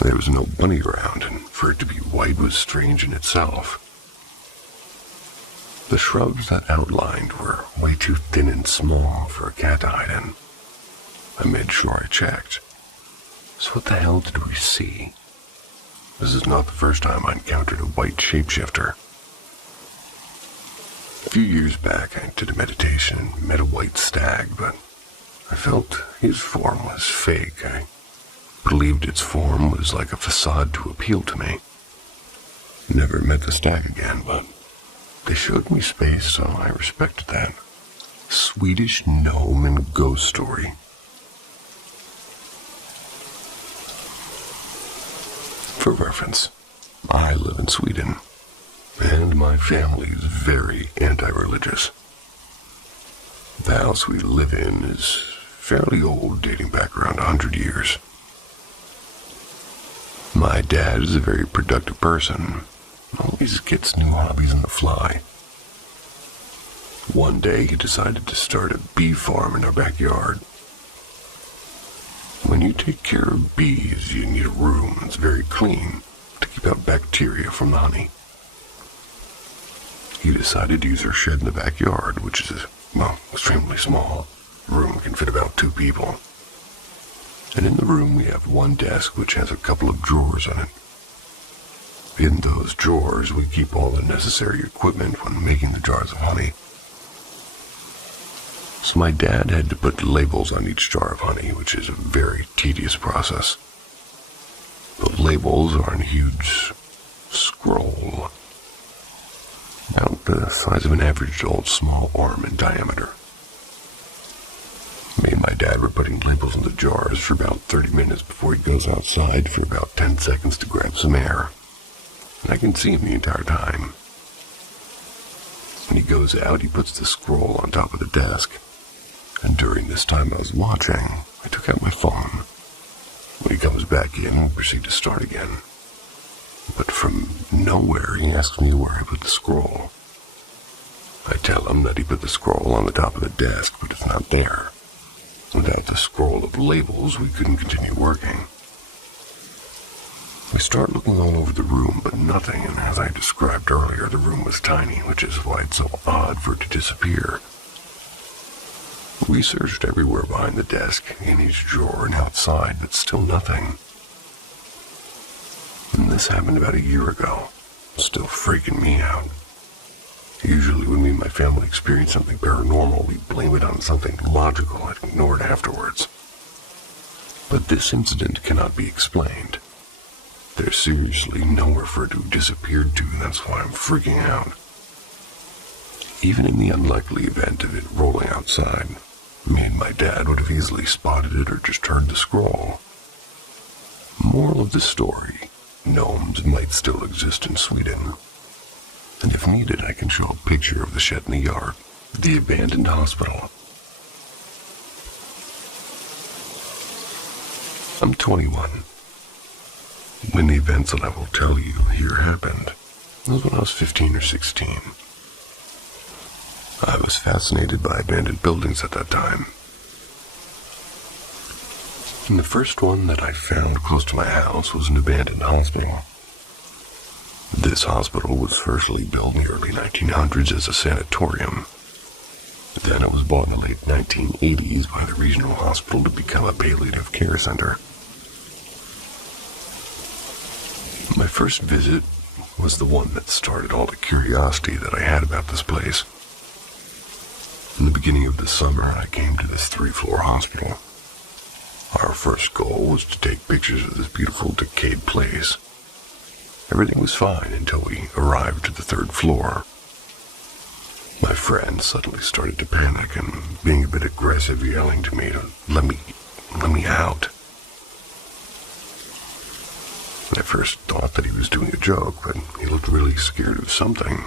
There was no bunny around, and for it to be white was strange in itself. The shrubs that outlined were way too thin and small for a cat to hide in. I made sure I checked. So what the hell did we see? This is not the first time I encountered a white shapeshifter. A few years back, I did a meditation and met a white stag, but I felt his form was fake. I believed its form was like a facade to appeal to me. Never met the stag again, but they showed me space, so I respected that. Swedish gnome and ghost story. For reference, I live in Sweden, and my family is very anti-religious. The house we live in is fairly old, dating back around 100 years. My dad is a very productive person, always gets new hobbies on the fly. One day he decided to start a bee farm in our backyard. When you take care of bees, you need a room that's very clean to keep out bacteria from the honey. He decided to use our shed in the backyard, which is, well, extremely small. The room can fit about 2 people. And in the room we have one desk which has a couple of drawers on it. In those drawers we keep all the necessary equipment when making the jars of honey. So my dad had to put labels on each jar of honey, which is a very tedious process. The labels are in a huge scroll, about the size of an average old small arm in diameter. Me and my dad were putting labels on the jars for about 30 minutes before he goes outside for about 10 seconds to grab some air. And I can see him the entire time. When he goes out, he puts the scroll on top of the desk. And during this time I was watching, I took out my phone. When he comes back in, we proceed to start again. But from nowhere, he asks me where I put the scroll. I tell him that he put the scroll on the top of the desk, but it's not there. Without the scroll of labels, we couldn't continue working. I start looking all over the room, but nothing, and as I described earlier, the room was tiny, which is why it's so odd for it to disappear. We searched everywhere behind the desk, in each drawer and outside, but still nothing. And this happened about a year ago. It's still freaking me out. Usually when me and my family experience something paranormal, we blame it on something logical and ignore it afterwards. But this incident cannot be explained. There's seriously nowhere for it to have disappeared to, and that's why I'm freaking out. Even in the unlikely event of it rolling outside, me and my dad would have easily spotted it or just heard the scroll. Moral of the story, gnomes might still exist in Sweden. And if needed, I can show a picture of the shed in the yard, the abandoned hospital. I'm 21. When the events that I will tell you here happened, it was when I was 15 or 16. I was fascinated by abandoned buildings at that time. And the first one that I found close to my house was an abandoned hospital. This hospital was firstly built in the early 1900s as a sanatorium. Then it was bought in the late 1980s by the regional hospital to become a palliative care center. My first visit was the one that started all the curiosity that I had about this place. In the beginning of the summer, I came to this 3-floor hospital. Our first goal was to take pictures of this beautiful decayed place. Everything was fine until we arrived at the 3rd floor. My friend suddenly started to panic and being a bit aggressive, yelling to me to let me out. I first thought that he was doing a joke, but he looked really scared of something.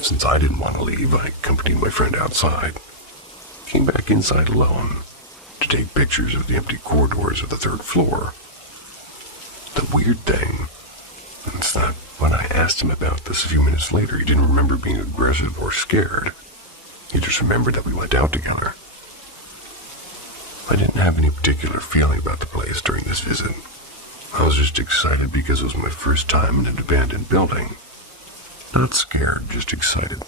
Since I didn't want to leave, I accompanied my friend outside, came back inside alone to take pictures of the empty corridors of the 3rd floor. The weird thing is that when I asked him about this a few minutes later, he didn't remember being aggressive or scared. He just remembered that we went out together. I didn't have any particular feeling about the place during this visit. I was just excited because it was my first time in an abandoned building. Not scared, just excited.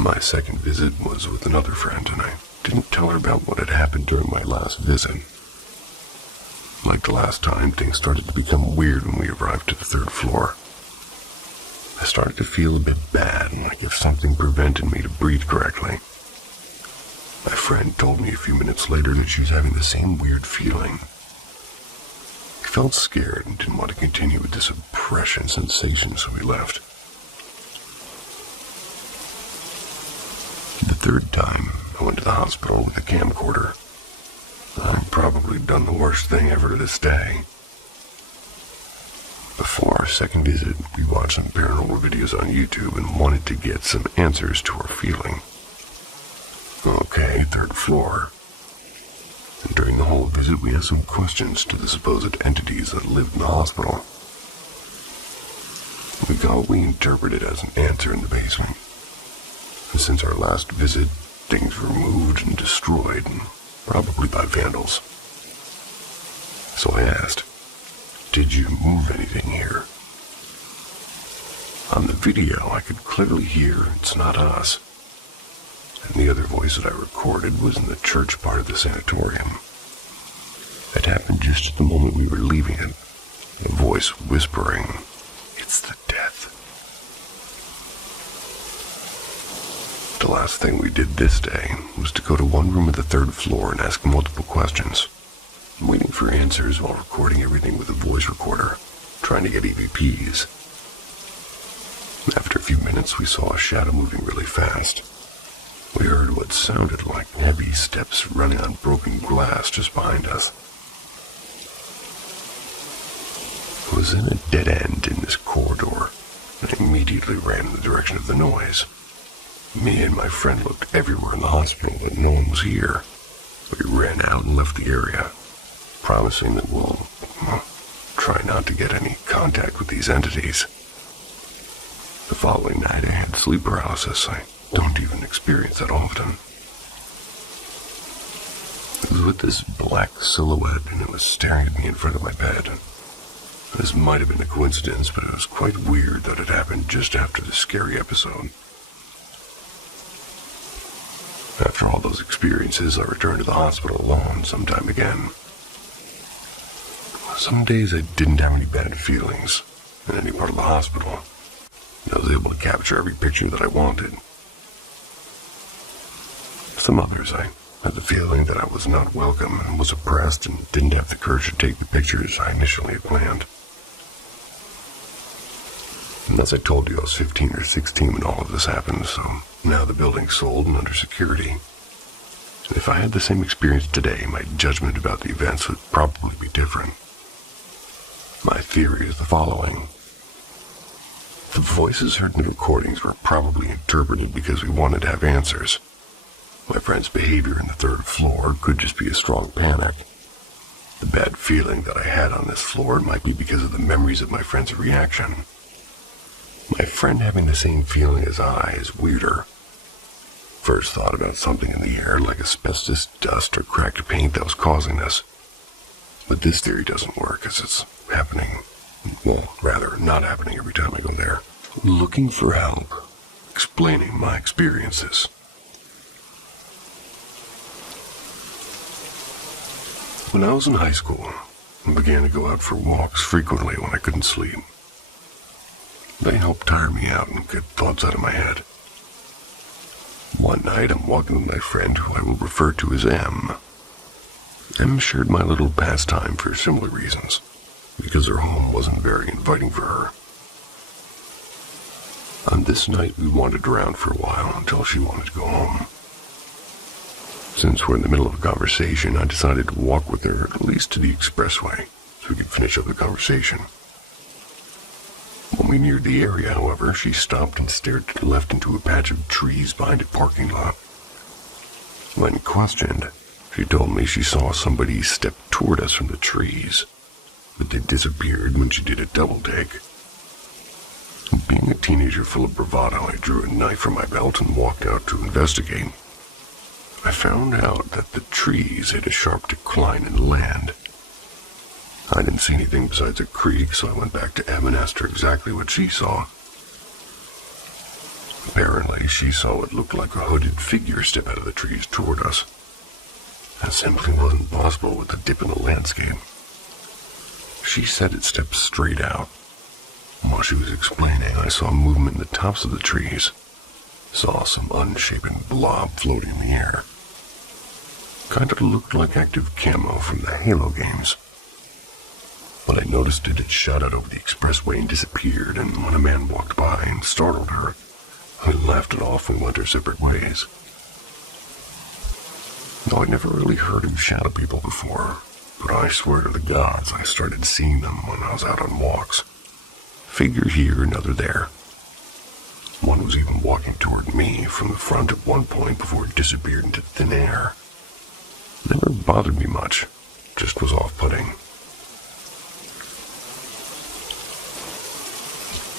My second visit was with another friend, and I didn't tell her about what had happened during my last visit. Like the last time, things started to become weird when we arrived to the 3rd floor. I started to feel a bit bad, like if something prevented me to breathe correctly. My friend told me a few minutes later that she was having the same weird feeling. I felt scared and didn't want to continue with this oppression sensation, so we left. The 3rd time, I went to the hospital with a camcorder. I've probably done the worst thing ever to this day. Before our second visit, we watched some paranormal videos on YouTube and wanted to get some answers to our feeling. Okay, 3rd floor. And during the whole visit, we asked some questions to the supposed entities that lived in the hospital. We got what we interpreted as an answer in the basement. And since our last visit, things were moved and destroyed, and probably by vandals. So I asked, "Did you move anything here?" On the video, I could clearly hear it's not us. And the other voice that I recorded was in the church part of the sanatorium. It happened just at the moment we were leaving it, a voice whispering, "It's the death." The last thing we did this day was to go to one room at the 3rd floor and ask multiple questions, waiting for answers while recording everything with a voice recorder, trying to get EVPs. After a few minutes, we saw a shadow moving really fast. We heard what sounded like heavy steps running on broken glass just behind us. It was in a dead end in this corridor, and I immediately ran in the direction of the noise. Me and my friend looked everywhere in the hospital, but no one was here. We ran out and left the area, promising that we'll try not to get any contact with these entities. The following night, I had sleep paralysis. I don't even experience that often. It was was with this black silhouette, and it was staring at me in front of my bed. This might have been a coincidence, but it was quite weird that it happened just after the scary episode. After all those experiences, I returned to the hospital alone sometime again. Some days I didn't have any bad feelings in any part of the hospital. I was able to capture every picture that I wanted. Some others, I had the feeling that I was not welcome and was oppressed and didn't have the courage to take the pictures I initially had planned. And as I told you, I was 15 or 16 when all of this happened, so now the building's sold and under security. And if I had the same experience today, my judgment about the events would probably be different. My theory is the following. The voices heard in the recordings were probably interpreted because we wanted to have answers. My friend's behavior in the third floor could just be a strong panic. The bad feeling that I had on this floor might be because of the memories of my friend's reaction. My friend having the same feeling as I is weirder. First thought about something in the air like asbestos, dust, or cracked paint that was causing this. But this theory doesn't work as it's happening, well, rather not happening every time I go there. Looking for help, explaining my experiences. When I was in high school, I began to go out for walks frequently when I couldn't sleep. They helped tire me out and get thoughts out of my head. One night, I'm walking with my friend, who I will refer to as M. M shared my little pastime for similar reasons, because her home wasn't very inviting for her. On this night, we wandered around for a while until she wanted to go home. Since we're in the middle of a conversation, I decided to walk with her at least to the expressway so we could finish up the conversation. When we neared the area, however, she stopped and stared to the left into a patch of trees behind a parking lot. When questioned, she told me she saw somebody step toward us from the trees, but they disappeared when she did a double take. Being a teenager full of bravado, I drew a knife from my belt and walked out to investigate. I found out that the trees hit a sharp decline in land. I didn't see anything besides a creek, so I went back to Em and asked her exactly what she saw. Apparently, she saw what looked like a hooded figure step out of the trees toward us. That simply wasn't possible with the dip in the landscape. She said it stepped straight out. While she was explaining, I saw movement in the tops of the trees. Saw some unshapen blob floating in the air. Kind of looked like active camo from the Halo games. When I noticed it, it shot out over the expressway and disappeared, and when a man walked by and startled her, I laughed it off and went our separate ways. Now, I'd never really heard of shadow people before, but I swear to the gods I started seeing them when I was out on walks. Figure here, another there. One was even walking toward me from the front at one point before it disappeared into thin air. It never bothered me much, just was off-putting.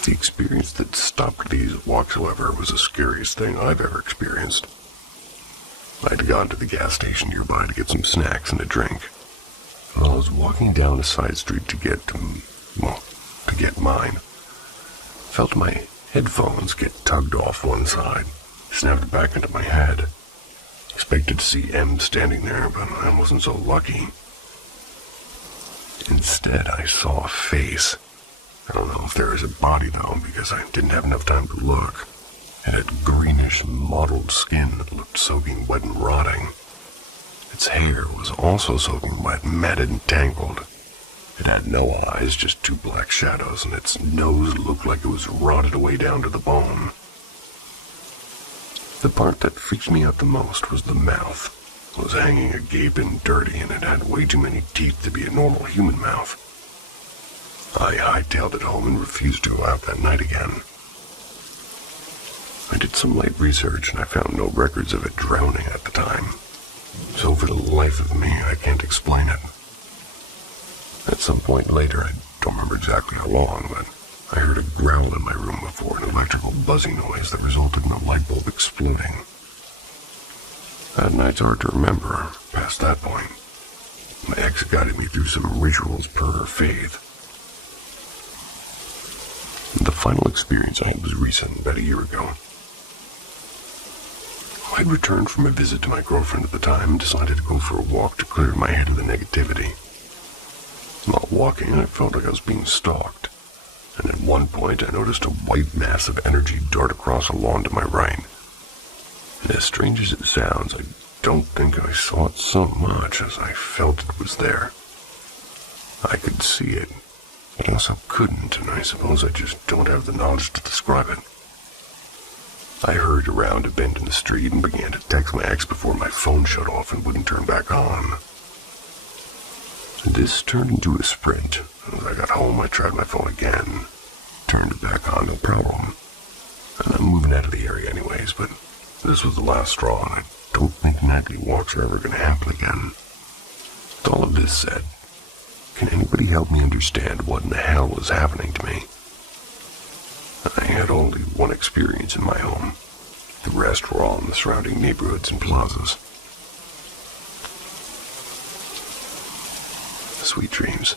The experience that stopped these walks, however, was the scariest thing I've ever experienced. I'd gone to the gas station nearby to get some snacks and a drink. While I was walking down a side street to get mine, felt my headphones get tugged off one side, snapped back into my head. Expected to see M standing there, but I wasn't so lucky. Instead, I saw a face. I don't know if there is a body, though, because I didn't have enough time to look. It had greenish, mottled skin that looked soaking wet and rotting. Its hair was also soaking wet, matted and tangled. It had no eyes, just two black shadows, and its nose looked like it was rotted away down to the bone. The part that freaked me out the most was the mouth. It was hanging agape and dirty, and it had way too many teeth to be a normal human mouth. I hightailed it home and refused to go out that night again. I did some light research, and I found no records of it drowning at the time. So for the life of me, I can't explain it. At some point later, I don't remember exactly how long, but I heard a growl in my room before an electrical buzzing noise that resulted in a light bulb exploding. That night's hard to remember past that point. My ex guided me through some rituals per her faith. The final experience I had was recent, about a year ago. I had returned from a visit to my girlfriend at the time and decided to go for a walk to clear my head of the negativity. While walking, I felt like I was being stalked, and at one point I noticed a white mass of energy dart across a lawn to my right. And as strange as it sounds, I don't think I saw it so much as I felt it was there. I could see it, but also couldn't, and I suppose I just don't have the knowledge to describe it. I hurried around a bend in the street and began to text my ex before my phone shut off and wouldn't turn back on. This turned into a sprint. As I got home, I tried my phone again. Turned it back on, no problem. And I'm moving out of the area anyways, but this was the last straw, and I don't think nightly walks are ever going to happen again. With all of this said, can anybody help me understand what in the hell was happening to me? I had only one experience in my home. The rest were all in the surrounding neighborhoods and plazas. Sweet dreams.